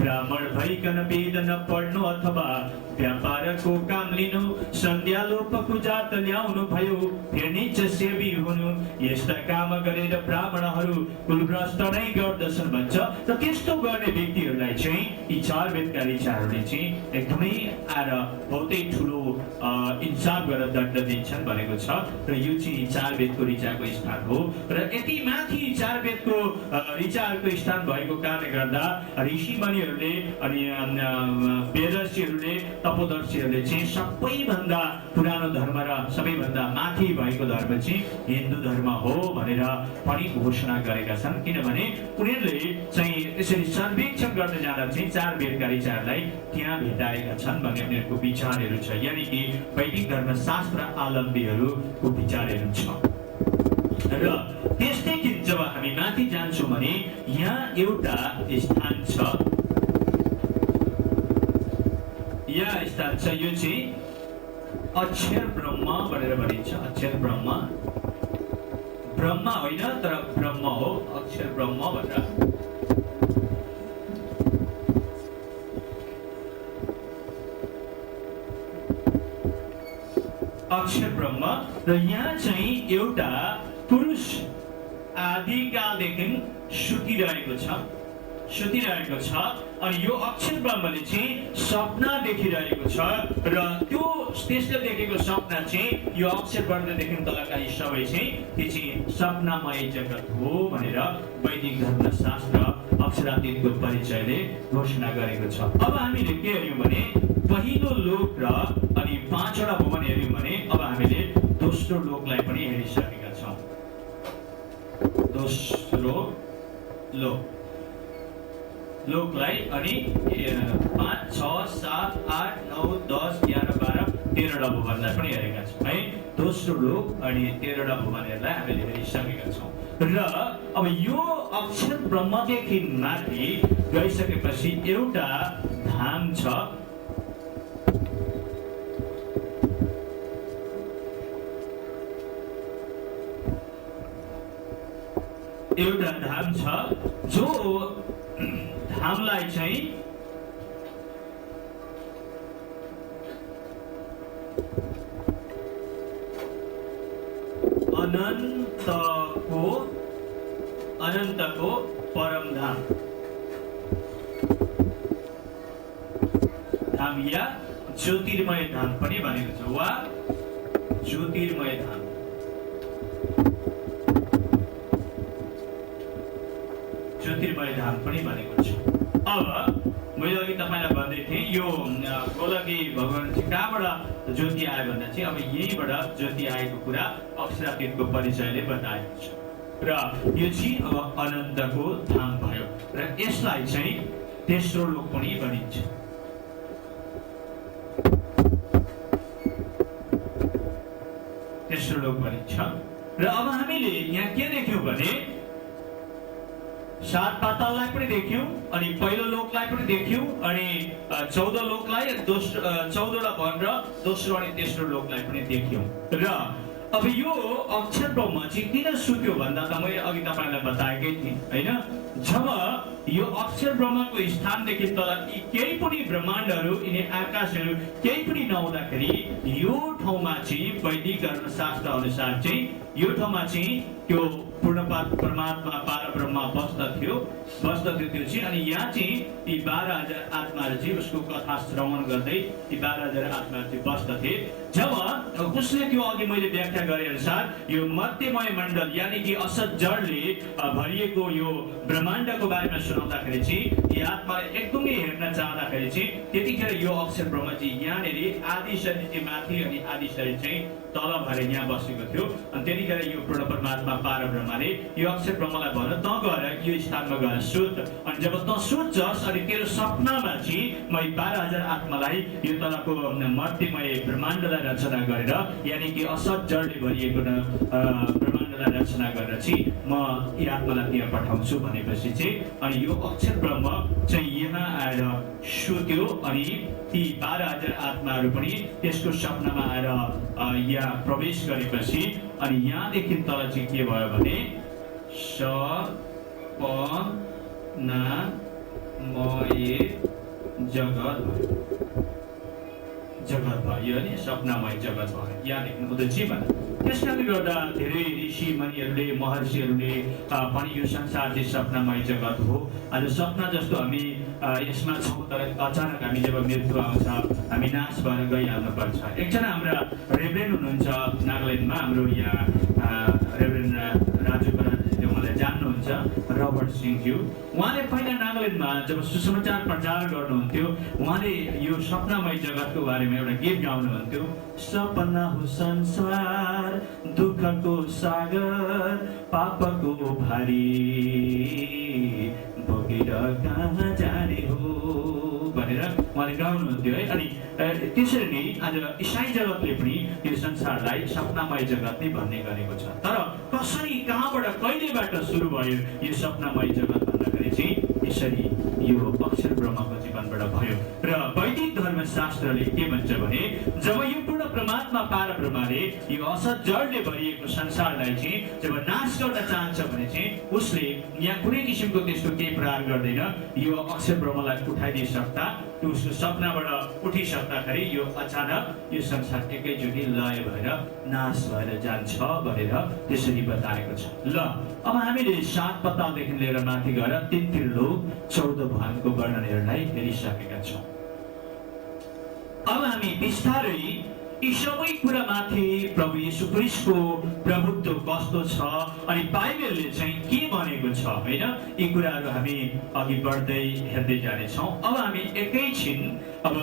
ब्राह्मण भइकन वेद नपढ्नु अथवा व्यापारको काम लिनु, सन्ध्यालोपको जात ल्याउनु भयो, फेरि नीच सेवी हुनु, यस्ता काम गरेर ब्राह्मणहरू कुलभ्रष्ट नै गर्दछन् भन्छ। र त्यस्तो गर्ने व्यक्तिहरूलाई चाहिँ यी चार वेदका ऋचाहरूले चाहिँ एकदमै आएर बहुतै ठुलो इन्साफ गरेर दण्ड दिन्छन् भनेको छ। र यो चाहिँ चार वेदको ऋचाको स्थान हो। र यति माथि चार वेदको ऋचाहरूको स्थान भएको कारणले गर्दा ऋषिमुनिहरूले अनि वेदर्षिहरूले, तपोदर्शीहरूले चाहिँ सबैभन्दा पुरानो धर्म र सबैभन्दा माथि भएको धर्म चाहिँ हिन्दू धर्म हो भनेर पनि घोषणा गरेका छन्। किनभने उनीहरूले चाहिँ यसरी सर्वेक्षण गर्न जाँदा चाहिँ चार वेदका ऋचाहरूलाई त्यहाँ भेटाएका छन् भन्ने उनीहरूको विचारहरू छ। यानि कि वैदिक धर्मशास्त्र आलम्बीहरूको विचारहरू छ। र त्यसदेखि जब हामी माथि जान्छौँ भने यहाँ एउटा स्थान छ, यहाँ स्थान छ, यो चाहिँ अक्षर ब्रह्म भनेर भनिन्छ। अक्षर ब्रह्म, ब्रह्म होइन तर ब्रह्म हो, अक्षर ब्रह्म भनेर। अक्षर ब्रह्म। र यहाँ चाहिँ एउटा पुरुष आदिकालदेखि सुतिरहेको छ अनि यो अक्षर ब्रह्मले चाहिँ सपना देखिरहेको छ। र त्यो त्यसले देखेको सपना चाहिँ यो अक्षर ब्रह्मदेखि तलका यी सबै चाहिँ त्यो चाहिँ सपनामय जगत हो भनेर वैदिक धर्मशास्त्र अक्षरातीतको परिचयले घोषणा गरेको छ। अब हामीले के हेर्यौँ भने पहिलो लोक र अनि 5वटा भुवन हेर्यौँ भने अब हामीले दोस्रो लोकलाई पनि हेरिसकेका छौँ। दोस्रो लोकलाई अनि 5, 6, 7, 8, 9, 10, 11, 12, 13वटा भुवनलाई पनि हेरेका छौँ है। दोस्रो लोक अनि 13वटा भुवनहरूलाई हामीले हेरिसकेका छौँ। र अब यो अक्षर ब्रह्मदेखि माथि गइसकेपछि एउटा धाम छ, जो धामलाई चाहिँ अनन्तको परम धाम या ज्योतिर्मय धाम पनि भनेको छ, वा ज्योतिर्मय धाम। ज्योतिर्मय धाम पनि भनेको छ। अब मैले अघि तपाईँलाई भन्दै थिएँ यो गोलकी भगवान चाहिँ कहाँबाट ज्योति आयो भन्दा चाहिँ अब यहीँबाट ज्योति आएको कुरा अक्षरातीतको परिचयले बताएको छ। र यो चाहिँ अब अनन्तको धाम भयो र यसलाई चाहिँ तेस्रो लोक पनि भनिन्छ। तेस्रो लोक भनिन्छ। र अब हामीले यहाँ के देख्यौँ भने 7 पाताललाई पनि देख्यौँ अनि पहिलो लोकलाई पनि देख्यौँ अनि 14 लोकलाई 14वटा वन र दोस्रो अनि तेस्रो लोकलाई पनि देख्यौँ। र अब यो अक्षर ब्रह्म चाहिँ किन सुत्यो भन्दा त मैले अघि तपाईँलाई बताएकै थिएँ होइन। जब यो अक्षर ब्रह्मको स्थानदेखि तल केही पनि ब्रह्माण्डहरू यिनी आकाशहरू केही पनि नहुँदाखेरि यो ठाउँमा चाहिँ वैदिक धर्मशास्त्र अनुसार चाहिँ यो ठाउँमा चाहिँ त्यो पूर्णपात परमात्मा परब्रह्म बस्दथ्यो त्यो चाहिँ। अनि यहाँ चाहिँ यी 12,000 आत्माहरू चाहिँ उसको कथा श्रवण गर्दै यी 12,000 आत्माहरू चाहिँ बस्दथे। जब उसले त्यो अघि मैले व्याख्या गरे अनुसार यो मध्यमय मण्डल यानि कि असत जडले भरिएको यो ब्रह्माण्डको बारेमा सुनाउँदाखेरि चाहिँ यी आत्माले एकदमै हेर्न चाहँदाखेरि चाहिँ त्यतिखेर यो अक्षर ब्रह्म चाहिँ यहाँनिर आदि शरीर चाहिँ माथि अनि आदि शरीर चाहिँ तल भएर यहाँ बसेको थियो। अनि त्यतिखेर यो पूर्ण परमात्मा परब्रह्मले यो अक्षर ब्रह्मलाई भन्यो त गएर यो स्थानमा गएर सुत। अनि जब त सुत्छस् अनि तेरो सपनामा चाहिँ म 12,000 आत्मालाई यो तलको मध्यमय ब्रह्माण्डलाई रचना गरेर यानि कि असत जडले भरिएको ब्रह्माण्डलाई रचना गरेर चाहिँ म यी आत्मालाई त्यहाँ पठाउँछु भनेपछि चाहिँ अनि यो अक्षर ब्रह्म चाहिँ यहाँ आएर सुत्यो। अनि ती 12,000 आत्माहरू पनि त्यसको सपनामा आएर यहाँ प्रवेश गरेपछि अनि यहाँदेखि तल चाहिँ के भयो भने सपनामय जगत भयो अनि सपनामय जगत भयो यहाँ देख्नु हुँदो जीवन। त्यस कारणले गर्दा धेरै ऋषि मुनिहरूले महर्षिहरूले पनि यो संसार चाहिँ सपनामय जगत हो। आज सपना जस्तो हामी यसमा छौँ तर अचानक हामी जब मृत्यु आउँछ हामी नाश भएर गइहाल्नु पर्छ। एकजना हाम्रा रेभरेन्ड हुनुहुन्छ नागाल्यान्डमा हाम्रो यहाँ रेभरेन्ड राजु बराज्यू उहाँलाई जान्नुहुन्छ रबर्ट सिंहज्यू। उहाँले पहिला नागाल्यान्डमा जब सुसमाचार प्रचार गर्नुहुन्थ्यो उहाँले यो सपनामय जगतको बारेमा एउटा गीत गाउनुहुन्थ्यो। सपना हो संसार दुःखको सागर पापको भारी बोकेर कहाँ जाने हो भनेर उहाँले गाउनुहुन्थ्यो है। अनि त्यसरी नै आज इसाई जगतले पनि यो संसारलाई सपनामय जगत नै भन्ने गरेको छ। तर कसरी कहाँबाट कहिलेबाट सुरु भयो यो सपनामय जगत भन्दाखेरि चाहिँ यसरी यो अक्षर ब्रह्मको जीवनबाट भयो। र वैदिक धर्मशास्त्रले के भन्छ भने जब यो पूर्ण परमात्मा परब्रह्मले यो असत जडले भरिएको संसारलाई चाहिँ जब नाश गर्न चाहन्छ भने चाहिँ उसले यहाँ कुनै किसिमको त्यस्तो केही प्रहार गर्दैन। यो अक्षर ब्रह्मलाई उठाइदिइ सक्दा त्यो उसको सपनाबाट उठिसक्दाखेरि यो अचानक यो संसार एकैचोटि लय भएर नाश भएर जान्छ भनेर त्यसरी बताएको छ। ल अब हामीले 7 पातालदेखि लिएर माथि गएर 3 लोक 14 भवनको वर्णनहरूलाई हेरिसकेका छौँ। अब हामी बिस्तारै यी सबै कुरामाथि प्रभु येशू ख्रीष्टको प्रभुत्व कस्तो छ अनि बाइबलले चाहिँ के भनेको छ होइन यी कुराहरू हामी अघि बढ्दै हेर्दै जानेछौँ। अब हामी एकैछिन अब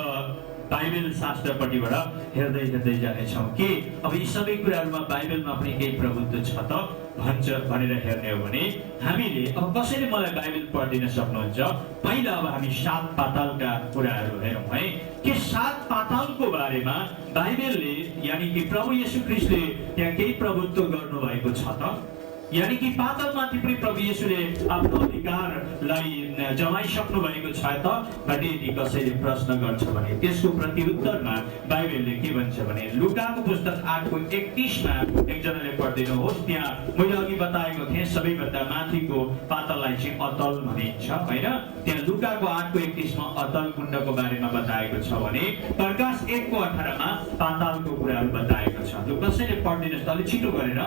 बाइबल शास्त्रपट्टिबाट हेर्दै जानेछौँ कि अब यी सबै कुराहरूमा बाइबलमा पनि केही प्रभुत्व छ त भन्छ भनेर हेर्ने हो भने हामीले अब कसैले मलाई बाइबल पढिदिन सक्नुहुन्छ। पहिला अब हामी 7 पातालका कुराहरू हेरौँ है कि 7 पातालको बारेमा बाइबलले यानि कि प्रभु येशू ख्रीष्टले त्यहाँ केही प्रभुत्व गर्नुभएको छ त यानि कि पातालमाथि पनि प्रभु येशूले आफ्नो अधिकारलाई जमाइसक्नु भएको छ त भन्ने यदि कसैले प्रश्न गर्छ भने त्यसको प्रतिउत्तरमा बाइबलले के भन्छ भने लुकाको पुस्तक 8:31मा एकजनाले पढिदिनुहोस्। त्यहाँ मैले अघि बताएको थिएँ सबैभन्दा माथिको पाताललाई चाहिँ अतल भनिन्छ होइन। त्यहाँ लुकाको 8:31मा अतल कुण्डको बारेमा बताएको छ भने प्रकाश 1:18मा पातालको कुराहरू बताएको छ। लु कसैले पढिदिनुहोस् त अलिक छिटो गरेर।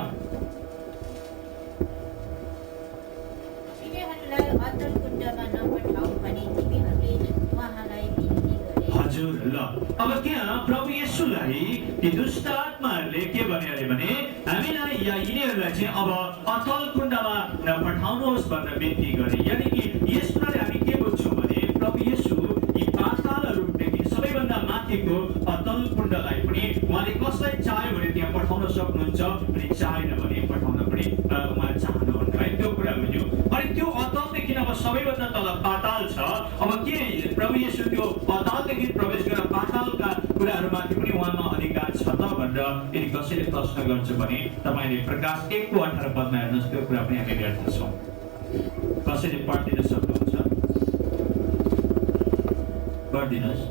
अतल कुण्डमा नपठाऊ भने तिमीहरूले उहाँलाई बिन्ती गरे। हजुर ल अब त्यहाँ प्रभु येशूलाई ती दुष्ट आत्माहरूले के भने अरे भने हामीलाई या यिनीहरूलाई चाहिँ अब अतल कुण्डमा नपठाउनुहोस् भनेर बिन्ती गरे। यानि कि यसबाट हामी के बुझ्छौँ भने प्रभु येशू यी पातालहरूदेखि सबैभन्दा माथिको अतल कुण्डलाई पनि उहाँले कसलाई चाह्यो भने त्यहाँ पठाउन सक्नुहुन्छ अनि चाहेन भने पठाउन पनि उहाँ चाहनुहुन्न है त्यो कुरा बुझ्यो अनि त्यो अतलदेखि अब सबैभन्दा तल पाताल छ अब के प्रभु येशू त्यो पातालदेखि प्रवेश गरेर पातालका कुराहरूमाथि पनि उहाँमा अधिकार छ त भनेर यदि कसैले प्रश्न गर्छ भने तपाईले प्रकाश 1:18 पदमा हेर्नुहोस् त्यो कुरा पनि हामी हेर्दछौँ कसैले पढ्दिन सक्नुहुन्छ पढ्दिनुहोस्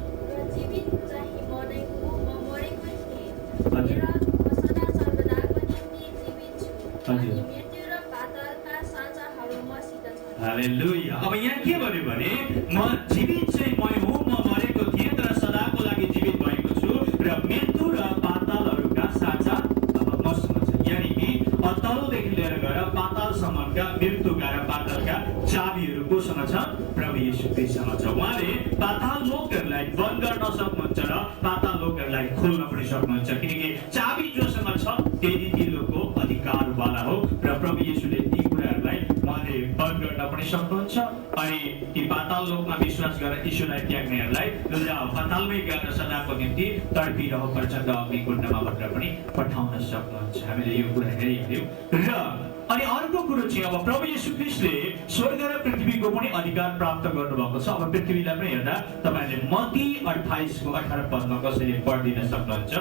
जीवित चाहिँ मरेको म मरेको थिएँ हजुर। र म सदा सर्वदाको निम्ति जीवित छु हजुर। अनि मृत्यु र पातालका साँचाहरू मसित छन् हालेलुया अब यहाँ के भन्यो भने म जीवित चाहिँ मै हुँ म मरेको थिएँ तर सदाको लागि जीवित भएको छु र मृत्यु र पातालहरूका साँचा अब मसँग छ यानि कि अतलदेखि लिएर गएर पातालसम्मका मृत्युका र पातालका चाबीहरू कोसँग छ प्रभु येशू ख्रीष्टसँग छ उहाँले पाताल लोकहरूलाई बन्द गर्न सक्नुहुन्छ र पाताल लोकहरूलाई खोल्न पनि सक्नुहुन्छ किनकि चाबी जोसँग छ त्यही ती लोकको अधिकारवाला हो र प्रभु येशूले ती कुराहरूलाई उहाँले बन्द गर्न पनि सक्नुहुन्छ अनि ती पाताल लोकमा विश्वास गरेर यीशुलाई त्याग्नेहरूलाई पातालमै गएर सदाको निम्ति तडपिरह प्रचण्ड अग्निकुण्डमा भनेर पनि पठाउन सक्नुहुन्छ हामीले यो कुरा हेरिहाल्यौँ र अनि अर्को कुरो चाहिँ अब प्रभु येशू ख्रीष्टले स्वर्ग र पृथ्वीको पनि अधिकार प्राप्त गर्नुभएको छ अब पृथ्वीलाई पनि हेर्दा तपाईँले मत्ती 28:18 पदमा कसैले पढिदिन सक्नुहुन्छ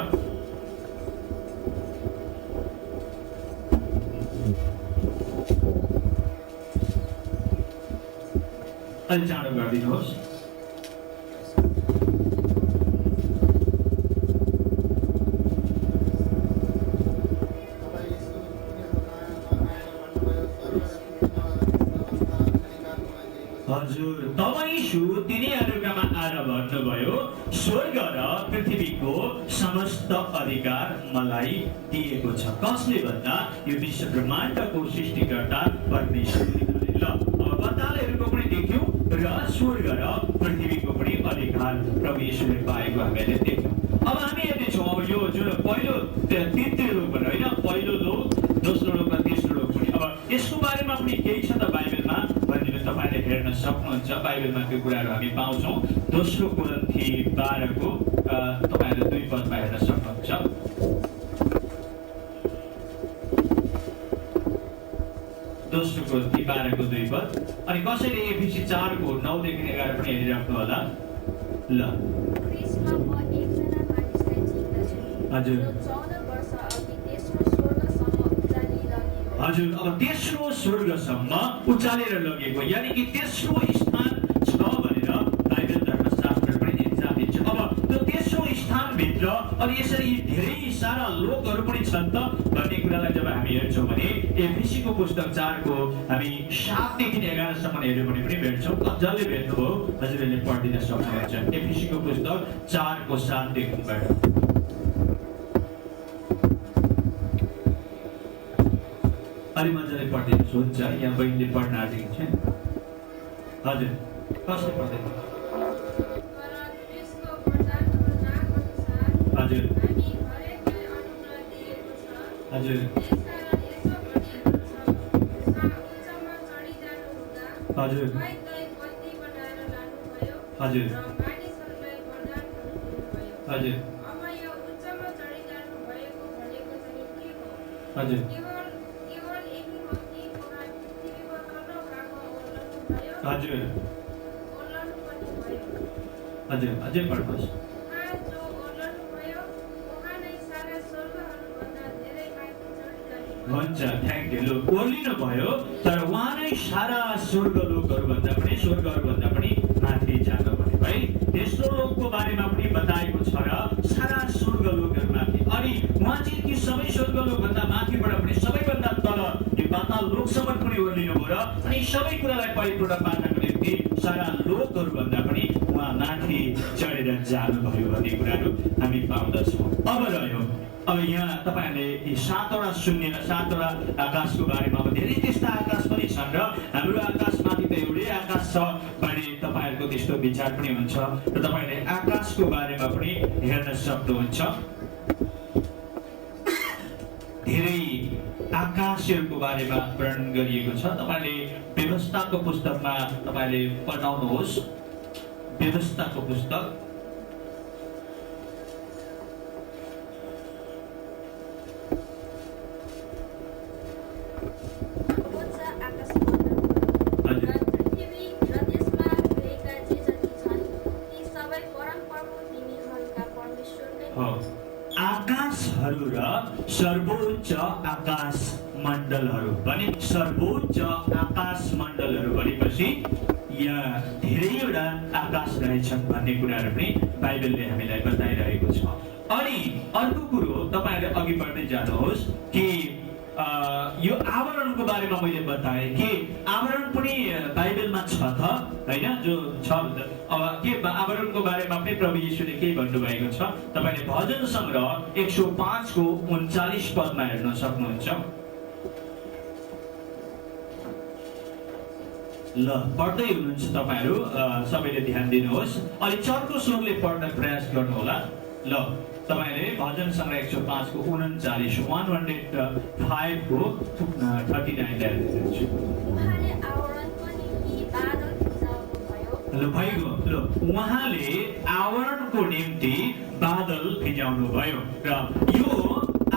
अलि चाँडो गरिदिनुहोस् हजुर तब यीशु तिनीहरूकामा आएर भन्नुभयो स्वर्ग र पृथ्वीको समस्त अधिकार मलाई दिएको छ कसले भन्दा यो विश्व ब्रह्माण्डको सृष्टिकर्ता परमेश्वरले ल अब पातालहरूको पनि देख्यौँ र स्वर्ग र पृथ्वीको पनि अधिकार प्रभु येशूले पाएको हामीले देख्यौँ अब हामी हेर्नेछौँ अब यो जुन पहिलो तृतीय लोक भनेर होइन पहिलो लोक दोस्रो लोक र तेस्रो लोक पनि अब यसको बारेमा पनि केही छ त बाइबलमा भनेर तपाईँले हेर्न सक्नुहुन्छ बाइबलमा त्यो कुराहरू हामी पाउँछौँ दोस्रो कोरिन्थी 12 तपाईँहरूले 2 पदमा हेर्न सक्नुहुन्छ दोस्रो कोरिन्थी 12 2 पद अनि कसैले एफिसी 4:9 देखि 11 पनि हेरिराख्नु होला ल ख्रीष्टमा म एकजना मानिसलाई चिन्दछु हजुर। जो 14 वर्ष अघि तेस्रो स्वर्गसम्म उचाली लगियो हजुर अब तेस्रो स्वर्गसम्म उचालेर लगेको यानि कि तेस्रो स्थान छ भनेर बाइबल धर्मशास्त्र पनि इन्जाम दिन्छ अब त्यो तेस्रो स्थानभित्र अनि यसरी धेरै सारा लोकहरू पनि छन् त भन्ने कुरालाई जब हामी हेर्छौँ भने एफिसीको पुस्तक 4 हामी 7 देखि 11 सम्म हेर्यो भने पनि भेट्छौँ जसले भेट्नुभयो हजुरहरूले पढिदिन सक्नुहुन्छ एफिसीको पुस्तक 4:7 देखिबाट अलि मजाले पढिदिनुहोस् हुन्छ यहाँ बहिनीले पढ्न आँटेको छ हजुर कसले पढ्दैन तर त्यसको वरदानको नामअनुसार हजुर हामी हरेकलाई अनुग्रह दिएको छ हजुर त्यसकारण यसो भनिएको छ उच्चमा चढी जानुहुँदा हजुर कैदलाई बन्दी बनाएर लानुभयो हजुर र मानिसहरूलाई वरदानहरू दिनुभयो हजुर अब यो उच्चमा चढी जानु भएको भनेको चाहिँ के हो हजुर केवल यही हो कि उहाँ पृथ्वीको तल्लो भागमा ओर्लनुभयो हजुर ओर्लनु पनि भयो हजुर अझै पढ्नुहोस् उहाँ जो ओर्लनुभयो उहाँ नै सारा स्वर्गहरूभन्दा धेरै माथि चढी जानुभयो हुन्छ थ्याङ्क यू लु ओर्लिनु भयो तर उहाँ नै सारा स्वर्गलोकहरूभन्दा पनि माथि जानु भयो है तेस्रो लोकको बारेमा पनि बताएको छ र सारा स्वर्गलोकहरूमाथि अनि उहाँ चाहिँ ती सबै स्वर्गलोकभन्दा माथिबाट पनि सबैभन्दा तल यो पाताल लोकसम्म पनि ओर्लिनु भयो र अनि सबै कुरालाई परिपूर्ण पार्नको निम्ति सारा लोकहरूभन्दा पनि उहाँ माथि चढेर जानुभयो भन्ने कुराहरू हामी पाउँदछौँ अब रह्यो अब यहाँ तपाईँहरूले यी 7वटा शून्य र 7वटा आकाशको बारेमा अब धेरै त्यस्ता आकाश पनि छन् र हाम्रो आकाशमाथि त एउटै आकाश छ भने तपाईँहरूको त्यस्तो विचार पनि हुन्छ र तपाईँले आकाशको बारेमा पनि हेर्न सक्नुहुन्छ धेरै आकाशहरूको बारेमा वर्णन गरिएको छ तपाईँले व्यवस्थाको पुस्तकमा तपाईँले पढाउनुहोस् व्यवस्थाको पुस्तक हो आकाशहरू र सर्वोच्च आकाश मण्डलहरू भने सर्वोच्च आकाश मण्डलहरू भनेपछि यहाँ धेरैवटा आकाश रहेछन् भन्ने कुराहरू पनि बाइबलले हामीलाई बताइरहेको छ। अनि अर्को कुरो तपाईँहरूले अघि बढ्दै जानुहोस् कि यो आवरणको बारेमा मैले बताएँ कि आवरण पनि बाइबलमा छ त होइन, जो छ के आवरणको बारेमा पनि प्रभु यीशुले केही भन्नुभएको छ। तपाईँले भजन सङ्ग्रह 105 को 39 पदमा हेर्न सक्नुहुन्छ। ल पढ्दै हुनुहुन्छ तपाईँहरू, सबैले ध्यान दिनुहोस्। अलि चर्को स्वरले पढ्न प्रयास गर्नुहोला। ल तपाईँले भजन सङ्ग्रह 105 को 39 105 को 39 हेर्नुहुन्छ। उहाँले आवरणको निम्ति बादल भिजाउनुभयो। ल भइगयो। ल उहाँले आवरणको निम्ति बादल भिजाउनु भयो र यो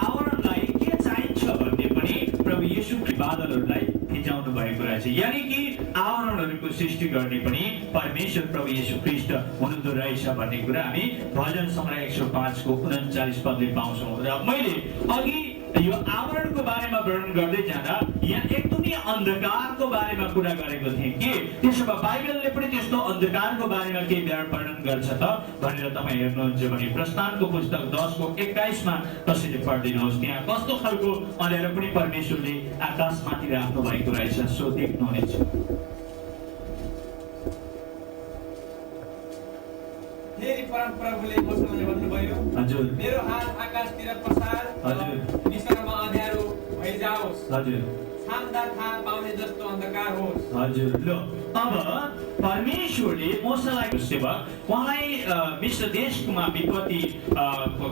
आवरणलाई के चाहिन्छ भन्ने पनि प्रभु यीशुले बादलहरूलाई भिजाउनु भएको रहेछ। यानि कि आवरणहरूको सृष्टि गर्ने पनि परमेश्वर प्रभु यीशु ख्रीष्ट हुनुहुँदो रहेछ भन्ने कुरा हामी भजन सङ्ग्रह 105 को 39 पदले पाउँछौँ। र मैले अघि यो आवरणको बारेमा वर्णन गर्दै जाँदा यहाँ एकदमै अन्धकारको बारेमा कुरा गरेको थिएँ कि त्यसो भए बाइबलले पनि त्यस्तो अन्धकारको बारेमा के वर्णन गर्छ त भनेर तपाईँ हेर्नुहुन्छ भने प्रस्थानको पुस्तक 10 को 21 मा कसैले पढिदिनुहोस्। त्यहाँ कस्तो खालको अँध्यारो पनि परमेश्वरले आकाशमाथि राख्नु भएको रहेछ, सो देख्नुहुनेछ। फेरि परमप्रभुले मोसेलाई भन्नुभयो, हजुर मेरो हात आकाशतिर पसार, हजुर निसर्गमा अँध्यारो भइजाओस्, हजुर छाम्दा थाहा पाउने जस्तो अन्धकार होस्। हजुर। ल अब परमेश्वरले मोसेलाई सेवक उहाँलाई मिश्र देशमा विपत्ति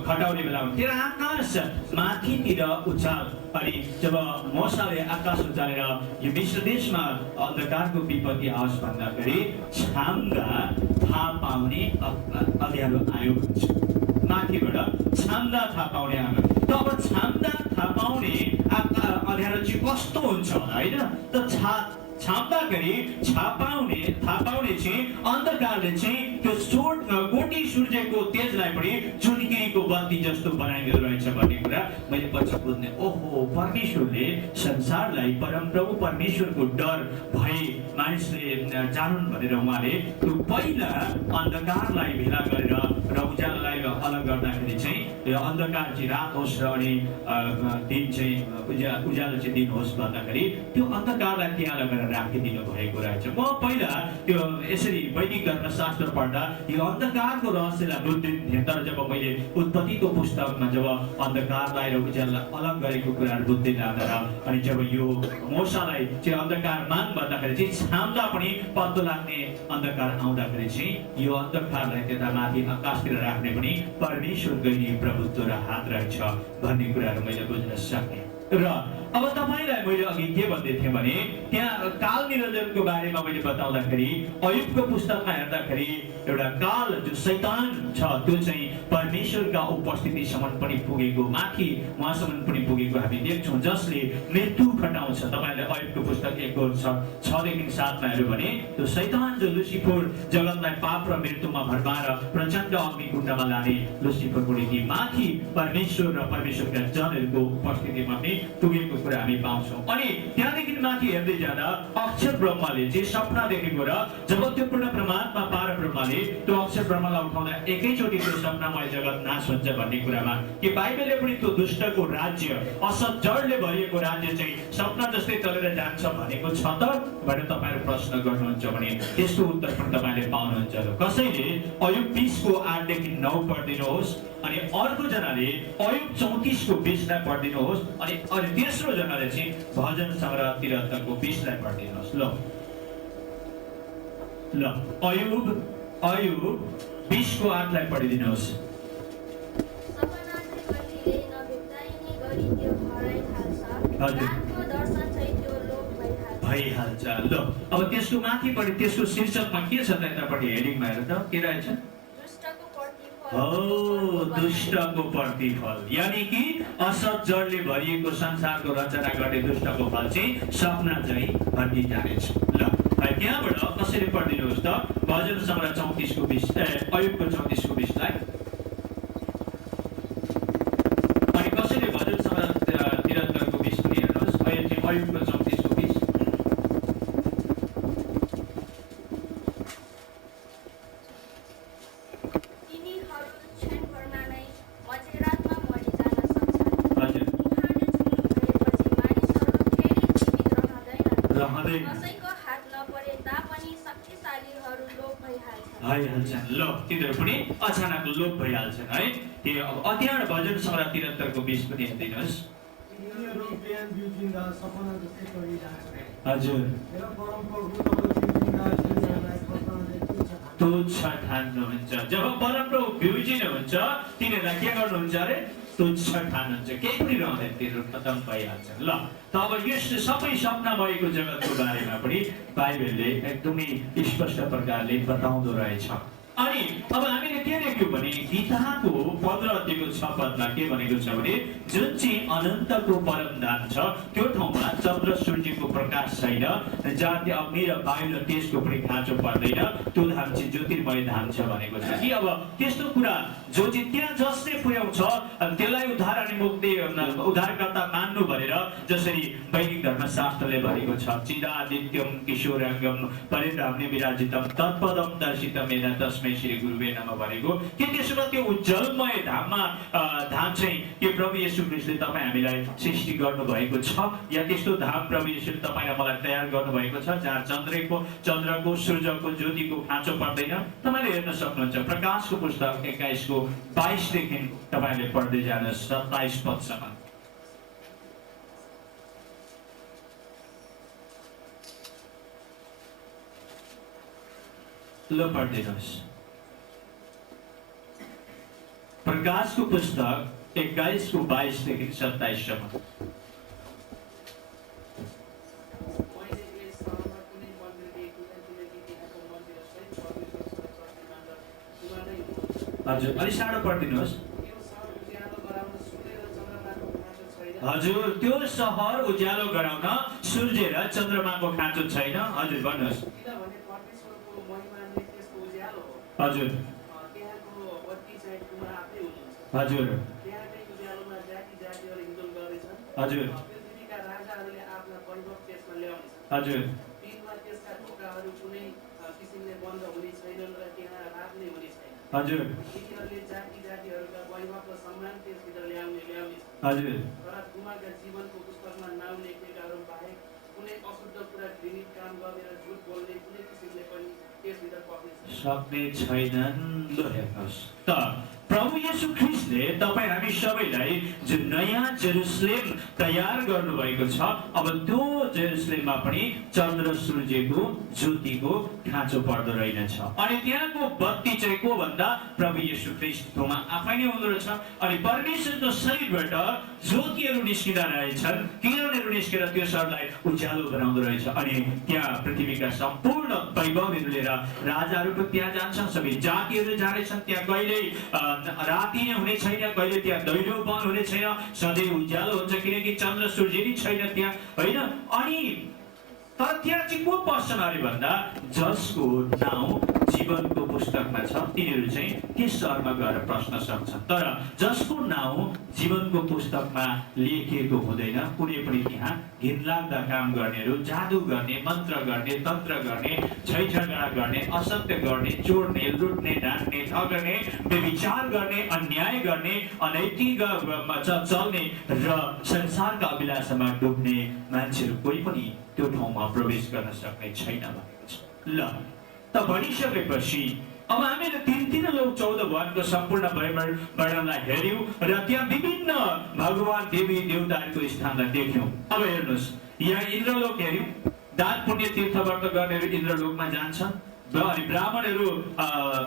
खटाउने बेलामा तेरो आकाश माथितिर उचाल। अनि जब मोसाले आकाश उचालेर यो मिश्र देशमा अन्धकारको विपत्ति आओस् भन्दाखेरि छाम्दा थाहा पाउने अँध्यारो आयो भन्छ। माथिबाट छाम्दा थाहा पाउने आयो। तब छाम्दा थाहा पाउने अँध्यारो चाहिँ कस्तो हुन्छ होइन त छाप्दाखेरि थाहा पाउने चाहिँ अन्धकारले चाहिँ त्यो कोटी सूर्यको तेजलाई पनि चुनकिरीको बत्ती जस्तो बनाइदिँदो रहेछ भन्ने कुरा मैले पछि बुझ्ने। ओहो, परमेश्वरले संसारलाई परमप्रभु परमेश्वरको डर भए मानिसले जानुन् भनेर उहाँले त्यो पहिला अन्धकारलाई भेला गरेर र उज्यालोलाई अलग गर्दाखेरि चाहिँ यो अन्धकार चाहिँ रात होस् र अनि दिन चाहिँ उज्यालो चाहिँ दिन होस् भन्दाखेरि त्यो अन्धकारलाई त्यहाँ लगेर राखिदिनु भएको रहेछ। म पहिला त्यो यसरी वैदिक धर्मशास्त्र पढ्दा यो अन्धकारको रहस्यलाई बुझ्दिनँ, तर जब मैले उत्पत्तिको पुस्तकमा जब अन्धकारलाई र उज्यालोलाई अलग गरेको कुराहरू बुझ्दै जाँदा अनि जब यो मोसालाई चाहिँ अन्धकार मान भन्दाखेरि चाहिँ छाम्दा पनि पत्तो लाग्ने अन्धकार आउँदाखेरि चाहिँ यो अन्धकारलाई त्यता माथि आकाशतिर राख्ने पनि परमेश्वरको नि प्रभुत्व र हात रहेछ भन्ने कुराहरू मैले बुझ्न सकेँ। र अब तपाईँलाई मैले अघि के भन्दै थिएँ भने त्यहाँ काल निरञ्जनको बारेमा मैले बताउँदाखेरि अयुबको पुस्तकमा हेर्दाखेरि एउटा काल जो शैतान छ त्यो चाहिँ परमेश्वरका उपस्थितिसम्म पनि पुगेको, माथि उहाँसम्म पनि पुगेको हामी देख्छौँ, जसले मृत्यु खटाउँछ। तपाईँहरूले अयुबको पुस्तक 1:6 देखि 7 मा हेर्यो भने त्यो शैतान जो लुसिफर जगतलाई पाप र मृत्युमा भरमाएर प्रचण्ड अग्निकुण्डमा लाने लुसिफरको निम्ति माथि परमेश्वर र परमेश्वरका जनहरूको उपस्थितिमा पनि पुगेको कुरा हामी पाउँछौँ। अनि त्यहाँदेखि माथि हेर्दै जाँदा अक्षर ब्रह्मले चाहिँ सपना देखेको र जब त्यो पूर्ण परमात्मा पार ब्रह्मले त्यो अक्षर ब्रह्मलाई उठाउँदा एकैचोटि त्यो सपनामय जगत नाश हुन्छ भन्ने कुरामा कि बाइबलले पनि त्यो दुष्टको राज्य असत जडले भरिएको राज्य चाहिँ सपना जस्तै चलेर जान्छ भनेको छ त भनेर तपाईँहरू प्रश्न गर्नुहुन्छ भने त्यसको उत्तर पनि तपाईँले पाउनुहुन्छ। कसैले अयुब 20 को 8 देखि 9 पढिदिनुहोस्, अनि अर्को जनाले अयुब 34 को 20 लाई पढिदिनुहोस्, अनि तेस्रो जनाले चाहिँ भजन सङ्ग्रह 73 को 20 लाई पढिदिनुहोस्। ल अयुब 20 को 8 लाई पढिदिनुहोस्। सपनाले कहिले नभेट्टाइने गरी त्यो हराइहाल्छ, हजुर। रातको दर्शन चाहिँ त्यो लोप भइहाल्छ। ल अब त्यसको माथिपट्टि त्यसको शीर्षकमा के छ त यतापट्टि हेडिङमा हेर त के रहेछ? दुष्टको प्रतिफल। हो, दुष्टको प्रतिफल, यानि कि असत जडले भरिएको संसारको रचना गर्ने दुष्टको फल चाहिँ सपना चाहिँ भनि जानेछ। ल त्यहाँबाट कसरी पढिदिनुहोस् त भजन सङ्ग्रह 34 को 20 अयुबको 34 को 20 लाई। अयुबको 34:20 तिनीहरू क्षणभरमा नै मझेरातमा मरिजान सक्छन्। हजुर उहाँले छुनु भएपछि मानिसहरू फेरि जीवित रहँदैनन्। रहँदैन कसैको हात नपरे तापनि शक्तिशालीहरू लोप भइहाल्छन्। भइहाल्छन्। ल तिनीहरू पनि अचानक लोप भइहाल्छन् है। त्यो अब अध्याय भजन सङ्ग्रह 73 को 20 पनि हेर्दिनुहोस्। तिनीहरू बिहान बिउजिँदा सपना जस्तै गरिरहेछन्। हजुर मेरा परमप्रभु तब बिउजिँदा तिनीहरूलाई प्रश्नले तुच्छ ठान्नुहुन्छ। जब परमप्रभु बिउजिनुहुन्छ तिनीहरूलाई के गर्नुहुन्छ अरे? तुच्छ ठान्नुहुन्छ। केही पनि रहँदैन, तिनीहरू खतम भइहाल्छन्। ल त अब यस सबै सपना भएको जगतको बारेमा पनि बाइबलले एकदमै स्पष्ट प्रकारले बताउँदो रहेछ। अनि अब हामीले के देख्यौँ भने गीताको 15 अध्यायको 6 पदमा के भनेको छ भने जुन चाहिँ अनन्तको परम धाम छ त्यो ठाउँमा चन्द्र सूर्यको प्रकाश छैन, जाति अग्नि र वायु र त्यसको पनि खाँचो पर्दैन, त्यो धाम चाहिँ ज्योतिर्मय धाम छ भनेको छ। कि अब त्यस्तो कुरा जो चाहिँ त्यहाँ जसले पुर्याउँछ त्यसलाई उद्धार अनि मुक्ति उद्धारकर्ता मान्नु भनेर जसरी वैदिक धर्मशास्त्रले भनेको छ चिदादित्यम किशोराङ्गम परिभ्राम्ने विराजितम तत्पदम दर्शितमेन तस्मै श्री गुरुवे नमः भनेको के त्यसो भए त्यो उज्जवलमय धाममा धाम चाहिँ के प्रभु येशू ख्रीष्टले तपाईँ हामीलाई सृष्टि गर्नुभएको छ या त्यस्तो धाम प्रभु येशूले तपाईँलाई मलाई तयार गर्नुभएको छ जहाँ चन्द्रको सूर्यको ज्योतिको खाँचो पर्दैन? तपाईँले हेर्न सक्नुहुन्छ प्रकाशको पुस्तक 21 को 22 देखि तपाईँले पढ्दै जानुहोस् 27 पदसम्म। ल पढिदिनुहोस्। प्रकाशको पुस्तक 21 को 22 देखि 27 सम्म। मैले यस सहरमा कुनै मन्दिर दिएको छैन, किनकि त्यहाँको मन्दिर सहित परमेश्वरसँग प्रतिमा र दुवा नै हुनुहुन्छ। हजुर अलि सानो पढिदिनुहोस्। यो सहर उज्यालो गराउन सूर्य र चन्द्रमाको खाँचो छैन। हजुर त्यो सहर उज्यालो गराउन सूर्य र चन्द्रमाको खाँचो छैन। हजुर भन्नुहोस्। किनभने परमेश्वरको महिमाले त्यसको उज्यालो हो। हजुर त्यहाँको बत्ती चाहिँ पुरा आफै हुनुहुन्छ। हजुर त्यहाँकै उज्यालोमा जाति जातिहरू हिँडडुल गर्दैछन्। हजुर पृथ्वीका राजाहरूले आफ्ना वैभव त्यसमा ल्याउनेछन्। हजुर दिनमा त्यसका ढोकाहरू कुनै किसिमले बन्द हुने छैनन् र त्यहाँ रात नै हुने छैन। हजुर तिनीहरूले जाति जातिहरूका वैभव र सम्मान त्यसभित्र ल्याउनेछन्। हजुर तर कुमारका जीवनको पुस्तकमा नाउँ लेखेकाहरू बाहेक कुनै अशुद्ध कुरा घृणित काम गर्ने र झुट बोल्ने कुनै किसिमले पनि त्यसभित्र पस्ने सक्ने छैनन्। ल हेर्नुहोस् त प्रभु येशू ख्रीष्टले तपाईँ हामी सबैलाई जुन नयाँ जेरुसलेम तयार गर्नुभएको छ अब त्यो जेरुसलेममा पनि चन्द्र सूर्यको ज्योतिको खाँचो पर्दो रहेनछ। अनि त्यहाँको बत्ती चाहिँ को भन्दा प्रभु येशू ख्रीष्टमा आफै नै हुँदो रहेछ। अनि परमेश्वरको शरीरबाट ज्योतिहरू निस्किँदा रहेछन्, किरणहरू निस्केर त्यो सहरलाई उज्यालो बनाउँदो रहेछ। अनि त्यहाँ पृथ्वीका सम्पूर्ण वैभवहरू लिएर राजाहरू पनि त्यहाँ जान्छन्, सबै जातिहरू जानेछन्। त्यहाँ कहिल्यै राति नै हुने छैन, कहिले त्यहाँ दैलोपन हुने छैन, सधैँ उज्यालो हुन्छ किनकि चन्द्र सूर्य नै छैन त्यहाँ होइन। अनि तर त्यहाँ चाहिँ को पस्छन् अरे भन्दा जसको नाउँ जीवनको पुस्तकमा छ तिनीहरू चाहिँ त्यस सहरमा गएर पस्न सक्छन्। तर जसको नाउँ जीवनको पुस्तकमा लेखिएको हुँदैन कुनै पनि त्यहाँ घिनलाग्दा काम गर्नेहरू, जादु गर्ने, मन्त्र गर्ने, तन्त्र गर्ने, छैठगडा गर्ने, असत्य गर्ने, चोर्ने, लुट्ने, ढाँट्ने, ठग्ने, व्यभिचार गर्ने, अन्याय गर्ने, अनैतिक चल्ने र संसारका अभिलाषामा डुब्ने मान्छेहरू कोही पनि त्यो ठाउँमा प्रवेश गर्न सक्ने छैन भनेको छ। ल त भनिसकेपछि अब हामीले 3 लोक 14 भवनको सम्पूर्ण वर्णनलाई हेर्यौं र त्यहाँ विभिन्न भगवान देवी देवताहरूको स्थानलाई देख्यौं। अब हेर्नुहोस् यहाँ इन्द्रलोक हेर्यौं, दान पुण्य तीर्थ व्रत गर्नेहरू इन्द्रलोकमा जान्छन्। अनि ब्राह्मणहरू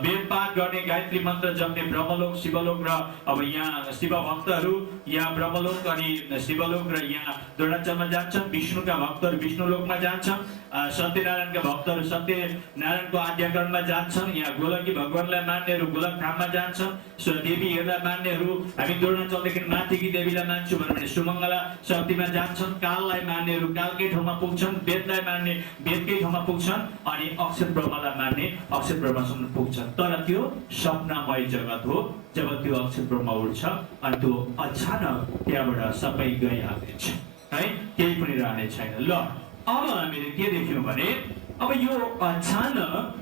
वेद पाठ गर्ने, गायत्री मन्त्र जप्ने ब्रह्मलोक शिवलोक र अब यहाँ शिव भक्तहरू यहाँ ब्रह्मलोक अनि शिवलोक र यहाँ द्रोणाचलमा जान्छन्। विष्णुका भक्तहरू विष्णुलोकमा जान्छन्, सत्यनारायणका भक्तहरू सत्यनारायणको आज्ञाकरणमा जान्छन्। यहाँ गोलकी भगवानलाई मान्नेहरू गोलक धाममा जान्छन्। देवीहरूलाई मान्नेहरू हामी द्रोणाचलदेखि माथिकी देवीलाई मान्छु भने सुमङ्गला शक्तिमा जान्छन्। काललाई मान्नेहरू कालकै ठाउँमा पुग्छन्, वेदलाई मान्ने वेदकै ठाउँमा पुग्छन्, अनि अक्षर ब्रह्मलाई मान्ने अक्षर ब्रह्मसम्म पुग्छन्। तर त्यो सपनामय जगत हो। जब त्यो अक्षर ब्रह्म उठ्छ अनि त्यो अचानक त्यहाँबाट सबै गइहाल्छ। है केही पनि रहने छैन। ल अब हामीले के देख्यौँ भने अब यो अचानक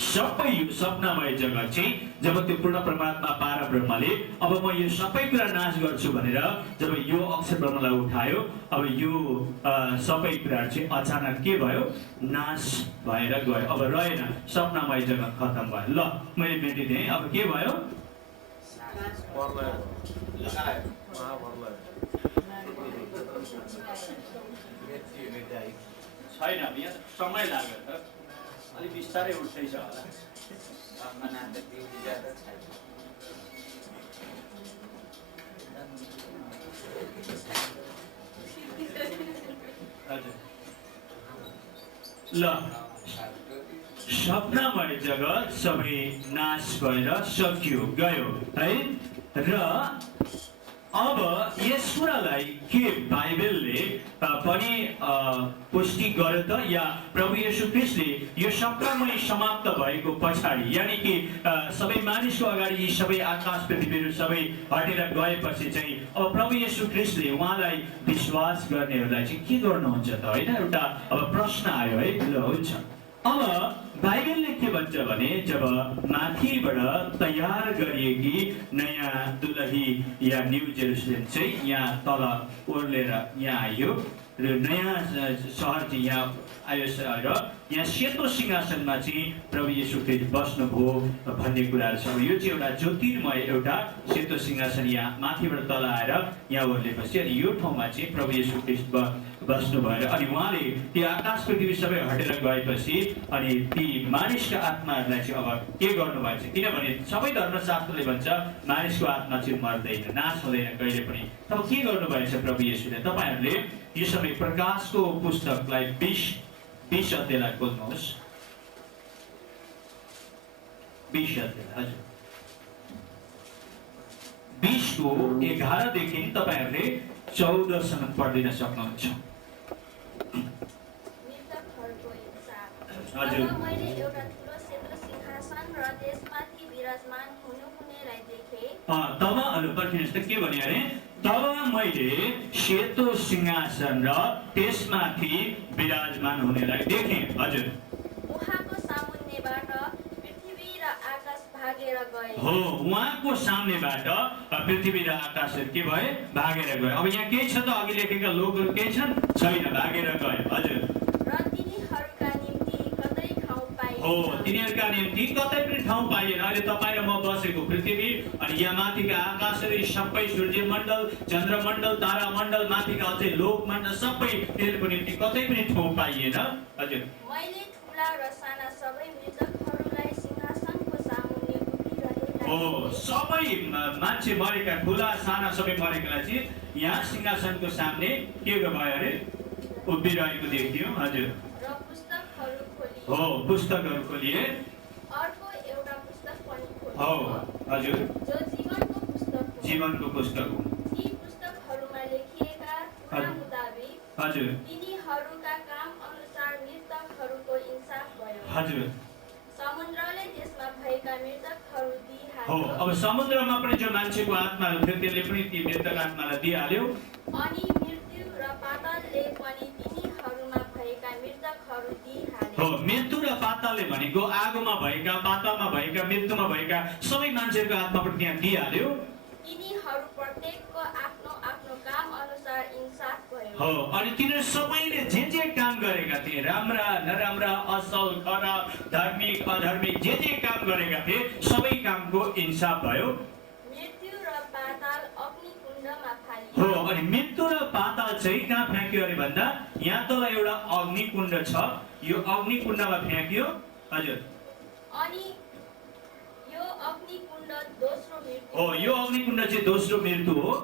सबै यो सपनामय जगत चाहिँ जब त्यो पूर्ण परमात्मा परब्रह्मले अब म यो सबै कुरा नाश गर्छु भनेर जब यो अक्षर ब्रह्मलाई उठायो, अब यो सबै कुरा चाहिँ अचानक के भयो, नाश भएर गयो। अब रहेन, सपनामय जगत खतम भयो। ल मैले मेटिदिएँ, अब के भयो, छैन। यहाँ समय लाग्यो त, अलिक बिस्तारै उठ्दैछ होला। ल सपनामय जगत सबै नाश भएर सकियो, गयो है। र अब यस कुरालाई के बाइबलले पनि पुष्टि गर्यो त, या प्रभु येशू ख्रीष्टले यो सपनामय समाप्त भएको पछाडि, यानि कि सबै मानिसको अगाडि यी सबै आकाश पृथ्वीहरू सबै हटेर गएपछि चाहिँ अब प्रभु येशू ख्रीष्टले उहाँलाई विश्वास गर्नेहरूलाई चाहिँ के गर्नुहुन्छ त, होइन, एउटा अब प्रश्न आयो है। ल हुन्छ, अब बाइबलले के भन्छ भने जब माथिबाट तयार गरिएकी नयाँ दुलही या न्यू जेरुसलेम चाहिँ यहाँ तल ओर्लेर यहाँ आयो र नयाँ सहर चाहिँ यहाँ आयो र यहाँ सेतो सिंहासनमा चाहिँ प्रभु येशू ख्रीष्ट बस्नुभयो भन्ने कुराहरू छ। यो चाहिँ एउटा ज्योतिर्मय एउटा सेतो सिंहासन यहाँ माथिबाट तल आएर यहाँ ओर्लेपछि अनि यो ठाउँमा चाहिँ प्रभु येशू ख्रीष्ट बस्नु भएर अनि उहाँले ती आकाश पृथ्वी सबै हटेर गएपछि अनि ती मानिसका आत्माहरूलाई चाहिँ अब के गर्नुभएको छ, किनभने सबै धर्मशास्त्रले भन्छ मानिसको आत्मा चाहिँ मर्दैन, नाश हुँदैन कहिले पनि। तब के गर्नुभएको छ प्रभु येशूले, तपाईँहरूले यो समय प्रकाशको पुस्तकलाई 20 अध्यायलाई खोल्नुहोस्। 20 अध्याय, हजुर 20 को 11 देखि तपाईँहरूले 14 सम्म पढ्दिन सक्नुहुन्छ। हजुर, मैले एउटा ठुलो सेतो सिंहासन र त्यसमाथि विराजमान हुनेलाई देखेँ। तब पर्खिनुहोस् त, के भने अरे, तब मैले सेतो सिंहासन र त्यसमाथि विराजमान हुनेलाई देखेँ। हजुर, उहाँको सामुन्नेबाट पृथ्वी र आकाश भागेर गए। हो, उहाँको सामनेबाट पृथ्वी र आकाशहरू के भए, भागेर गए। अब यहाँ के छ त, अघि लेखेका लोकहरू केही छन्, छैन, भागेर गए। हजुर, र तिनीहरूका निम्ति कतै ठाउँ पाइएन। हो, तिनीहरूका निम्ति कतै पनि ठाउँ पाइएन। अहिले तपाईँ र म बसेको पृथ्वी अनि यहाँ माथिका आकाशहरू सबै सूर्यमण्डल, चन्द्रमण्डल, तारामण्डल, माथिका अझै लोकमण्डल सबै तिनीहरूको निम्ति कतै पनि ठाउँ पाइएन। हजुर, मैले ठुला र साना सबै मृतकहरूलाई सिंहासनको सामुन्ने उभिरहेका हो, सबै मान्छे मरेका, ठुला साना सबै मरेकालाई चाहिँ यहाँ सिंहासनको सामने के भयो अरे, उभिरहेको देखियो। हजुर, र पुस्तकहरू खोलिए। हो, पुस्तकहरू खोलिए। अर्को एउटा पुस्तक पनि हो, खोलियो, हजुर, जो जीवनको पुस्तक हो। जीवनको पुस्तक हो। यी पुस्तकहरूमा लेखिएका कुरा मुताबिक हजुर, तिनीहरूका काम अनुसार मृतकहरूको इंसाफ भयो। हजुर, समुद्रले त्यसमा भएका मृतकहरू हो। दिइहाल्यो। अब समुद्रमा पनि जो मान्छेको आत्माहरू थियो त्यसले पनि ती मृतक आत्मालाई दिइहाल्यो। अनि मृत्यु र पातालले पनि तिनीहरूमा भएका मृतकहरू दिइहाल्यो। हो, मृत्यु र पातालले भनेको आगोमा भएका, पातालमा भएका, मृत्युमा भएका सबै मान्छेहरूको आत्मा पनि त्यहाँ दिइहाल्यो। तिनीहरू प्रत्येकको आफ्नो आफ्नो काम अनुसार इंसाफ भयो। हो, अनि तिनीहरू सबैले जे काम गरेका थिए, राम्रा नराम्रा, असल खराब, धार्मिक अधार्मिक जे काम गरेका थिए सबै कामको इंसाफ भयो। मृत्यु र पाताल अग्निकुण्डमा फालियो। हो, अनि मृत्यु र पाताल चाहिँ कहाँ फ्याँक्यो अरे भन्दा यहाँ तल एउटा अग्निकुण्ड छ, यो अग्निकुण्डमा फ्याँक्यो। हजुर, अनि यो अग्निकुण्ड दोस्रो मृत्यु हो, यो अग्निकुण्ड चाहिँ दोस्रो मृत्यु हो।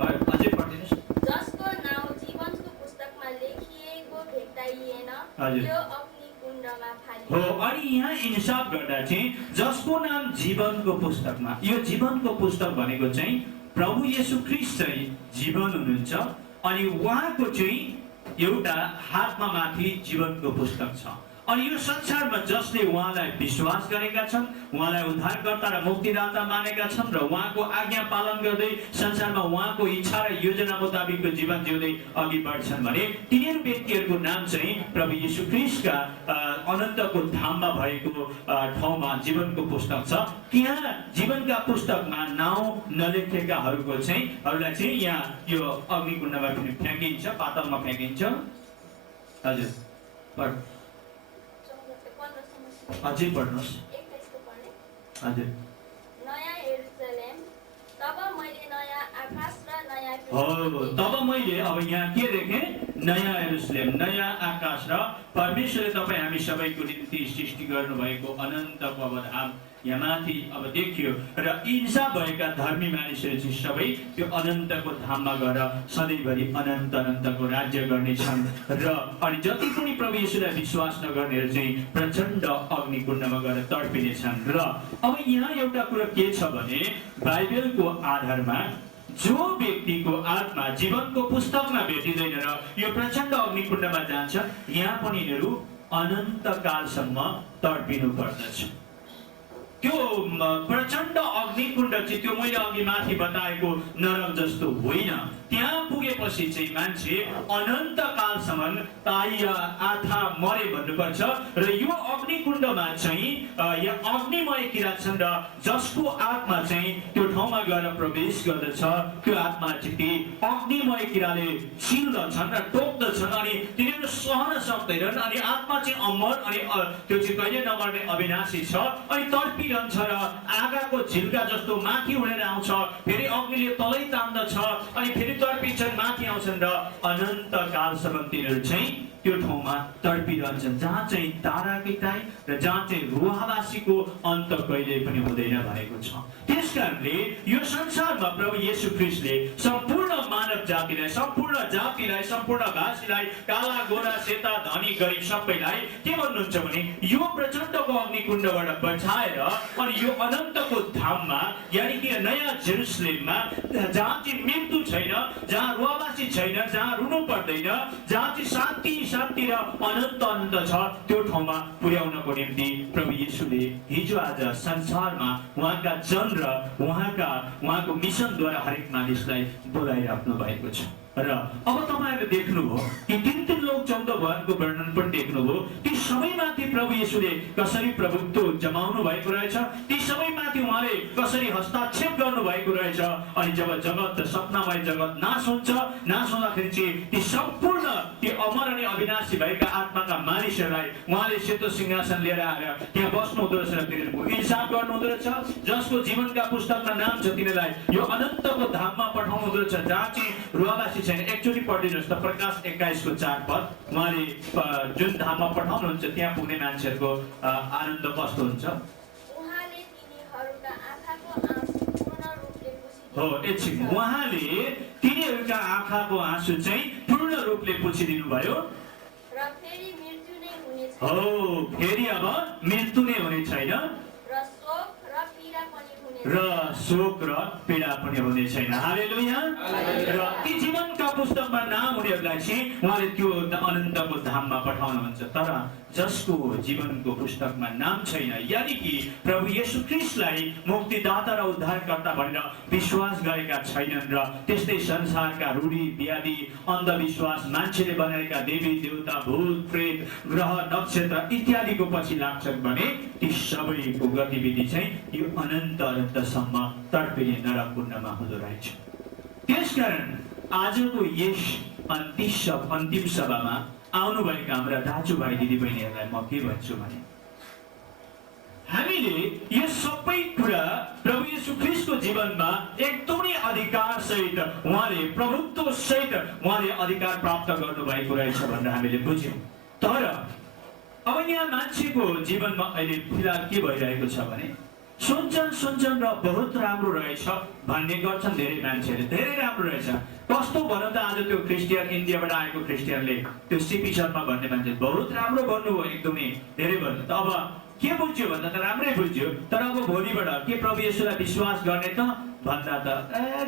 अझै पढ्दिनुहोस्। जसको नाउँ जीवनको पुस्तकमा लेखिएको भेट्टाइएन, हजुर। त्यो अग्निकुण्डमा हो, फालियो। अनि यहाँ इंसाफ गर्दा चाहिँ जसको नाम जीवनको पुस्तकमा, यो जीवनको पुस्तक भनेको चाहिँ प्रभु येशू ख्रीष्ट चाहिँ जीवन हुनुहुन्छ अनि उहाँको चाहिँ एउटा हातमा माथि जीवनको पुस्तक छ। अनि यो संसारमा जसले उहाँलाई विश्वास गरेका छन्, उहाँलाई उद्धारकर्ता र मुक्तिदाता मानेका छन् र उहाँको आज्ञा पालन गर्दै संसारमा उहाँको इच्छा र योजना मुताबिकको जीवन जिउँदै अघि बढ्छन् भने तिनीहरू व्यक्तिहरूको नाम चाहिँ प्रभु येशू ख्रीष्टका अनन्तको धाममा भएको ठाउँमा जीवनको पुस्तक छ। त्यहाँ जीवनका पुस्तकमा नाउँ नलेखेकाहरूको चाहिँ हरूलाई चाहिँ यहाँ यो अग्निकुण्डमा फेरि फ्याँकिन्छ, पातलमा फ्याँकिन्छ। हजुर पढ, अझै पढ्नुहोस्। हजुर नयाँ यरुशलेम, तब मैले नयाँ आकाश र नयाँ हो, तब मैले अब यहाँ के देखेँ? नयाँ यरुशलेम, नयाँ आकाश र परमेश्वरले तपाईँ हामी सबैको निम्ति सृष्टि गर्नुभएको अनन्तको अब धाम यहाँ माथि अब देखियो र हिंसा भएका धर्मी मानिसहरू चाहिँ सबै त्यो अनन्तको धाममा गएर सधैँभरि अनन्तको राज्य गर्नेछन् र अनि जति पनि प्रभु येशूलाई विश्वास नगर्नेहरू चाहिँ प्रचण्ड अग्निकुण्डमा गएर तडपिनेछन्। र अब यहाँ एउटा कुरा के छ भने बाइबलको आधारमा जो व्यक्तिको आत्मा जीवनको पुस्तकमा भेटिँदैन र यो प्रचण्ड अग्निकुण्डमा जान्छ, यहाँ पनि यिनीहरू अनन्तकालसम्म तडपिनु पर्दछ। त्यो प्रचण्ड अग्निकुण्ड चाहिँ त्यो मैले अघि माथि बताएको नरक जस्तो होइन। त्यहाँ पुगेपछि चाहिँ मान्छे अनन्तकालसम्म आथा मरे भन्नुपर्छ र यो अग्निकुण्डमा चाहिँ यहाँ अग्निमय किरा छन् र जसको आत्मा चाहिँ त्यो ठाउँमा गएर प्रवेश गर्दछ त्यो आत्मा चाहिँ ती अग्निमय किराले छिल्दछन् र टोक्दछन् अनि तिनीहरू सहन सक्दैनन् अनि आत्मा चाहिँ अमर अनि त्यो चाहिँ कहिले नमर्ने अविनाशी छ अनि तडपिरहन्छ र आगाको झिल्का जस्तो माथि उडेर आउँछ, फेरि अग्निले तलै तान्दछ अनि फेरि तडपिन्छन्, माथि आउँछन् र अनन्तकालसम्म तिनीहरू चाहिँ त्यो ठाउँमा तडपिरहन्छन् जहाँ चाहिँ ताराकिटाइ र जहाँ चाहिँ रुहावासीको अन्त कहिले पनि हुँदैन भनेको छ। त्यसकारणले यो संसारमा प्रभु येशू ख्रीष्टले सम्पूर्ण मानव जातिलाई, सम्पूर्ण जातिलाई, सम्पूर्ण भाषीलाई, काला गोरा सेता धनी गरिब सबैलाई के भन्नुहुन्छ भने यो प्रचण्डको अग्निकुण्डबाट बचाएर अनि यो अनन्तको धाममा यानि कि नयाँ जेरुसलेममा जहाँ चाहिँ मृत्यु छैन, जहाँ रुवावासी छैन, जहाँ रुनु पर्दैन, जहाँ चाहिँ शान्ति र अनन्त छ, त्यो ठाउँमा पुर्याउनको निम्ति प्रभु येशूले हिजो आज संसारमा उहाँका जन र उहाँको मिसनद्वारा हरेक मानिसलाई बोलाइराख्नु भएको छ। र अब तपाईहरुले देख्नुभयो कि 3 लोक 14 भवनको वर्णन पनि देख्नुभयो। ती सबैमाथि प्रभु येशूले कसरी प्रभुत्व जमाउनु भएको रहेछ, ती सबैमाथि उहाँले कसरी हस्ताक्षेप गर्नु भएको रहेछ। अनि जब जगत सपनामय जगत नाश हुन्छ, नाश हुँदाखेरि चाहिँ ती सम्पूर्ण ती अमर अनि अविनाशी भएका आत्माका मानिसहरूलाई उहाँले सेतो सिंहासन लिएर आएर त्यहाँ बस्नु हुँदो रहेछ र तिनीहरूको इन्साफ गर्नु हुँदो रहेछ। जसको जीवनका पुस्तकमा नाम छ तिनीलाई यो अनन्तको धाममा पठाउनु हुँदो रहेछ जहाँ चाहिँ रुवावासी छैन। एकचोटि पढिदिनुहोस् त प्रकाश 21 को 4 पद। उहाँले जुन धाममा पठाउनुहुन्छ त्यहाँ पुग्ने मान्छेहरूको आनन्द कस्तो हुन्छ? उहाँले तिनीहरूका आँखाको आँसु पूर्ण रूपले पुछिदिनु। हो, एकछिन, उहाँले तिनीहरूका आँखाको आँसु चाहिँ पूर्ण रूपले पुछिदिनु भयो र फेरि मृत्यु नै हुने छैन। हो, फेरि अब मृत्यु नै हुने छैन र शोक र पीडा पनि हुने छैन। हालेलुया। र ती जीवनका पुस्तकमा नाम हुनेहरूलाई चाहिँ उहाँले त्यो अनन्तको धाममा पठाउनुहुन्छ। तर जसको जीवनको पुस्तकमा नाम छैन यानि कि प्रभु येशू ख्रीष्टलाई मुक्तिदाता र उद्धारकर्ता भनेर विश्वास गरेका छैनन् र त्यस्तै संसारका रूढी व्याधि अन्धविश्वास मान्छेले बनाएका देवी देवता भूत प्रेत ग्रह नक्षत्र इत्यादिको पछि लाग्छन् भने ती सबैको गतिविधि चाहिँ यो अनन्तसम्म तडपिने नरककुण्डमा हुँदो रहेछ। त्यसकारण आजको यस अन्तिम सभामा आउनुभएका हाम्रा दाजुभाइ दिदीबहिनीहरूलाई म के भन्छु भने हामीले यो सबै कुरा प्रभु येशू ख्रीष्टको जीवनमा एकदमै अधिकार सहित उहाँले प्रभुत्व सहित उहाँले अधिकार प्राप्त गर्नुभएको रहेछ भनेर हामीले बुझ्यौँ। तर अब यहाँ मान्छेको जीवनमा अहिले फिलहाल के भइरहेको छ भने सुन्छन् र बहुत राम्रो रहेछ भन्ने गर्छन् धेरै मान्छेहरूले। धेरै राम्रो रहेछ कस्तो भन त आज त्यो क्रिस्चियन इन्डियाबाट आएको क्रिस्चियनले त्यो सिपी शर्मा भन्ने मान्छे बहुत राम्रो भन्नुभयो, एकदमै धेरै भन्नु। त अब के बुझ्यो भन्दा त राम्रै बुझ्यो। तर अब भोलिबाट के प्रभु येशूलाई विश्वास गर्ने त भन्दा त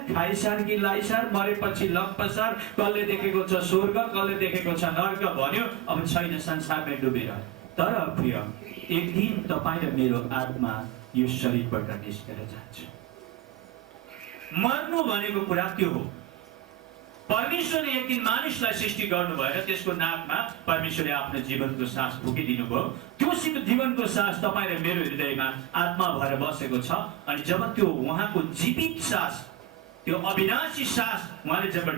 खाइसार कि लाइसार मरेपछि लम्पसार कसले देखेको छ स्वर्ग कसले देखेको छ नर्क भन्यो। अब छैन, संसारमै डुबेर तर प्रिय एक दिन तपाईँ र मेरो आत्मा यो शरीरबाट निस्केर जान्छ। मर्नु भनेको कुरा त्यो हो। परमेश्वरले एक दिन मानिसलाई सृष्टि गर्नुभयो र त्यसको नाकमा परमेश्वरले आफ्नो जीवनको सास फुकिदिनु भयो। त्यो जीवनको सास तपाईँ र मेरो हृदयमा आत्मा भएर बसेको छ। अनि जब त्यो उहाँको जीवित सास, त्यो अविनाशी सास उहाँले जब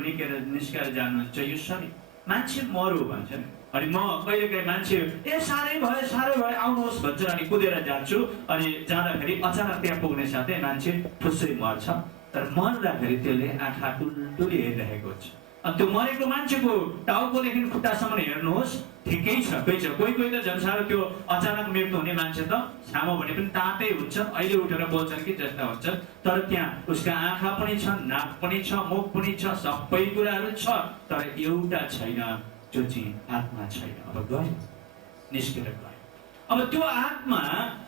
निस्केर जानुहुन्छ, यो शरीर मान्छे मर्यो भन्छ नि। अनि म कहिलेकाहीँ मान्छे साह्रै भयो आउनुहोस् भन्छ अनि कुदेर जान्छु। अनि जाँदाखेरि अचानक त्यहाँ पुग्ने साथै मान्छे ठुस्सै मर्छ। तर मर्दाखेरि त्यसले आँखा टुल्टुली हेरिरहेको हुन्छ। अनि त्यो मरेको मान्छेको टाउकोदेखि खुट्टासम्म हेर्नुहोस्, ठिकै छ, कोही त झन् साह्रो त्यो अचानक मृत्यु हुने मान्छे त सानो भने पनि तातै हुन्छ, अहिले उठेर बोल्छन् कि जस्ता हुन्छ। तर त्यहाँ उसका आँखा पनि छन्, नाक पनि छ, मुख पनि छ, सबै कुराहरू छ। तर एउटा छैन, जो चाहिँ आत्मा छैन। अब गयो, निस्केर गयो। अब त्यो आत्मा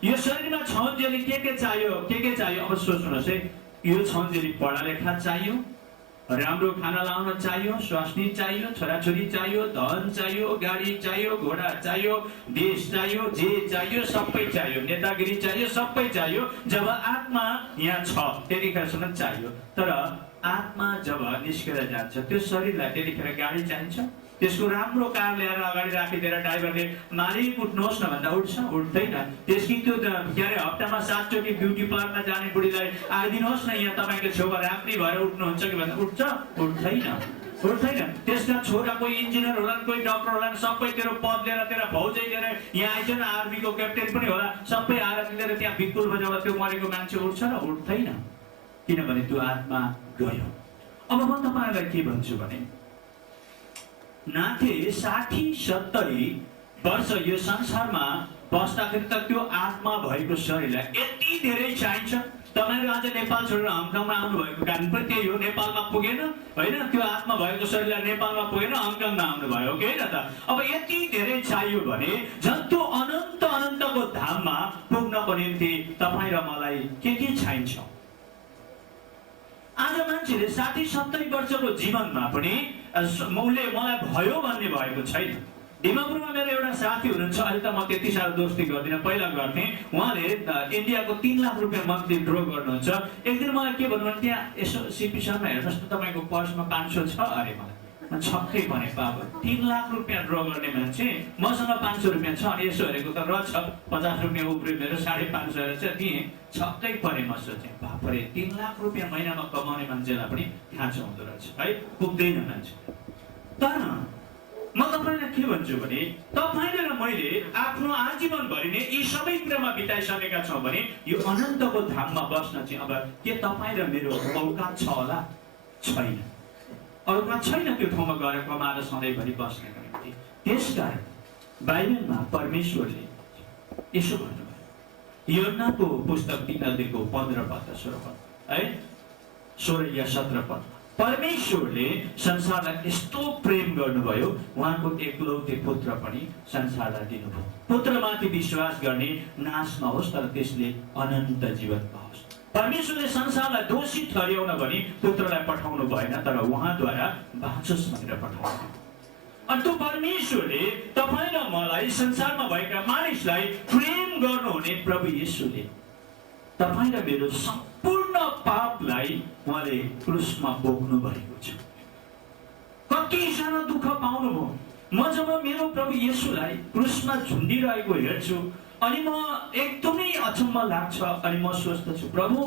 यो शरीरमा छन्जेली के चाहियो अब सोच्नुहोस् है। यो छन्जेली पढा लेखा चाहियो, राम्रो खाना लाउन चाहियो, स्वास्नी चाहियो, छोराछोरी चाहियो, धन चाहियो, गाडी चाहियो, घोडा चाहियो, देश चाहियो, जे चाहियो सबै चाहियो, नेतागिरी चाहियो, सबै चाहियो। जब आत्मा यहाँ छ त्यतिखेरसम्म चाहियो। तर आत्मा जब निस्केर जान्छ, त्यो शरीरलाई त्यतिखेर गाडी चाहिन्छ। त्यसको राम्रो कार ल्याएर अगाडि राखिदिएर ड्राइभरले मालिक उठ्नुहोस् न भन्दा उठ्दैन। त्यसकी त्यो के अरे हप्तामा 7 चोटि ब्युटी पार्लरमा जाने बुढीलाई आइदिनुहोस् न यहाँ तपाईँको छेउमा राप्री भएर उठ्नुहुन्छ कि भन्दा उठ्दैन। त्यसका छोरा कोही इन्जिनियर होलान्, कोही डक्टर होलान्, सबै तेरो पद लिएर तेरो फौजै लिएर यहाँ आइज न, आर्मीको क्याप्टेन पनि होला, सबै आएर लिएर त्यहाँ बिल्कुल बजाउँदा त्यो मरेको मान्छे उठ्छ र उठ्दैन। किनभने त्यो आत्मा गयो। अब म तपाईँलाई के भन्छु भने नाथे 60-70 वर्ष यो संसारमा बस्दाखेरि त त्यो आत्मा भएको शरीरलाई यति धेरै चाहिन्छ। तपाईँहरू आज नेपाल छोडेर हङकङमा आउनुभएको कारण पनि त्यही हो। नेपालमा पुगेन होइन, त्यो आत्मा भएको शरीरलाई नेपालमा पुगेन, हङकङमा आउनुभयो हो कि होइन त। अब यति धेरै चाहियो भने झन् त्यो अनन्तको धाममा पुग्नको निम्ति तपाईँ र मलाई के चाहिन्छ? आज मान्छेले 60-70 वर्षको जीवनमा पनि उसले मलाई भयो भन्ने भएको छैन। दिमापुरमा मेरो एउटा साथी हुनुहुन्छ, अहिले त म त्यति साह्रो दोस्ती गर्दिनँ, पहिला गर्थेँ। उहाँले इन्डियाको 3 लाख रुपियाँ मन्थली ड्र गर्नुहुन्छ। एक दिन मलाई के भन्नुभयो, त्यहाँ यसो सिपी शर्मा हेर्नुहोस् न तपाईँको पर्समा 500 छ अरे। मलाई छक्कै भने बाबा 3 लाख रुपियाँ ड्र गर्ने मान्छे, मसँग 500 रुपियाँ छ। अनि यसो हेरेको त रहेछ 50 रुपियाँ उब्रियो, मेरो 550 रहेछ, दिएँ। छक्कै परे। म सोचेँ बापरे 3 लाख रुपियाँ महिनामा कमाउने मान्छेलाई पनि खाँचो हुँदो रहेछ है, पुग्दैन मान्छे। तर म तपाईँलाई के भन्छु भने तपाईँले र मैले आफ्नो आजीवनभरि नै यी सबै कुरामा बिताइसकेका छौँ भने यो अनन्तको धाममा बस्न चाहिँ अब के तपाईँ र मेरो औकात छ होला? छैन, औकात छैन त्यो ठाउँमा गएर कमाएर सधैँभरि बस्नको निम्ति। त्यसकारण बाइबलमा परमेश्वरले यसो भन्नुभयो, योनाको पुस्तक 3:15 है 16 या 17 पद, परमेश्वरले संसारलाई यस्तो प्रेम गर्नुभयो, उहाँको एकलौटे पुत्र पनि संसारलाई दिनुभयो, पुत्रमाथि विश्वास गर्ने नाश नहोस् तर त्यसले अनन्त जीवन पाओस्। परमेश्वरले संसारलाई दोषी ठहर्याउन भनी पुत्रलाई पठाउनु भएन, तर उहाँद्वारा बाँचोस् भनेर पठाउनु। अनि त्यो परमेश्वरले तपाईँ र मलाई, संसारमा भएका मानिसलाई प्रेम गर्नुहुने प्रभु येशूले तपाईँ र मेरो सम्पूर्ण पापलाई उहाँले क्रुसमा बोक्नु भएको छ। कति सानो दुःख पाउनुभयो। म जब मेरो प्रभु येशूलाई क्रुसमा झुन्डिरहेको हेर्छु अनि म एकदमै अचम्म लाग्छ। अनि म सोच्दछु प्रभु,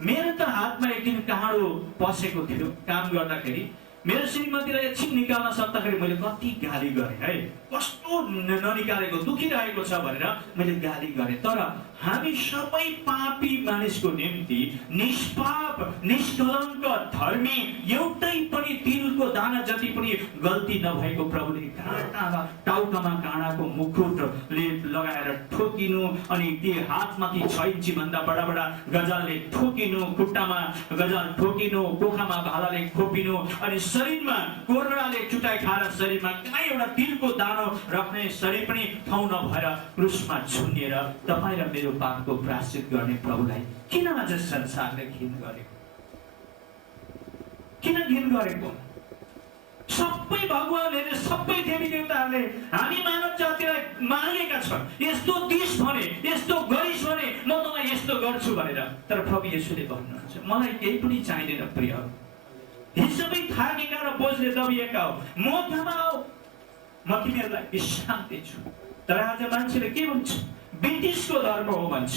मेरो त हातमा एक दिन काँडो पसेको थियो, काम गर्दाखेरि मेरो श्रीमतीलाई एकछिन निकाल्न सक्दाखेरि मैले कति गाली गरेँ है, कस्तो ननिकालेको दुखिरहेको छ भनेर मैले गाली गरेँ। तर हामी सबै पापी मानिसको निम्ति निष्पाप, निष्कलङ्क, धर्मी, एउटै पनि तिलको दाना जति पनि गल्ती नभएको प्रभुले काँडा, टाउकामा काँडाको मुकुटले लगाएर ठोकिनु, अनि ती हातमाथि 6 इन्ची भन्दा बडा बडा गजालले ठोकिनु, खुट्टामा गजाल ठोकिनु, कोखामा भालाले खोपिनु, अनि शरीरमा कोर्राले चुटाइ खाएर शरीरमा कहीँ एउटा तिलको दानो राख्ने शरीर पनि ठाउँ नभएर क्रुसमा झुन्डिएर तपाईँ र मेरो पापको प्रायश्चित गर्ने प्रभुलाई किन आज संसारले घिन गरेको? किन घिन गरेको? सबै भगवानहरूले सबै देवी देवताहरूले हामी मानव जातिलाई मागेका छन्, यस्तो दिस भने, यस्तो गरिस् भने म तँलाई यस्तो गर्छु भनेर। तर प्रभु येशूले भन्नुहुन्छ मलाई केही पनि चाहिँदैन प्रियहरू, यी सबै थाकेका र बोझले दबिएका हो, म थाहा आऊ, म तिमीहरूलाई विश्राम दिन्छु। तर आज मान्छेले के भन्छ? ब्रिटिसको धर्म हो भन्छ,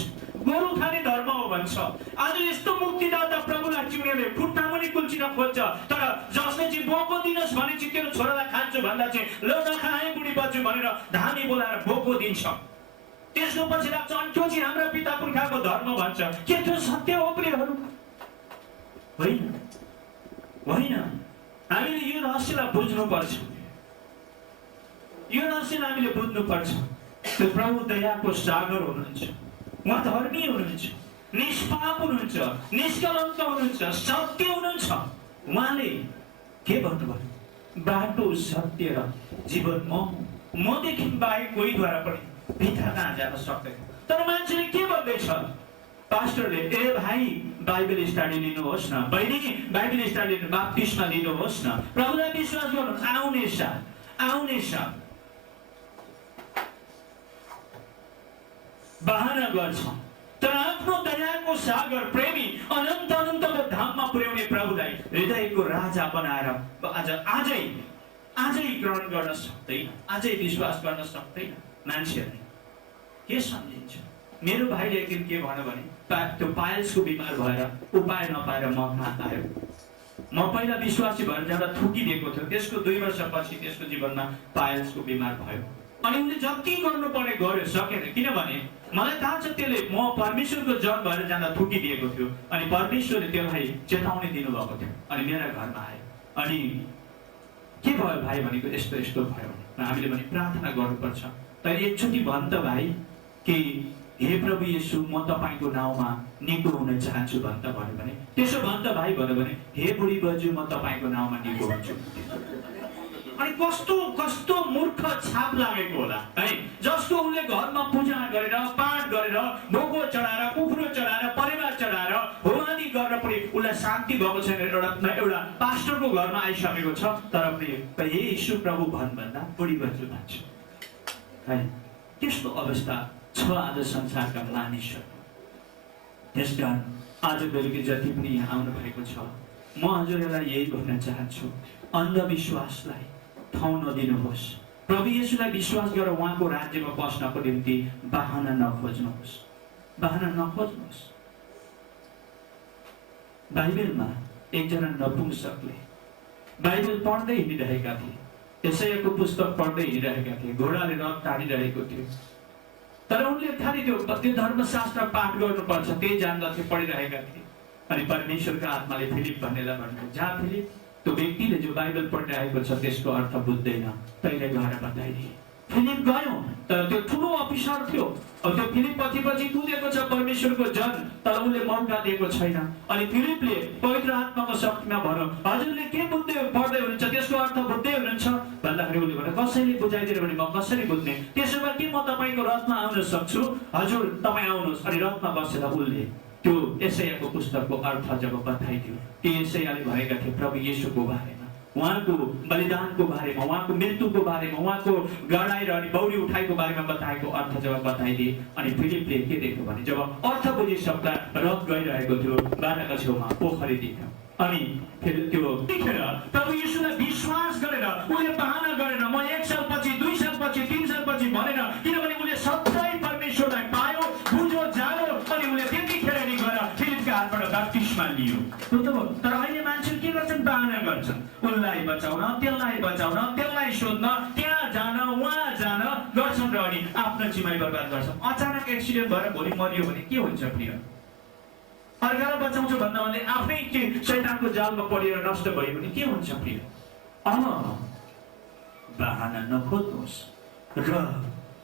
गोरु खाने धर्म हो भन्छ। आज यस्तो मुक्तिदाता प्रभुलाई चिनेले खुट्टा पनि कुल्चिन खोज्छ, तर जसले चाहिँ बोको दिनुहोस् भने चाहिँ तेरो छोरालाई खान्छु भन्दा चाहिँ ल नखाए बुढी बच्चु भनेर धामी बोलाएर बोको दिन्छ। त्यसको पछि लाग्छ अनि त्यो चाहिँ हाम्रा पिता पुर्खाको धर्म भन्छ। के त्यो सत्य हो प्रियहरू? होइन, होइन। हामीले यो रहस्यलाई बुझ्नुपर्छ, यो रहस्यलाई हामीले बुझ्नुपर्छ। त्यो प्रभु दयाको सागर हुनुहुन्छ, उहाँ धर्मी हुनुहुन्छ, निष्पाप हुनुहुन्छ, निष्कलङ्क हुनुहुन्छ, सत्य हुनुहुन्छ। उहाँले के भन्नुभयो? बाटो, सत्य र जीवन मदेखि बाहेक कोहीद्वारा पनि पिता कहाँ जान सक्दैन। तर मान्छेले के भन्दैछ? पास्टरले ए भाइ बाइबल स्टडी लिनुहोस् न, बहिनी बाइबल स्टडी बाप्तिस्मा लिनुहोस् न, प्रभुलाई विश्वास गर्नुहोस्, आउने साल बहाना गर्छ। तर आफ्नो दयाको सागर प्रेमी अनन्त अनन्तको धाममा पुर्याउने प्रभुलाई हृदयको राजा बनाएर आजै ग्रहण गर्न सक्दैन, आजै विश्वास गर्न सक्दैन। मान्छेहरूले के सम्झिन्छ? मेरो भाइले एक दिन के भन्यो भने त्यो पाइल्सको बिमार भएर उपाय नपाएर म कहाँ आयो। म पहिला विश्वासी भएर जाँदा थुकिदिएको थियो, त्यसको 2 वर्षपछि त्यसको जीवनमा पाइल्सको बिमार भयो। अनि उनले जति गर्नुपर्ने गर्यो, सकेन। किनभने मलाई थाहा छ त्यसले म परमेश्वरको जन भएर जाँदा थुकिदिएको थियो, अनि परमेश्वरले त्यसलाई चेतावनी दिनुभएको थियो। अनि मेरा घरमा आयो, अनि के भयो भाइ भनेको यस्तो यस्तो भयो। हामीले भने प्रार्थना गर्नुपर्छ। तर एकचोटि भन् त भाइ कि हे प्रभु येशू म तपाईँको नाउँमा निको हुन चाहन्छु भन् त भन्यो भने, त्यसो भन् त भाइ भन्यो भने हे बुढी बज्यू म तपाईँको नाउँमा निको हुन्छु। अनि कस्तो कस्तो मूर्ख छाप लागेको होला है, जसको उनले घरमा पूजा गरेर, पाठ गरेर, भोगो चढाएर, कुखुरो चढाएर, परिवार चढाएर, होमादि गर्न पनि उसलाई शान्ति भएको छैन। एउटा पास्टरको घरमा आइसकेको छ, तर पनि हे यीशु प्रभु भन्दा बुढी बज्यू भन्छ है। त्यस्तो अवस्था छ आज संसारका मानिसहरू। त्यसकारण आज बेलुकी जति पनि यहाँ आउनु भएको छ, म हजुरहरूलाई यही भन्न चाहन्छु, अन्धविश्वासलाई ठाउँ नदिनुहोस्। प्रभु येशूलाई विश्वास गरेर उहाँको राज्यमा पस्नको निम्ति बहाना नखोज्नुहोस्, बहाना नखोज्नुहोस्। बाइबलमा एकजना नपुंसकले बाइबल पढ्दै हिँडिरहेका थिए, यसैको पुस्तक पढ्दै हिँडिरहेका थिए, घोडाले रथ टाढिरहेको थियो। तर उनले खालि त्यो धर्मशास्त्र पाठ गर्नुपर्छ त्यही जान्दथे, पढिरहेका थिए। अनि परमेश्वरका आत्माले फिलिप भन्नेलाई भन्नुभयो, जा फिलिप, त्यो व्यक्तिले जो बाइबल पढिरहेको छ त्यसको अर्थ बुझ्दैन, तैँले गएर बताइदिए। फिलिप गयो, तर त्यो ठुलो अफिसर थियो। त्यो फिलिप पछि कुदेको छ परमेश्वरको जन, तर उसले मौका दिएको छैन। अनि फिलिपले पवित्र आत्माको शक्तिमा भन्यो, हजुरले के पढ्दै हुनुहुन्छ, त्यसको अर्थ बुझ्दै हुनुहुन्छ भन्दाखेरि उसले भन्यो, कसैले बुझाइदियो भने म कसरी बुझ्ने? त्यसो भए के म तपाईँको रथमा आउन सक्छु? हजुर तपाईँ आउनुहोस्। अनि रथमा बसेर उसले त्यो यशायाको पुस्तकको अर्थ जब बताइदियो, त्यो यशायाले भनेका थिए प्रभु येशूको बारेमा, उहाँको बलिदानको बारेमा, उहाँको मृत्युको बारेमा, उहाँको गडाइ र अनि बौरी उठाइको बारेमा बताएको अर्थ जब बताइदिए, अनि फिलिपले के देख्यो भने जब अर्थ बुझिसक्दा रथ गइरहेको थियो, बाटाको छेउमा पोखरी देख्यो। अनि फेरि त्यो देखेर प्रभु येशूलाई विश्वास गरेर उसले बहाना गरेन, म 1 सालपछि 2 सालपछि 3 सालपछि भनेर, किनभने उसले सच्चै परमेश्वरलाई पायो, बुझ्यो, जान्यो। अनि उसले त्यतिखेर नि गएर फिलिपका हातबाट बप्तिस्मा लियो। तर अहिले मान्छेले के गर्छन्? बहाना गर्छन्, उसलाई बचाउन, त्यसलाई सोध्न, त्यहाँ जान, उहाँ जान गर्छन् र अनि आफ्नो जिम्मेवारी बर्बाद गर्छन्। अचानक एक्सिडेन्ट भएर भोलि मरियो भने के हुन्छ प्रिय? अर्कालाई बचाउँछु भन्दा भन्दै आफै के शैतानको जालमा परेर नष्ट भयो भने के हुन्छ प्रिय? बहाना नखोज्नुहोस् र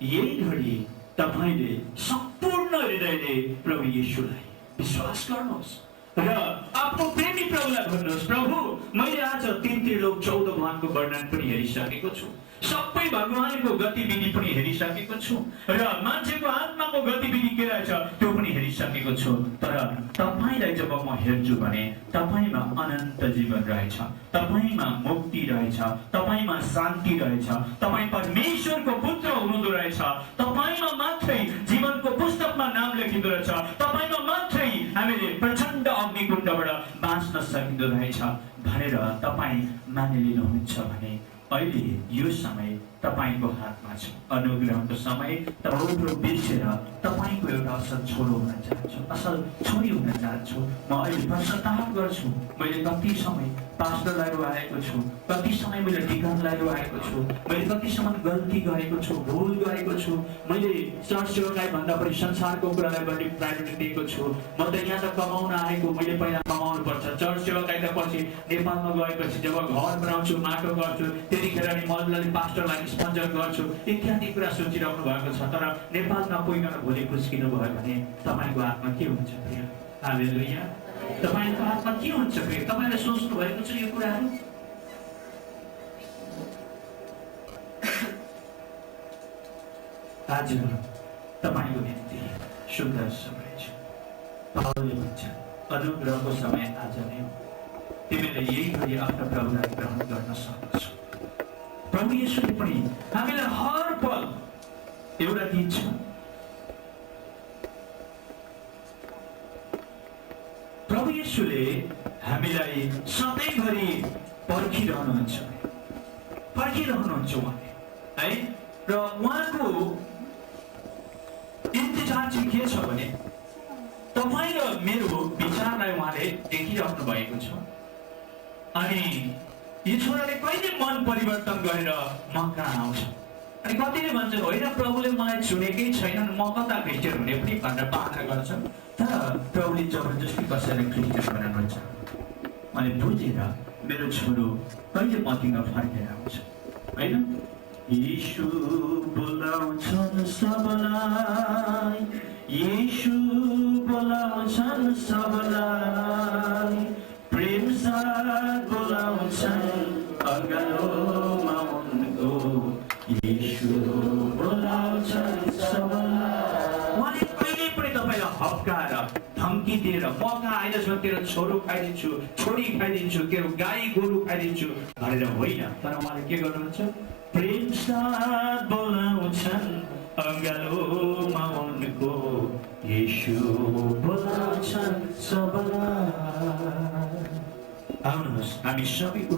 यही घडी तपाईले सम्पूर्ण हृदयले प्रभु येशूलाई विश्वास गर्नुहोस् र आफ्नो प्रेमी प्रभुलाई भन्नुहोस्, प्रभु मैले आज 3 त्रिलोक 14 भवनको वर्णन पनि हेरिसकेको छु, सबै भगवानको गतिविधि पनि हेरिसकेको छु र मान्छेको आत्माको गतिविधि के रहेछ त्यो पनि हेरिसकेको छु। तर तपाईलाई जब म हेर्छु भने तपाईमा अनन्त जीवन रहेछ, तपाईमा मुक्ति रहेछ, तपाईमा शान्ति रहेछ, तपाई परमेश्वरको पुत्र हुनुहुँदो रहेछ, तपाईमा मात्रै जीवनको पुस्तकमा नाम लेखिँदो रहेछ, तपाईमा मात्रै हामीले प्रचण्ड अग्निकुण्डबाट बाँच्न सकिँदो रहेछ भनेर तपाई मानिलिनुहुन्छ भने अहिले यो समय तपाईको हातमा छ। अनुग्रहको समय तपाईँको बिर्सेर तपाईको एउटा असल छोरो हुन चाहन्छु, असल छोरी हुन चाहन्छु। म अहिले पश्चाताप गर्छु, मैले कति समय पास्टरलाई रुवाएको छु, कति समय मैले डिकनलाई रुवाएको छु, मैले कति समय गल्ती गरेको छु, भुल गरेको छु, मैले चर्च सेवकाई भन्दा पनि संसारको कुरालाई बढी प्रायोरिटी दिएको छु। म त यहाँ त कमाउन आएको, मैले पहिला कमाउनु पर्छ। चर्च सेवकाई त पछि नेपालमा गएपछि जब घर बनाउँछु, माटो गर्छु, त्यतिखेर नि मल्लले पास्टरलाई स्पन्सर गर्छु इत्यादि कुरा सोचिरहनु भएको छ। तर नेपालमा पुगिन भोलि खुस्किनु भयो भने तपाईको हातमा के हुन्छ प्रिय? हालेलुया। तपाईको हातमा के हुन्छ प्रिय? तपाईले सोच्नु भएको छ यो कुराहरू? आज तपाईको निम्ति सुन्दर समय छ। पावलले भन्छ अनुग्रहको समय आज नै हो, तिमीले यही गरी आफ्नो प्रभुलाई ग्रहण गर्न सक्छौ। प्रभु येशूले पनि हामीलाई हर पल एउटा दिन्छ। प्रभु येशूले हामीलाई सधैँभरि पर्खिरहनुहुन्छ उहाँले, है? र उहाँको इन्तजार चाहिँ के छ भने तपाईँ र मेरो विचारलाई उहाँले देखिरहनु भएको छ। अनि यो छोराले कहिले मन परिवर्तन गरेर म कहाँ आउँछ? अनि कतिले भन्छन् होइन प्रभुले मलाई चुनेकै छैनन्, म कता क्रिस्चियन हुने पनि भनेर बाधा गर्छन्। तर प्रभुले जबरजस्ती कसैलाई क्रिस्चियन बनाउनुहुन्छ। मैले बुझेर मेरो छोरो कहिले मतिर फर्केर आउँछ, होइन? यीशु बोलाउँछन् सबलाई, यीशु बोलाउँछन् सबलाई, प्रेम साथ बोलाउँछन् अगालोमा उनको, यीशु बोलाउँछन् सबलाई। उहाँले कहिले पनि तपाईँलाई हप्काएर धम्की दिएर म कहाँ आइरहेछ तेरो छोरो खाइदिन्छु, छोरी खाइदिन्छु, तेरो गाई गोरु खाइदिन्छु भनेर होइन। तर उहाँले के गर्नुहुन्छ? प्रेम साथ बोलाउँछन् अगालोमा उनको, यीशु बोलाउँछन् सबलाई। आउनुहोस् हामी सबैको